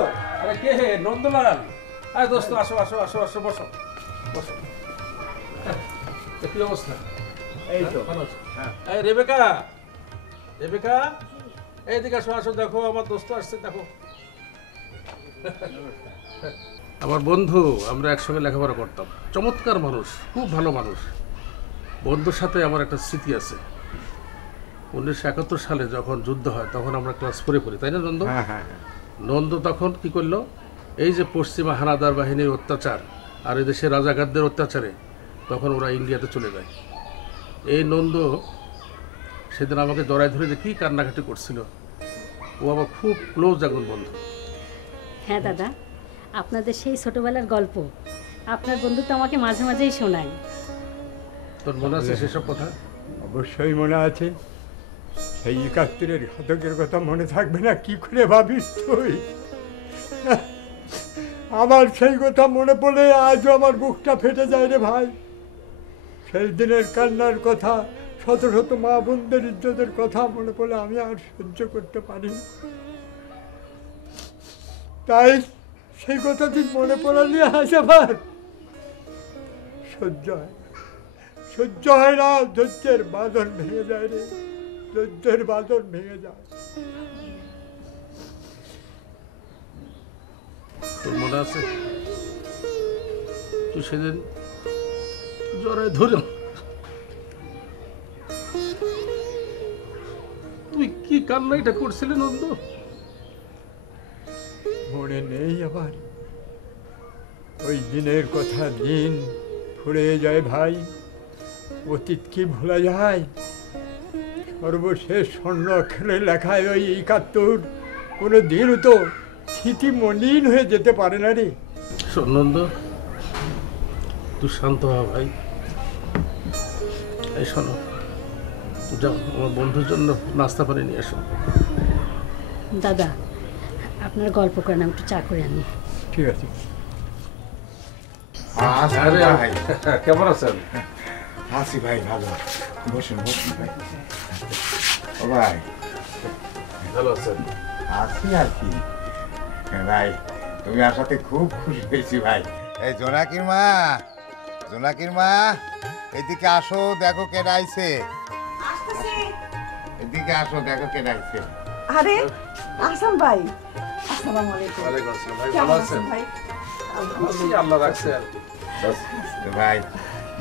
আরে কে হে? নন্দলাল। আরে দোস্ত, আসো আসো আসো আসো, বসো বসো। কি অবস্থা? এই তো ভালো আছো? হ্যাঁ। এই রেবেকা, রেবেকা এইদিকে আসো, আসো, দেখো আমার দোস্ত আসছে, দেখো। আমার বন্ধু, আমরা একসঙ্গে লেখাপড়া করতাম। চমৎকার মানুষ, খুব ভালো মানুষ। বন্ধুর সাথে আমার একটা স্মৃতি আছে। 1971 সালে যখন যুদ্ধ হয় তখন আমরা ক্লাস 4-এ পড়ি, তাই না নন্দ? হ্যাঁ। নন্দ তখন কি করলো, এই যে পশ্চিমা হানাদার বাহিনীর অত্যাচার আর এদেশে রাজাকারদের অত্যাচারে তখন ওরা ইন্ডিয়াতে চলে যায়। এই নন্দ সেদিন আমাকে জড়ায় ধরে যে কী কান্নাকাটি করছিল। ও আমার খুব ক্লোজ একজন বন্ধু। হ্যাঁ দাদা, আপনাদের সেই ছোটবেলার গল্প আপনার বন্ধু তো আমাকে মাঝে মাঝেই শোনায়। তোর মনে আছে সেসব কথা? অবশ্যই মনে আছে। সেই 71-এর ঘাতকের কথা মনে থাকবে না কি করে ভাবিস তুই? আমার সেই কথা মনে পড়লে আজও আমার বুকটা ফেটে যায় রে ভাই। সেই দিনের কান্নার কথা, শত শত মা বোনদের ইজ্জতের কথা মনে পড়লে আমি আর সহ্য করতে পারি। তাই সেই কথা তুই মনে পড়ালি আজ আমার সহ্য হয় না, ধৈর্যের বাঁধন ভেঙে যায় রে, ধৈর্যের বাঁধন ভেঙে যায়। তোর মনে আছে তুই সেদিন জ্বরে ধরে তুই কি কান্না এটা করছিলি নন্দ? মনে নেই আবার ওই দিনের কথা, দিন ফুরিয়ে যায় ভাই, অতীত কি ভোলা যায়? সর্বশেষ স্বর্ণ অক্ষরে লেখায় ওই ৭১ কোনো দিনও তো স্মৃতি মলিন হয়ে যেতে পারে না রে। নন্দ তুই শান্ত হ ভাই। এই শোনো, যাও আমার বন্ধুর জন্য নাস্তা পানি নিয়ে এসো। দাদা আপনার গল্প করেন, আমি একটু চা করে আনি। ঠিক আছে। আরে ভাই কেমন আছেন? আছি ভাই ভালো। বসুন বসুন ভাই। ও ভাই ভালো আছেন? আছি আর কি ভাই, তুমি আসাতে খুব খুশি হয়েছি ভাই। এই জোনাকির মা, জোনাকির মা এদিকে আসো, দেখো কে আইছে। এদিকে আসো, দেখো কে আইছে। আরে আহসান ভাই, আসসালামু আলাইকুম। ওয়ালাইকুম আসসালাম ভাই, কেমন ভালো আছেন আছেন? ভাই? আল্লাহ রাখছে। ভাই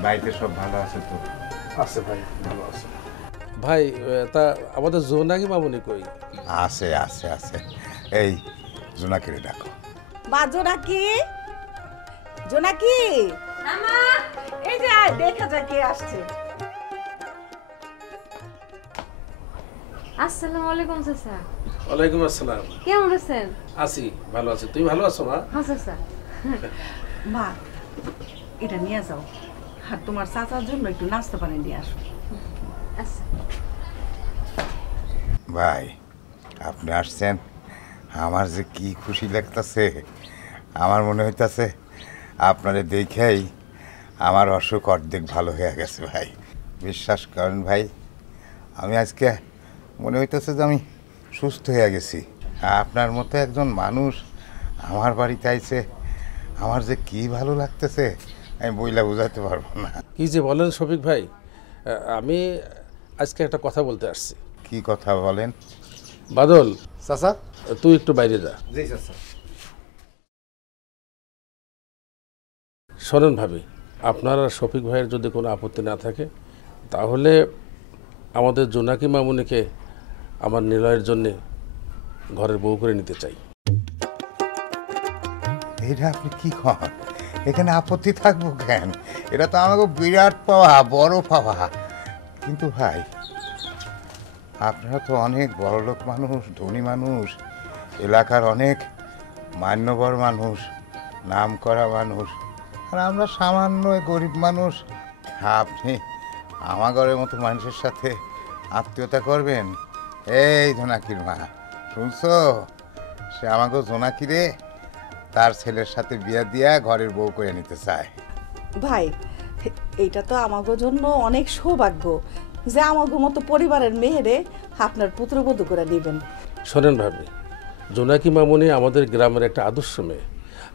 বাড়িতে সব ভালো আছে তো? আছে ভাই, ভালো আছে। ভাই তা আমাদের জোনাকি মামুনি কই? আছে আছে আছে, এই জোনাকিরে ডাকো। বা জোনাকি, জোনাকি মামা, এই যে আয়, দেখা যা কে আসছে। আসসালামু আলাইকুম চাচা। ওয়ালাইকুম আসসালাম। কেমন আছেন? আছি, ভালো আছি। তুই ভালো আছো মা? হ্যাঁ চাচা। মা এটা নিয়ে যাও, আর তোমার চাচার জন্য একটু নাস্তা পানি নিয়ে আসো। আচ্ছা ভাই আপনি আসছেন, আমার যে কি খুশি লাগতেছে। আমার মনে হইতাছে আপনারে দেখেই আমার অসুখ অর্ধেক ভালো হয়ে গেছে ভাই। বিশ্বাস করেন ভাই, আমি আজকে মনে হইতেছে যে আমি সুস্থ হয়ে গেছি। আপনার মতো একজন মানুষ আমার বাড়িতে আইছে, আমার যে কি ভালো লাগতেছে আমি বইলা বোঝাতে পারবো না। কি যে বলেন শফিক ভাই, আমি আজকে একটা কথা বলতে আসছি। কি কথা বলেন? বাদল চাচা, তুই একটু বাইরে যা। জি চাচা। শোনেন ভাবি, আপনার আর শফিক ভাইয়ের যদি কোনো আপত্তি না থাকে তাহলে আমাদের জোনাকি মামুনিকে আমার নিলয়ের জন্যে ঘরের বউ করে নিতে চাই। এটা আপনি কি কন? এখানে আপত্তি থাকবো কেন? এটা তো আমাকে বিরাট পাওয়া, বড় পাওয়া। কিন্তু ভাই আপনারা তো অনেক বড়লোক মানুষ, ধনী মানুষ, এলাকার অনেক মান্যবর মানুষ, নাম করা মানুষ, আর আমরা সামান্য গরিব মানুষ। আপনি আমার ঘরের মতো মানুষের সাথে আত্মীয়তা করবেন? এই জোনাকির মা, শুনছো? সে আমাকে জোনাকিরে তার ছেলের সাথে বিয়ে দিয়া ঘরের বউ করে নিতে চায়। ভাই এইটা তো আমাগো জন্য অনেক সৌভাগ্য যে আমাগো মতো পরিবারের মেয়েরে আপনার পুত্রবধূ করে নেবেন। শোনেন ভাবি, জোনাকি মামুনি আমাদের গ্রামের একটা আদর্শ মেয়ে,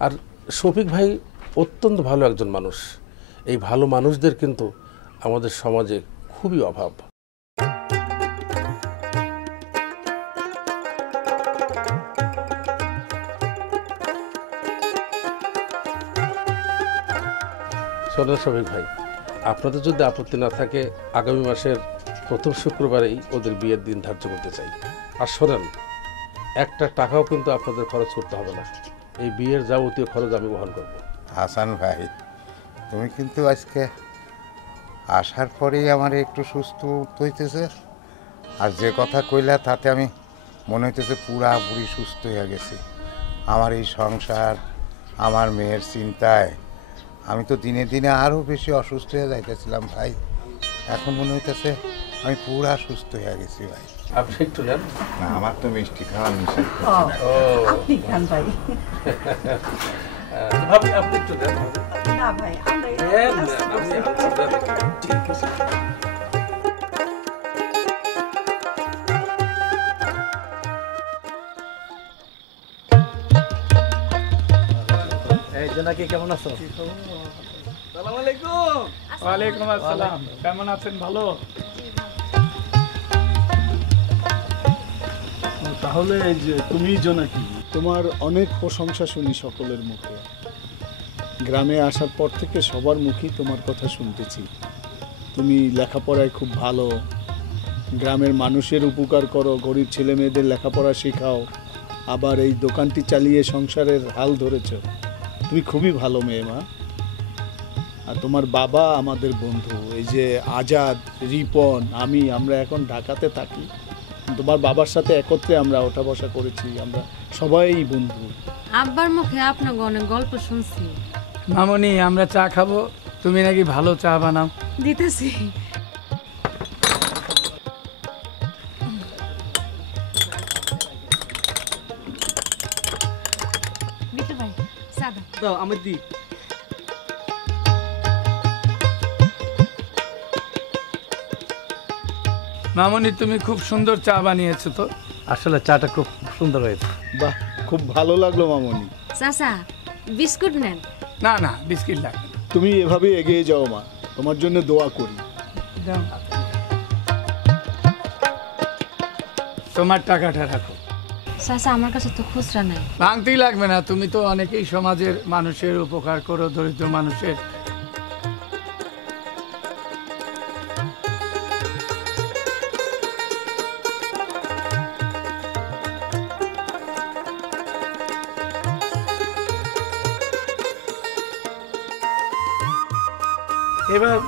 আর শফিক ভাই অত্যন্ত ভালো একজন মানুষ। এই ভালো মানুষদের কিন্তু আমাদের সমাজে খুবই অভাব। শোনেন শফিক ভাই, আপনাদের যদি আপত্তি না থাকে আগামী মাসের প্রথম শুক্রবারেই ওদের বিয়ের দিন ধার্য করতে চাই। আর শোনেন, একটা টাকাও কিন্তু আপনাদের খরচ করতে হবে না, এই বিয়ের যাবতীয় খরচ আমি বহন করব। হাসান ভাই, তুমি কিন্তু আজকে আসার পরেই আমার একটু সুস্থ হইতেছে, আর যে কথা কইলা তাতে আমি মনে হইতেছে পুরাপুরি সুস্থ হয়ে গেছি। আমার এই সংসার, আমার মেয়ের চিন্তায় আমি তো দিনে দিনে আরও বেশি অসুস্থ হয়ে যাইতেছিলাম ভাই। এখন মনে হইতেছে আমি পুরা সুস্থ হয়ে গেছি ভাই। আপনি একটু নেন না, আমার তো মিষ্টি খাওয়া নিষেধ। আপনি খান ভাই। ভাবি আপনি একটু দেন। না ভাই, আমরা ঠিক আছে। জোনাকি কেমন আছো? আসসালামু আলাইকুম। ওয়ালাইকুম আসসালাম। কেমন আছেন? ভালো? তাহলে এই যে তুমি জোনাকি, তোমার অনেক প্রশংসা শুনি সকলের মুখে। গ্রামে আসার পর থেকে সবার মুখেই তোমার কথা শুনতেছি। তুমি লেখাপড়ায় খুব ভালো, গ্রামের মানুষের উপকার করো, গরিব ছেলে মেয়েদের লেখাপড়া শেখাও, আবার এই দোকানটি চালিয়ে সংসারের হাল ধরেছ। তুমি খুবই ভালো মেয়ে মা। আর তোমার বাবা আমাদের বন্ধু, এই যে আজাদ, রিপন, আমরা এখন ঢাকাতে থাকি, তোমার বাবার সাথে একত্রে আমরা ওঠা বসা করেছি, আমরা সবাই বন্ধু। আব্বার মুখে আপনাকে অনেক গল্প শুনছি। মামনি, আমরা চা খাবো, তুমি নাকি ভালো চা বানাও। দিতেছি। বিট্টু ভাই চা দাও। দাও আমি দি। মামনি, তুমি খুব সুন্দর চা বানিয়েছো তো। আসলে চাটা খুব সুন্দর হয়েছে। বাহ, খুব ভালো লাগলো মামনি। চাচা বিস্কুট নেন। না না, বিস্কিট লাগবে না। তুমি এভাবে এগিয়ে যাও মা, তোমার জন্য দোয়া করি। তোমার টাকাটা রাখো। চাচা আমার কাছে তো খুচরা নাই। ভাঙতেই লাগবে না, তুমি তো অনেকেই সমাজের মানুষের উপকার করো, দরিদ্র মানুষের। এবার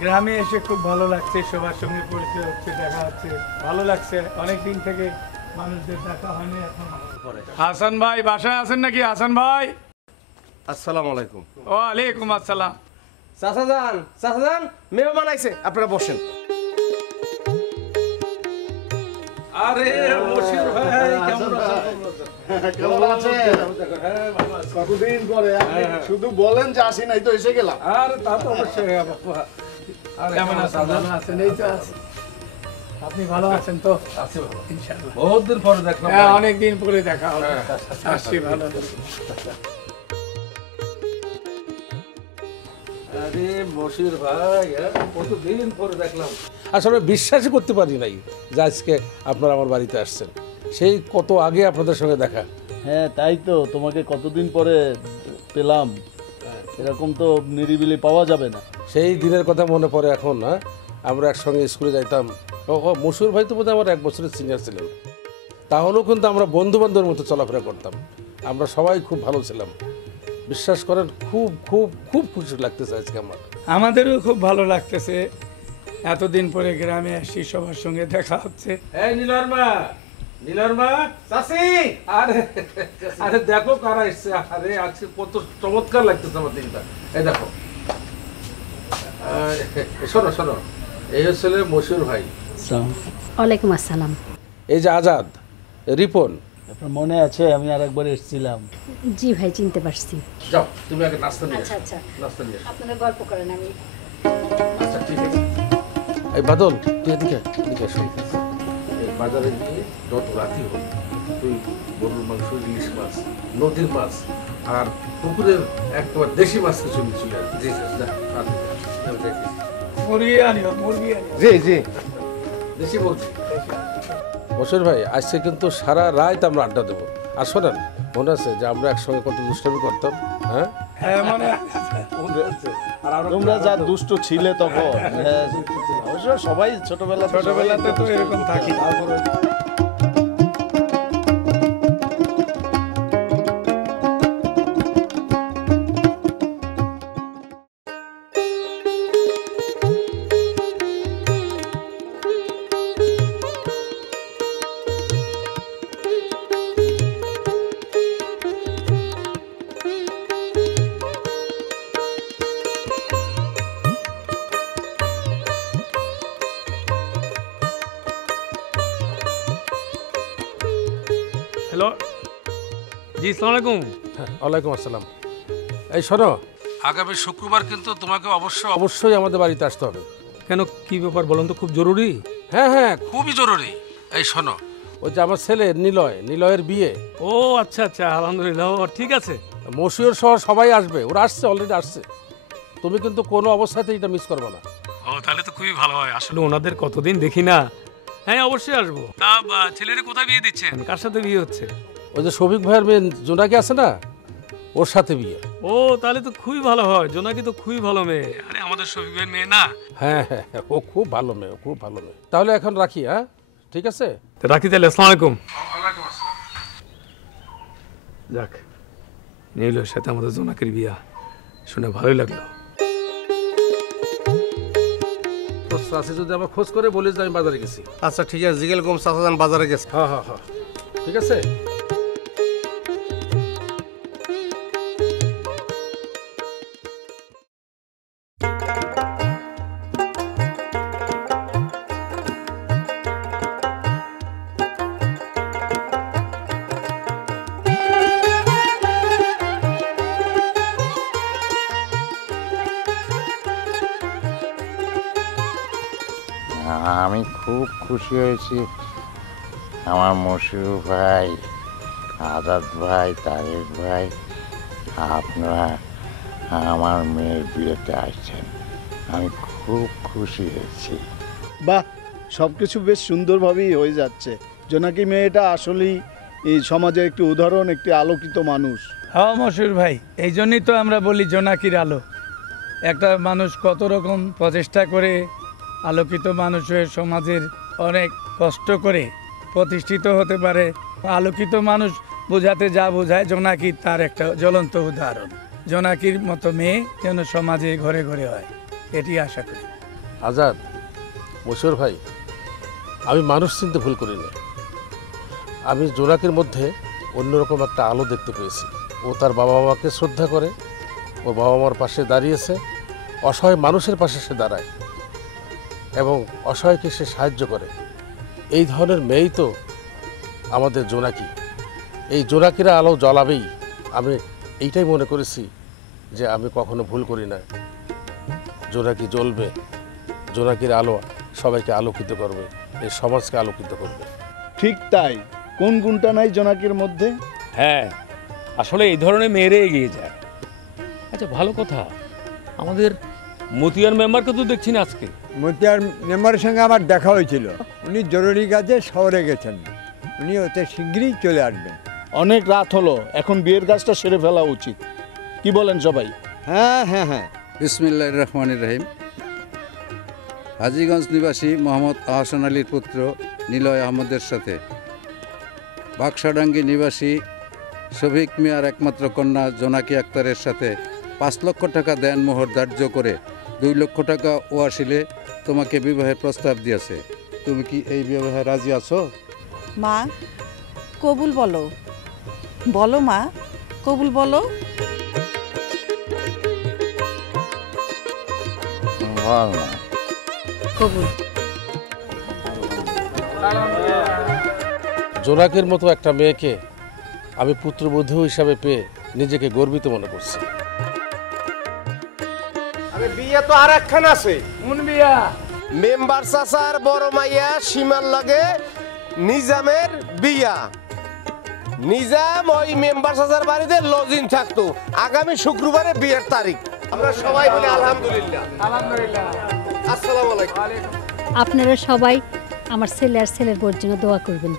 গ্রামে এসে খুব ভালো লাগছে, সবার সঙ্গে পরিচয় হচ্ছে, দেখা হচ্ছে, ভালো লাগছে। অনেক দিন থেকে মানুষদের দেখা হয়নি। এখন হাসান ভাই বাসায় আছেন নাকি? হাসান ভাই, আসসালামু আলাইকুম। ওয়ালাইকুম আসসালাম। চাচা যান, মেহমান আইছে, আপনারা বসেন। আরে মশিউর ভাই, কেমন আছেন? কেমন আছেন? কতদিন পরে শুধু বলেন যে আসি নাই তো এসে গেলাম। আরে তা তো অবশ্যই বাবা। আরে কেমন আছেন? ভালো আছেন? এই তো আছি। আপনি ভালো আছেন তো? আছি ভালো ইনশাআল্লাহ। বহুত দিন পরে দেখলাম। হ্যাঁ, অনেক দিন পরে দেখা হলো। আসছি ভালো। আরে মশির ভাই, কতদিন পরে দেখলাম। আসলে বিশ্বাসই করতে পারি নাই যে আজকে আপনারা আমার বাড়িতে আসছেন। সেই কত আগে আপনাদের সঙ্গে দেখা। হ্যাঁ তাই তো, তোমাকে কতদিন পরে পেলাম, এরকম তো নিরিবিলি পাওয়া যাবে না। সেই দিনের কথা মনে পড়ে এখন। না, আমরা একসঙ্গে স্কুলে যাইতাম। মশুর ভাই তো বোধহয় আমার 1 বছরের সিনিয়র ছিলেন। তাহলেও কিন্তু আমরা বন্ধু বান্ধবের মতো চলাফেরা করতাম। আমরা সবাই খুব ভালো ছিলাম। বিশ্বাস করেন, খুব খুব খুব খুশি লাগতেছে আজকে আমার। আমাদেরও খুব ভালো লাগতেছে, এতদিন পরে গ্রামে আসি, সবার সঙ্গে দেখা হচ্ছে। এই নীলরমা, নীলরমা চাচি, আরে আরে দেখো কারা এসছে। আরে আজকে কত চমৎকার লাগতেছে আমার দিনটা। এই দেখো, শোনো শোনো, এই হচ্ছে মশিউর ভাই। ওয়ালাইকুম আসসালাম। এই যে আজাদ, রিপন। আপনার মনে আছে আমি আরেকবার এসেছিলাম? জি ভাই, চিনতে পারছি। যাও তুমি আগে নাস্তা নিয়ে আচ্ছা আচ্ছা, নাস্তা নিয়ে আপনারা গল্প করেন, আমি আচ্ছা ঠিক আছে। এই বাদল, তুই এদিকে এদিকে শোন। এই বাজারে গিয়ে যত রাতি হোক তুই গরুর মাংস, ইলিশ মাছ, নদীর মাছ আর পুকুরের একবার দেশি মাছ কিছু নিচ্ছিল। জি মুরগি আনিও, মুরগি আনিও। জি জি, দেশি মুরগি। বসির ভাই, আজকে কিন্তু সারা রাত আমরা আড্ডা দেবো। আর শোনেন, মনে আছে যে আমরা একসঙ্গে কত দুষ্টামি করতাম? হ্যাঁ হ্যাঁ, মনে তোমরা যা দুষ্ট ছিলে তখন। অবশ্য সবাই ছোটবেলাতে তো এরকম থাকি। হ্যালো, জি আসসালামু আলাইকুম। ওয়ালাইকুম আসসালাম। এই শোনো, আগামী শুক্রবার কিন্তু তোমাকে অবশ্যই আমাদের বাড়িতে আসতে হবে। কেন, কি ব্যাপার বলুন তো? খুব জরুরি? হ্যাঁ হ্যাঁ, খুবই জরুরি। এই শোনো, ওই যে আমার ছেলে নিলয়ের বিয়ে। ও আচ্ছা আচ্ছা, আলহামদুলিল্লাহ। ঠিক আছে, মশিউর সহ সবাই আসবে, ওরা আসছে, অলরেডি আসছে। তুমি কিন্তু কোনো অবস্থাতেই এটা মিস করবে না। ও তাহলে তো খুবই ভালো হয়, আসলে ওনাদের কতদিন দেখি না। হ্যাঁ অবশ্যই আসবো। তা ছেলেরে কোথায় বিয়ে দিচ্ছেন, কার সাথে বিয়ে হচ্ছে? ওই যে শফিক ভাইয়ের মেয়ে জোনাকি আছে না, ওর সাথে বিয়ে। ও তাহলে তো খুবই ভালো হয়, জোনাকি তো খুবই ভালো মেয়ে। আরে আমাদের শফিক ভাইয়ের মেয়ে না? হ্যাঁ হ্যাঁ, ও খুব ভালো মেয়ে, ও খুব ভালো মেয়ে। তাহলে এখন রাখি, হ্যাঁ ঠিক আছে, রাখি তাহলে। আসসালামু আলাইকুম। যাক, নীলের সাথে আমাদের জোনাকির বিয়া শুনে ভালোই লাগলো। তো চাষি যদি আমার খোঁজ করে বলিস যে আমি বাজারে গেছি। আচ্ছা ঠিক আছে, জিগেল কম চাচাজান বাজারে গেছে। হ্যাঁ হ্যাঁ হ্যাঁ ঠিক আছে। আমি খুব খুশি হয়েছি আমার মশিউর ভাই, আজাদ ভাই, তারেক ভাই, আপনারা আমার মেয়ের বিয়েতে আসছেন। আমি খুব খুশি হয়েছি। বাহ, সব কিছু বেশ সুন্দরভাবেই হয়ে যাচ্ছে। জোনাকি মেয়েটা আসলেই এই সমাজের একটি উদাহরণ, একটি আলোকিত মানুষ। হ্যাঁ মশিউর ভাই, এই জন্যই তো আমরা বলি জোনাকির আলো। একটা মানুষ কত রকম প্রচেষ্টা করে আলোকিত মানুষ হয়ে সমাজের অনেক কষ্ট করে প্রতিষ্ঠিত হতে পারে। আলোকিত মানুষ বোঝাতে যা বোঝায়, জোনাকি তার একটা জ্বলন্ত উদাহরণ। জোনাকির মতো মেয়ে যেন সমাজে ঘরে ঘরে হয়, এটি আশা করি। আজাদ, মশিউর ভাই, আমি মানুষ চিনতে ভুল করিনি। আমি জোনাকির মধ্যে অন্যরকম একটা আলো দেখতে পেয়েছি। ও তার বাবা মাকে শ্রদ্ধা করে, ওর বাবা মার পাশে দাঁড়িয়েছে, অসহায় মানুষের পাশে সে দাঁড়ায় এবং অসহায়কে সে সাহায্য করে। এই ধরনের মেয়েই তো আমাদের জোনাকি। এই জোনাকিরা আলো জ্বালাবেই। আমি এইটাই মনে করেছি যে আমি কখনো ভুল করি না। জোনাকি জ্বলবে, জোনাকির আলো সবাইকে আলোকিত করবে, এই সমাজকে আলোকিত করবে। ঠিক তাই, কোন গুণটা নাই জোনাকির মধ্যে? হ্যাঁ, আসলে এই ধরনের মেয়েরে এগিয়ে যায়। আচ্ছা ভালো কথা, আমাদের মতিয়ার মেম্বারকে তো দেখছি না আজকে। মতিয়ার মেম্বারের সঙ্গে আমার দেখা হয়েছিল, উনি জরুরি কাজে শহরে গেছেন, উনি ওতে শীঘ্রই চলে আসবেন। অনেক রাত হলো, এখন বিয়ের কাজটা সেরে ফেলা উচিত। কি বলেন সবাই? হ্যাঁ হ্যাঁ হ্যাঁ। বিসমিল্লাহির রহমানির রহিম। হাজীগঞ্জ নিবাসী মোহাম্মদ আহসান আলীর পুত্র নিলয় আহমদের সাথে বাক্সাডাঙ্গি নিবাসী শফিক মিয়ার একমাত্র কন্যা জোনাকি আক্তারের সাথে 5 লক্ষ টাকা দেনমোহর ধার্য করে 2 লক্ষ টাকা ওয়াসিলে তোমাকে বিবাহের প্রস্তাব দিয়েছে। তুমি কি এই বিবাহে রাজি আছো? মা কবুল বলো, বলো মা কবুল বলো। কবুল। জোনাকির মতো একটা মেয়েকে আমি পুত্রবধূ হিসাবে পেয়ে নিজেকে গর্বিত মনে করছি। আরে বিয়ে তো আর একখান আছে। কোন বিয়া? মেম্বার চাচার বড় মাইয়া সীমার লগে নিজামের বিয়া। নিজাম ওই মেম্বার চাচার বাড়িতে লজিং থাকতো। আগামী শুক্রবারে বিয়ের তারিখ। আমরা সবাই বলি আলহামদুলিল্লাহ। আলহামদুলিল্লাহ। আসসালামু আলাইকুম। আপনারা সবাই আমার ছেলে আর ছেলের বউর জন্য দোয়া করবেন।